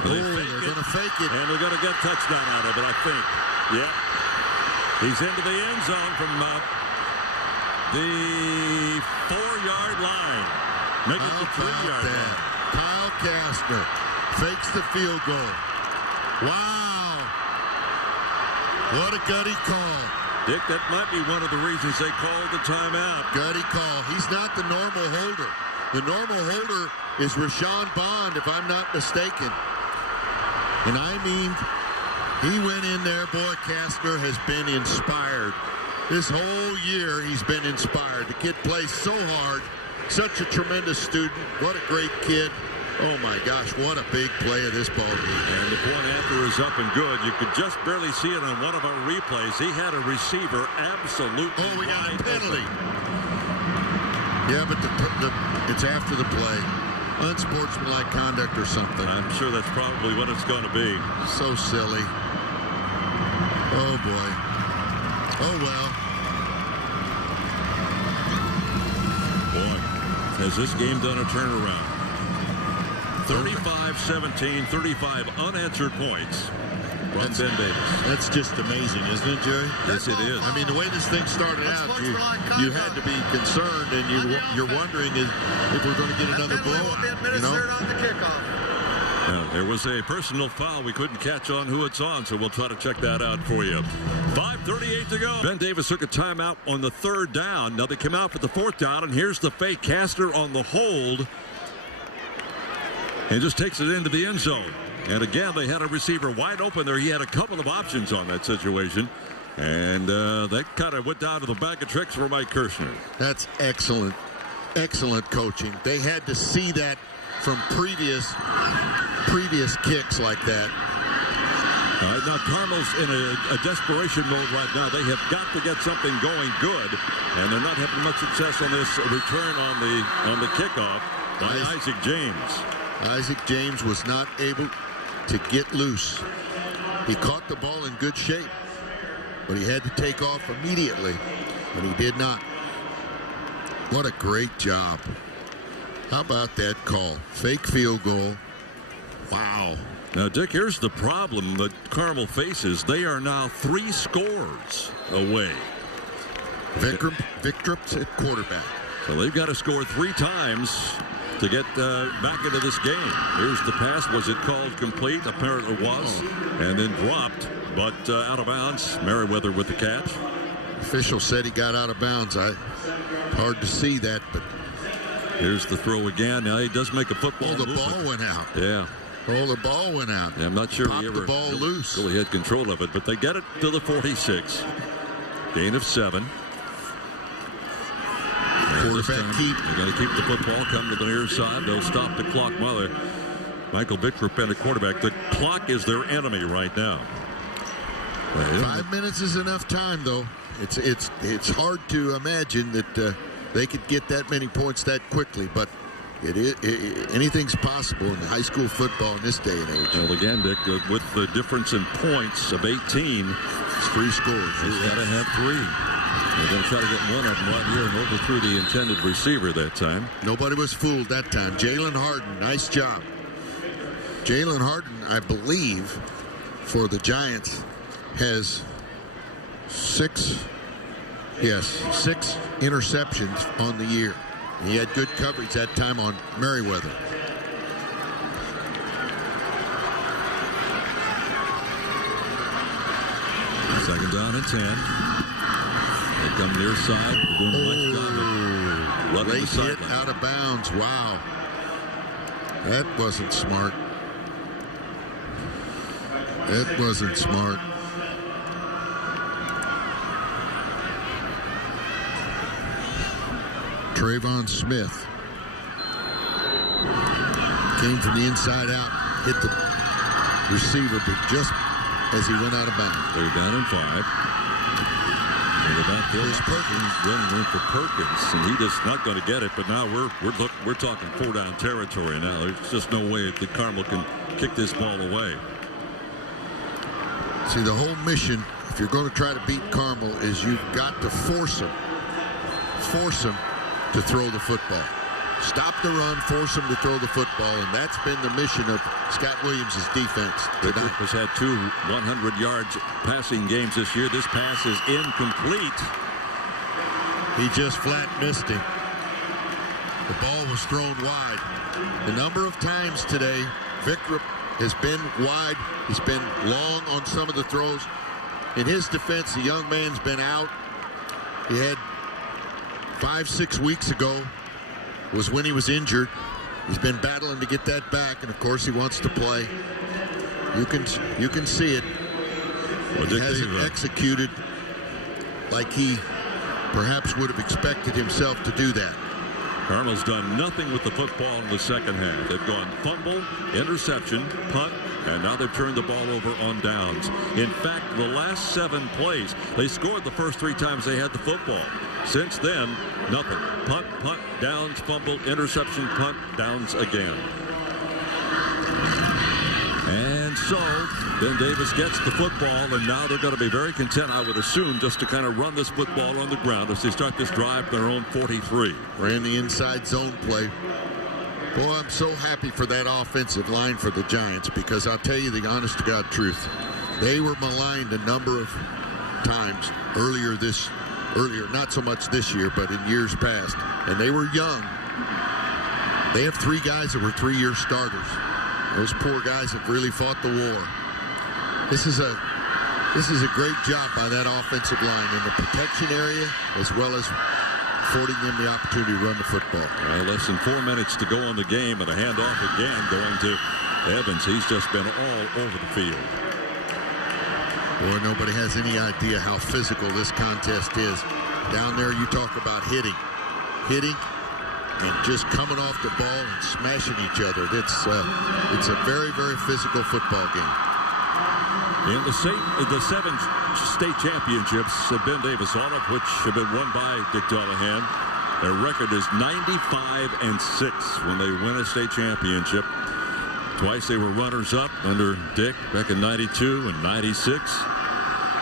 They're going to fake it. And they're going to get a touchdown out of it, I think. Yeah. He's into the end zone from the 4-yard line. Make it the 3-yard line. Kyle Kastner fakes the field goal. Wow. What a gutty call. Dick, that might be one of the reasons they called the timeout. Gutty call. He's not the normal holder. The normal holder is Rashawn Bond, if I'm not mistaken. And I mean, he went in there. Boy, Kastner has been inspired. This whole year, he's been inspired. The kid plays so hard. Such a tremendous student. What a great kid. Oh, my gosh, what a big play of this ball game. And the point after is up and good. You could just barely see it on one of our replays. He had a receiver absolutely Oh, we got a penalty. Open. Yeah, but it's after the play. Unsportsmanlike conduct or something. I'm sure that's probably what it's going to be. So silly. Oh, boy. Oh, well. Boy, has this game done a turnaround. 35-17, 35 unanswered points from Ben Davis. That's just amazing, isn't it, Jerry? Yes, it is. I mean, the way this thing started out, you had to be concerned, and you're wondering if we're going to get another blowout. You know? Now, there was a personal foul. We couldn't catch on who it's on, so we'll try to check that out for you. 5:38 to go. Ben Davis took a timeout on the 3rd down. Now they come out for the 4th down, and here's the fake. Kastner on the hold. And just takes it into the end zone. And again, they had a receiver wide open there. He had a couple of options on that situation. And that kind of went down to the bag of tricks for Mike Kirshner. That's excellent. Excellent coaching. They had to see that from previous kicks like that. All right, now Carmel's in a desperation mode right now. They have got to get something going good. And they're not having much success on this return on the kickoff by Isaac James. Isaac James was not able to get loose. He caught the ball in good shape, but he had to take off immediately, and he did not. What a great job. How about that call? Fake field goal. Wow. Now, Dick, here's the problem that Carmel faces. They are now 3 scores away. Victrup's at quarterback. So they've got to score 3 times to get back into this game. Here's the pass. Was it called complete? Apparently it was. And then dropped, but out of bounds. Merriweather with the catch. Official said he got out of bounds. Hard to see that, but... Here's the throw again. Now he does make a football movement. Ball went out. Yeah. Oh, the ball went out. Yeah, I'm not sure he ever the ball loose. Really had control of it, but they get it to the 46. Gain of 7. Quarterback keep. They're going to keep the football, come to the near side. They'll stop the clock. Michael Victor, the quarterback. The clock is their enemy right now. 5 minutes is enough time, though. It's hard to imagine that they could get that many points that quickly, but anything's possible in high school football in this day and age. Well, again, Dick, with the difference in points of 18, it's 3 scores. They've got to have 3. They're going to try to get one of them right here and overthrew the intended receiver that time. Nobody was fooled that time. Jalen Harden, nice job. Jalen Harden, I believe, for the Giants, has 6 interceptions on the year. He had good coverage that time on Merriweather. Second down and 10. They come near side. Doing a nice job of running Late the sideline. hit out of bounds. Wow. That wasn't smart. That wasn't smart. Trayvon Smith came from the inside out, hit the receiver, but just as he went out of bounds. They're down in 5. Here's Perkins running in for Perkins, and he just not going to get it. But now we're talking 4-down territory now. There's just no way that Carmel can kick this ball away. See, the whole mission, if you're going to try to beat Carmel, is you've got to force them to throw the football. Stop the run, force them to throw the football, and that's been the mission of Scott Williams' defense tonight. Has had 2 100-yard passing games this year. This pass is incomplete. He just flat missed him. The ball was thrown wide. The number of times today, Victor has been wide. He's been long on some of the throws. In his defense, the young man's been out. He had 5-6 weeks ago was when he was injured. He's been battling to get that back, and of course he wants to play. You can see it. He hasn't executed like he perhaps would have expected himself to do that. Carmel's done nothing with the football in the second half. They've gone fumble, interception, punt, and now they've turned the ball over on downs. In fact, the last 7 plays, they scored the first 3 times they had the football. Since then, nothing. Punt, downs, fumble, interception, punt, downs again. And so, Ben Davis gets the football, and now they're going to be very content, I would assume, just to kind of run this football on the ground as they start this drive from their own 43. Ran the inside zone play. Boy, I'm so happy for that offensive line for the Giants, because I'll tell you the honest-to-God truth. They were maligned a number of times earlier, not so much this year, but in years past. And they were young. They have 3 guys that were 3-year starters. Those poor guys have really fought the war. This is a great job by that offensive line in the protection area, as well as affording them the opportunity to run the football. Well, less than 4 minutes to go on the game, and a handoff again going to Evans. He's just been all over the field. Boy, nobody has any idea how physical this contest is. Down there, you talk about hitting, and just coming off the ball and smashing each other. It's a very, very physical football game. In the 7 state championships that Ben Davis, all of which have been won by Dick Dullahan, their record is 95-6 when they win a state championship. Twice they were runners-up under Dick back in 92 and 96.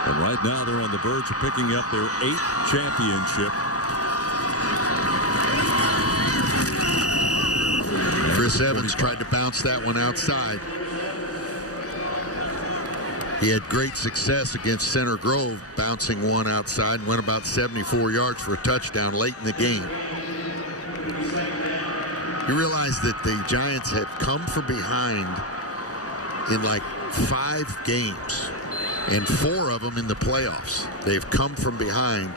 And right now they're on the verge of picking up their 8th championship. Chris Evans tried to bounce that one outside. He had great success against Center Grove, bouncing one outside, and went about 74 yards for a touchdown late in the game. You realize that the Giants have come from behind in like 5 games, and 4 of them in the playoffs. They've come from behind.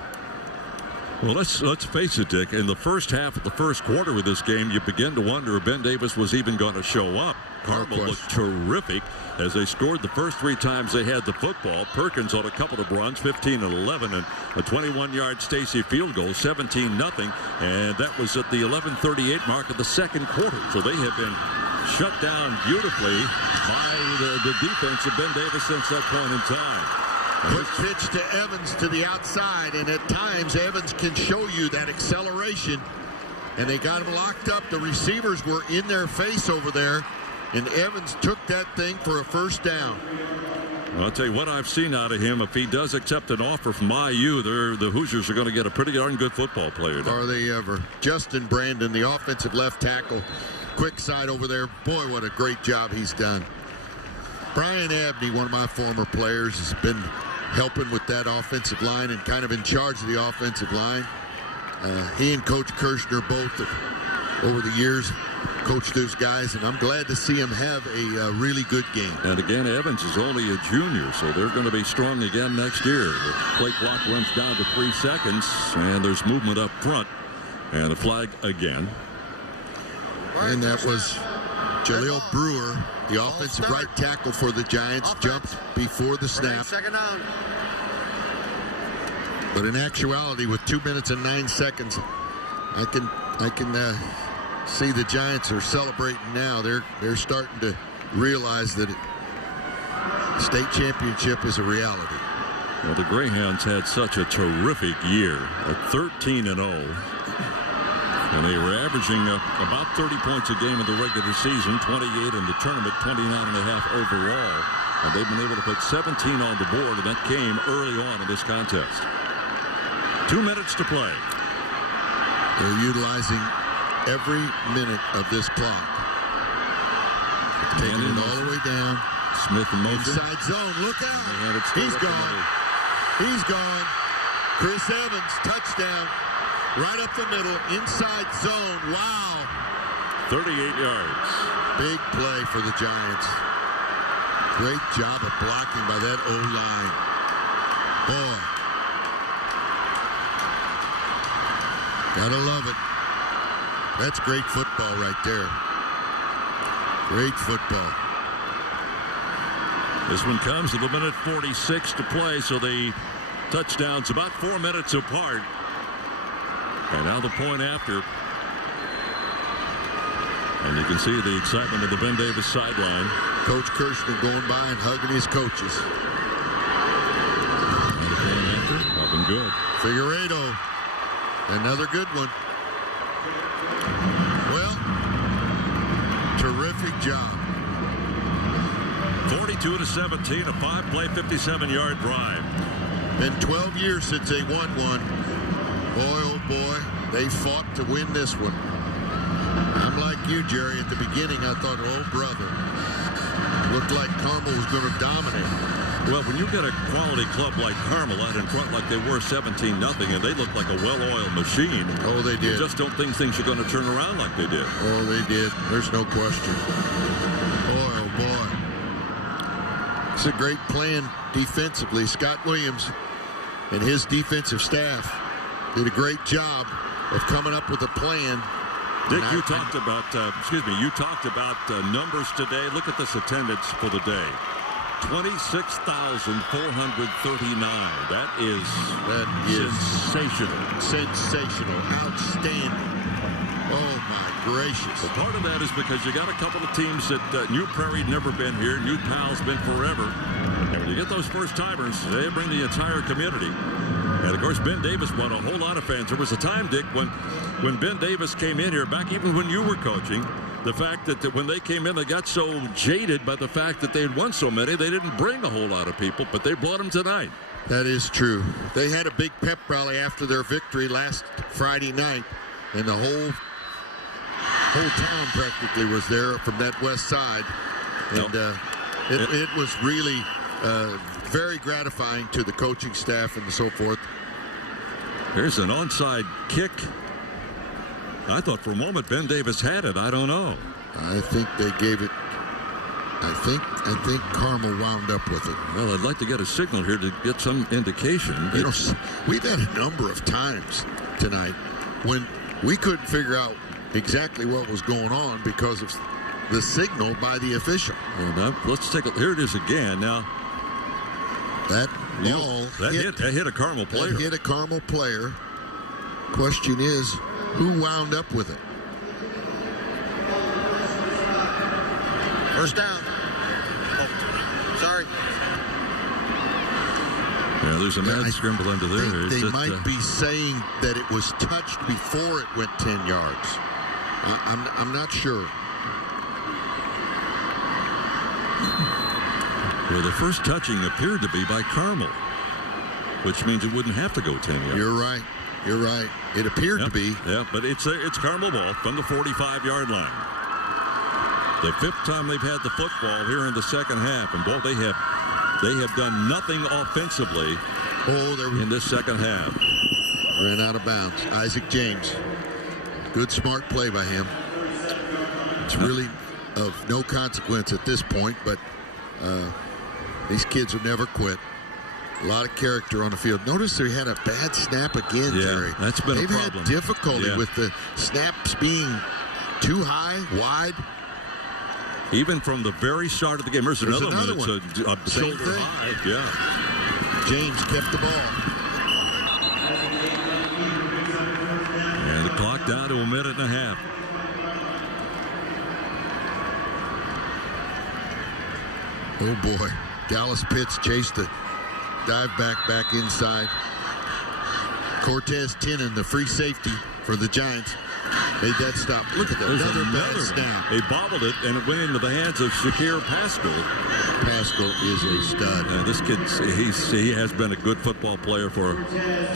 Well, let's face it, Dick. In the first half of the first quarter of this game, you begin to wonder if Ben Davis was even going to show up. Carmel looked terrific as they scored the first 3 times they had the football. Perkins on a couple of runs, 15 and 11, and a 21-yard Stacy field goal, 17-0, and that was at the 11:38 mark of the second quarter. So they have been shut down beautifully by the defense of Ben Davis since that point in time. Quick pitch to Evans to the outside, and at times Evans can show you that acceleration, and they got him locked up. The receivers were in their face over there, and Evans took that thing for a first down. I'll tell you what I've seen out of him. If he does accept an offer from IU, the Hoosiers are going to get a pretty darn good football player. Are they ever? Justin Brandon, the offensive left tackle, quick side over there. Boy, what a great job he's done. Brian Abney, one of my former players, has been helping with that offensive line and kind of in charge of the offensive line. He and Coach Kirshner both have over the years, coached those guys, and I'm glad to see him have a really good game. And again, Evans is only a junior, so they're going to be strong again next year. The play clock runs down to 3 seconds, and there's movement up front. And a flag again. And that was Jaleel Brewer, the offensive right tackle for the Giants, jumped before the snap. Second down. But in actuality, with 2 minutes and 9 seconds, I can see the Giants are celebrating now. They're starting to realize that state championship is a reality. Well, the Greyhounds had such a terrific year at 13-0. And they were averaging about 30 points a game in the regular season, 28 in the tournament, 29.5 overall. And they've been able to put 17 on the board, and that came early on in this contest. 2 minutes to play. They're utilizing every minute of this clock. Taking it all the way down. Smith and motion. Inside zone. Look out. He's gone. He's gone. Chris Evans, touchdown. Right up the middle. Inside zone. Wow. 38 yards. Big play for the Giants. Great job of blocking by that O-line. Boy. Gotta love it. That's great football right there. Great football. This one comes with 1:46 to play, so the touchdowns about 4 minutes apart. And now the point after. And you can see the excitement of the Ben Davis sideline. Coach Kirshner going by and hugging his coaches. And the point after, up and good. Figueredo. Another good one. Well, terrific job. 42-17, a 5-play, 57-yard drive. Been 12 years since they won one. Boy, oh boy, they fought to win this one. I'm like you, Jerry. At the beginning, I thought, oh, brother. Looked like Carmel was going to dominate. Well, when you get a quality club like Carmel out in front like they were 17-0, and they look like a well-oiled machine. Oh, they did. You just don't think things are going to turn around like they did. Oh, they did. There's no question. Boy, oh, boy. It's a great plan defensively. Scott Williams and his defensive staff did a great job of coming up with a plan. Dick, you talked about, numbers today. Look at this attendance for the day. 26,439. That is sensational. Sensational. Outstanding. Oh, my gracious. Well, part of that is because you got a couple of teams that New Prairie never been here. New Pal's been forever. And when you get those first-timers, they bring the entire community. And, of course, Ben Davis won a whole lot of fans. There was a time, Dick, when Ben Davis came in here, back even when you were coaching, the fact that when they came in, they got so jaded by the fact that they had won so many, they didn't bring a whole lot of people, but they brought them tonight. That is true. They had a big pep rally after their victory last Friday night, and the whole town practically was there from that west side. And it was really very gratifying to the coaching staff and so forth. Here's an onside kick. I thought for a moment Ben Davis had it. I don't know. I think they gave it. I think Carmel wound up with it. Well, I'd like to get a signal here to get some indication. You know, we've had a number of times tonight when we couldn't figure out exactly what was going on because of the signal by the official. Well, now, let's take a look. Here it is again. Now, that ball hit a Carmel player. That hit a Carmel player. Question is, who wound up with it? First down. Oh, sorry. Yeah, there's a mad scramble under there. They might be saying that it was touched before it went 10 yards. I'm not sure. Well, the first touching appeared to be by Carmel, which means it wouldn't have to go 10 yards. You're right. You're right. It appeared to be. Yeah, but it's Carmel ball from the 45-yard line. The 5th time they've had the football here in the second half, and boy, they have done nothing offensively in this second half. Ran out of bounds. Isaac James. Good, smart play by him. It's really of no consequence at this point, but these kids will never quit. A lot of character on the field. Notice they had a bad snap again, Jerry. That's been They've a problem. had difficulty with the snaps being too high, wide. Even from the very start of the game. There's another one. It's a Same shoulder thing. high. Yeah. James kept the ball. And the clock down to a minute and a half. Oh, boy. Dallas Pitts chased the dive back inside. Cortez Tenen, the free safety for the Giants, made that stop. Look at that. Another bad snap. They bobbled it, and it went into the hands of Shakir Pascal. Pascal is a stud. This kid, he has been a good football player for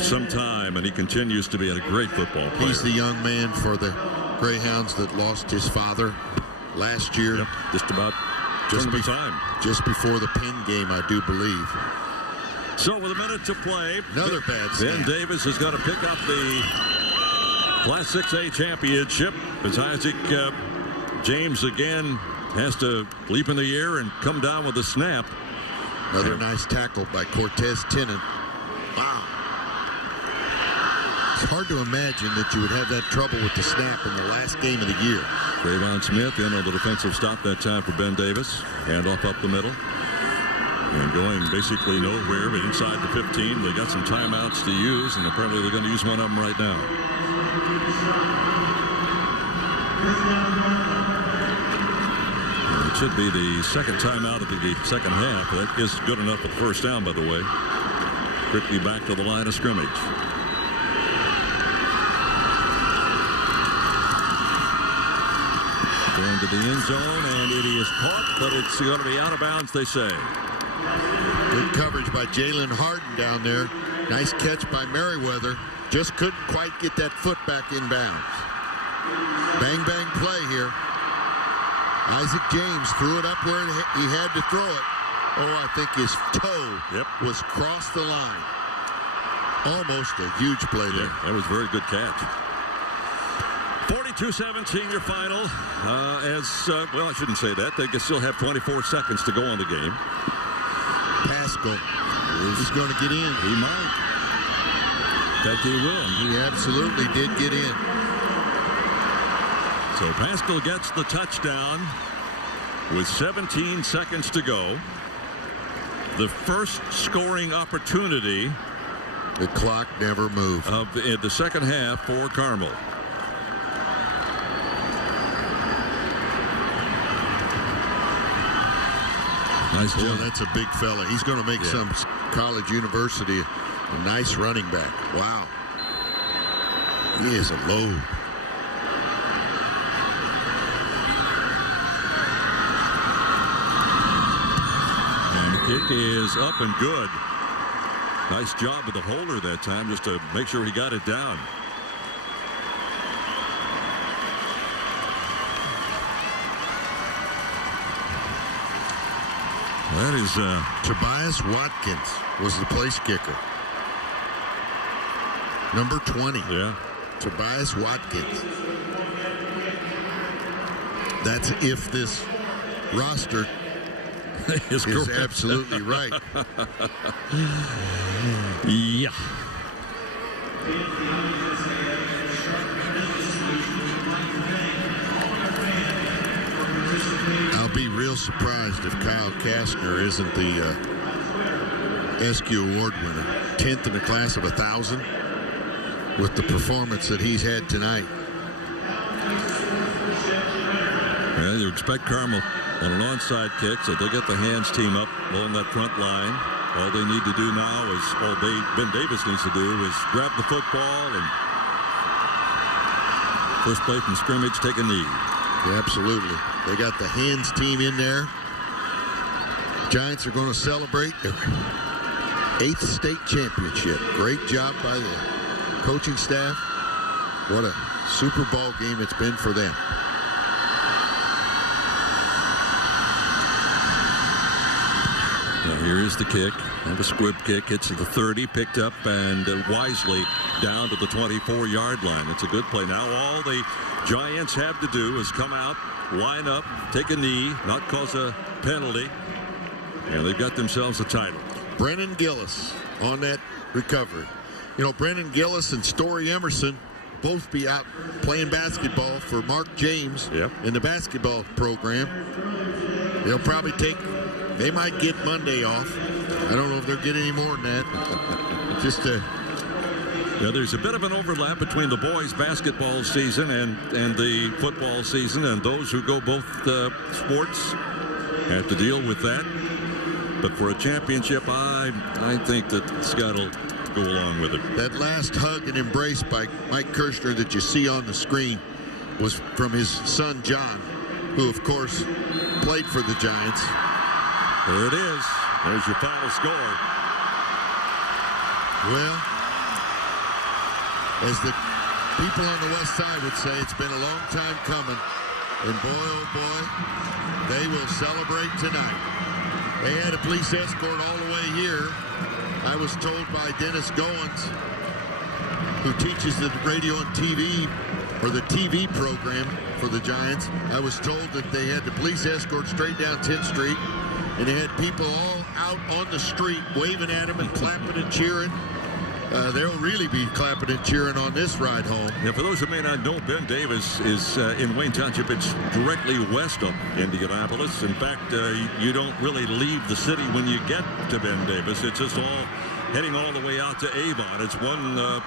some time, and he continues to be a great football player. He's the young man for the Greyhounds that lost his father last year. Yep, just about time. Just before the Penn game, I do believe. So with a minute to play, another bad snap. Ben Davis is going to pick up the Class 6A championship as Isaac James again has to leap in the air and come down with a snap. Another nice tackle by Cortez Tenen. Wow. It's hard to imagine that you would have that trouble with the snap in the last game of the year. Trayvon Smith in on the defensive stop that time for Ben Davis. Handoff up the middle. And going basically nowhere, but inside the 15. They got some timeouts to use, and apparently they're going to use one of them right now. It should be the second timeout of the second half. That is good enough for the first down, by the way. Quickly back to the line of scrimmage. Going to the end zone, and it is caught, but it's going to be out of bounds, they say. Good coverage by Jalen Harden down there. Nice catch by Merriweather. Just couldn't quite get that foot back in bounds. Bang, bang play here. Isaac James threw it up where he had to throw it. Oh, I think his toe was across the line. Almost a huge play there. That was a very good catch. 42-17 your final. Well, I shouldn't say that. They can still have 24 seconds to go on the game. Pascal is going to get in. He might. In fact, he will. He absolutely did get in. So Pascal gets the touchdown with 17 seconds to go. The first scoring opportunity. The clock never moved. Of the second half for Carmel. Nice jump. That's a big fella. He's going to make some college university a nice running back. Wow. He is a load. And the kick is up and good. Nice job with the holder that time just to make sure he got it down. That is Tobias Watkins was the place kicker. Number 20. Yeah. Tobias Watkins. That's if this roster is absolutely right. Yeah. I'll be real surprised if Kyle Kastner isn't the SQ Award winner. 10th in the class of 1,000 with the performance that he's had tonight. Yeah, you expect Carmel on an onside kick, so they'll get the hands team up along that front line. All they need to do now is, Ben Davis needs to do is grab the football and first play from scrimmage, take a knee. Yeah, absolutely. They got the hands team in there. Giants are going to celebrate their 8th state championship. Great job by the coaching staff. What a Super Bowl game it's been for them. Now here is the kick. And the squib kick hits the 30, picked up and wisely down to the 24-yard line. It's a good play. Now all the Giants have to do is come out, line up, take a knee, not cause a penalty, and they've got themselves a title. Brennan Gillis on that recovery. You know, Brennan Gillis and Story Emerson both be out playing basketball for Mark James in the basketball program. They'll probably they might get Monday off. I don't know if they'll get any more than that. Just there's a bit of an overlap between the boys' basketball season and the football season, and those who go both sports have to deal with that. But for a championship, I think that Scott will go along with it. That last hug and embrace by Mike Kirshner that you see on the screen was from his son, John, who, of course, played for the Giants. There it is. There's your final score. Well, as the people on the west side would say, it's been a long time coming. And boy, oh boy, they will celebrate tonight. They had a police escort all the way here. I was told by Dennis Goins, who teaches the radio and TV, or the TV program for the Giants. I was told that they had the police escort straight down 10th Street, and they had people all out on the street waving at them and clapping and cheering. They'll really be clapping and cheering on this ride home. Yeah, for those who may not know, Ben Davis is in Wayne Township. It's directly west of Indianapolis. In fact, you don't really leave the city when you get to Ben Davis. It's just all heading all the way out to Avon. It's one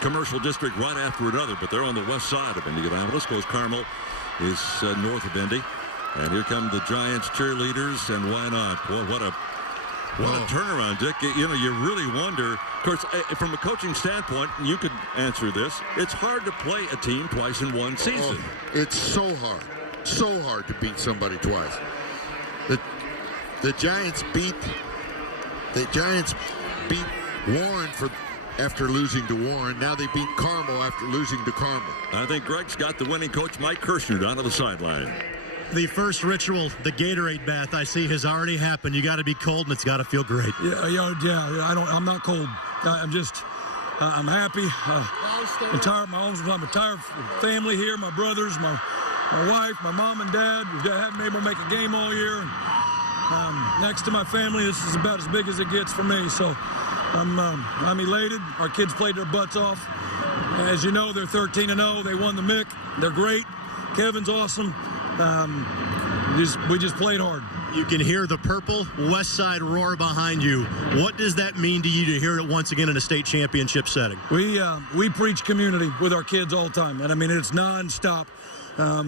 commercial district right after another, but they're on the west side of Indianapolis. Of course, Carmel is north of Indy. And here come the Giants cheerleaders, and why not? Boy, what a turnaround, Dick. You know, you really wonder. Of course, from a coaching standpoint, you could answer this. It's hard to play a team twice in one season. It's so hard to beat somebody twice. The Giants beat Warren after losing to Warren. Now they beat Carmel after losing to Carmel. I think Greg's got the winning coach, Mike Kirshner, down to the sideline. The first ritual, the Gatorade bath, I see has already happened. You got to be cold, and it's got to feel great. I'm not cold. I'm happy. I'm entire family here, my brothers, my wife, my mom and dad. We haven't been able to make a game all year. Next to my family, this is about as big as it gets for me. So I'm elated. Our kids played their butts off. As you know, they're 13-0. They won the MIC. They're great. Kevin's awesome. We just played hard. You can hear the purple West Side roar behind you. What does that mean to you to hear it once again in a state championship setting? We preach community with our kids all the time, and I mean it's nonstop.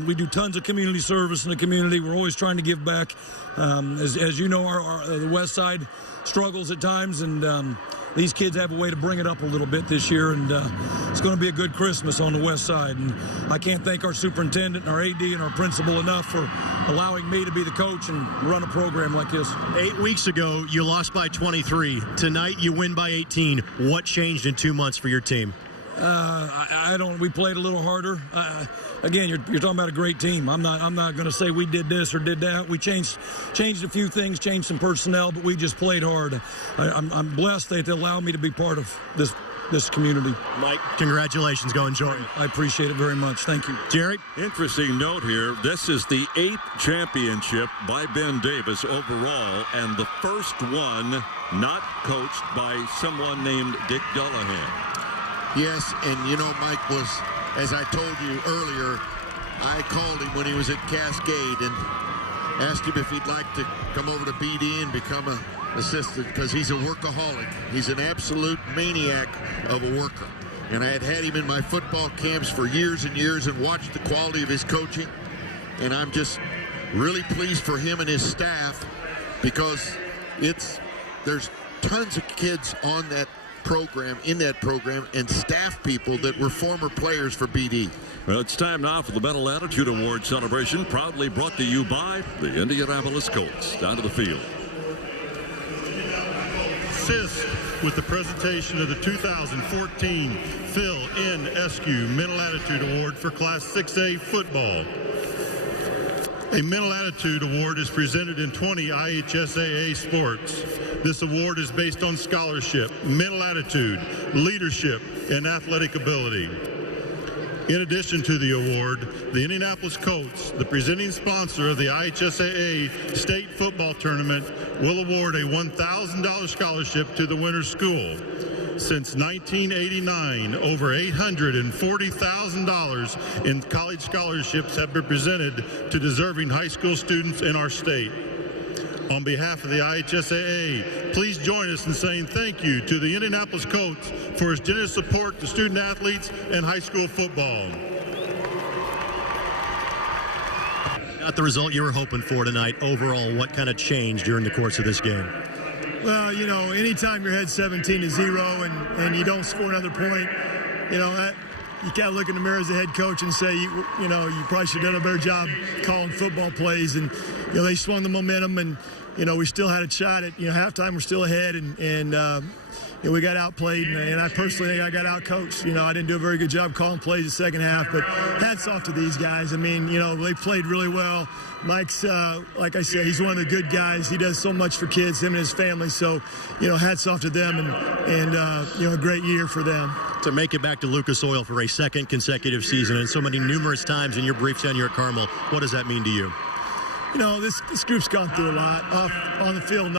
We do tons of community service in the community. We're always trying to give back. As you know, the West Side struggles at times, and these kids have a way to bring it up a little bit this year, and it's going to be a good Christmas on the West Side. And I can't thank our superintendent and our AD and our principal enough for allowing me to be the coach and run a program like this. 8 weeks ago, you lost by 23. Tonight, you win by 18. What changed in 2 months for your team? We played a little harder. Again, you're talking about a great team. I'm not going to say we did this or did that. We changed a few things, changed some personnel, but we just played hard. I'm blessed that they allow me to be part of this community. Mike, congratulations. Go enjoy it. I appreciate it very much. Thank you. Jerry? Interesting note here. This is the 8th championship by Ben Davis overall, and the first one not coached by someone named Dick Dullahan. Yes, and you know, Mike was, as I told you earlier, I called him when he was at Cascade and asked him if he'd like to come over to BD and become an assistant, because he's a workaholic. He's an absolute maniac of a worker. And I had him in my football camps for years and years and watched the quality of his coaching. And I'm just really pleased for him and his staff, because there's tons of kids on that program, and staff people that were former players for BD. Well, it's time now for the Mental Attitude Award celebration, proudly brought to you by the Indianapolis Colts. Down to the field. Assist with the presentation of the 2014 Phil N. Eskew Mental Attitude Award for Class 6A football. A Mental Attitude Award is presented in 20 IHSAA sports. This award is based on scholarship, mental attitude, leadership, and athletic ability. In addition to the award, the Indianapolis Colts, the presenting sponsor of the IHSAA State Football Tournament, will award a $1,000 scholarship to the winner's school. Since 1989, over $840,000 in college scholarships have been presented to deserving high school students in our state. On behalf of the IHSAA, please join us in saying thank you to the Indianapolis Colts for his generous support to student athletes and high school football. Not the result you were hoping for tonight. Overall, what kind of changed during the course of this game? Well, you know, anytime you're ahead 17-0 and you don't score another point, you know, that you got to look in the mirror as the head coach and say, you probably should have done a better job calling football plays. And, you know, they swung the momentum and, you know, we still had a shot at, halftime we're still ahead and we got outplayed, and I personally think I got outcoached. You know, I didn't do a very good job calling plays the second half, but hats off to these guys. I mean, they played really well. Mike's, like I said, he's one of the good guys. He does so much for kids, him and his family. So, hats off to them and a great year for them. To make it back to Lucas Oil for a second consecutive season and so many numerous times in your brief tenure at Carmel, what does that mean to you? This group's gone through a lot on the field.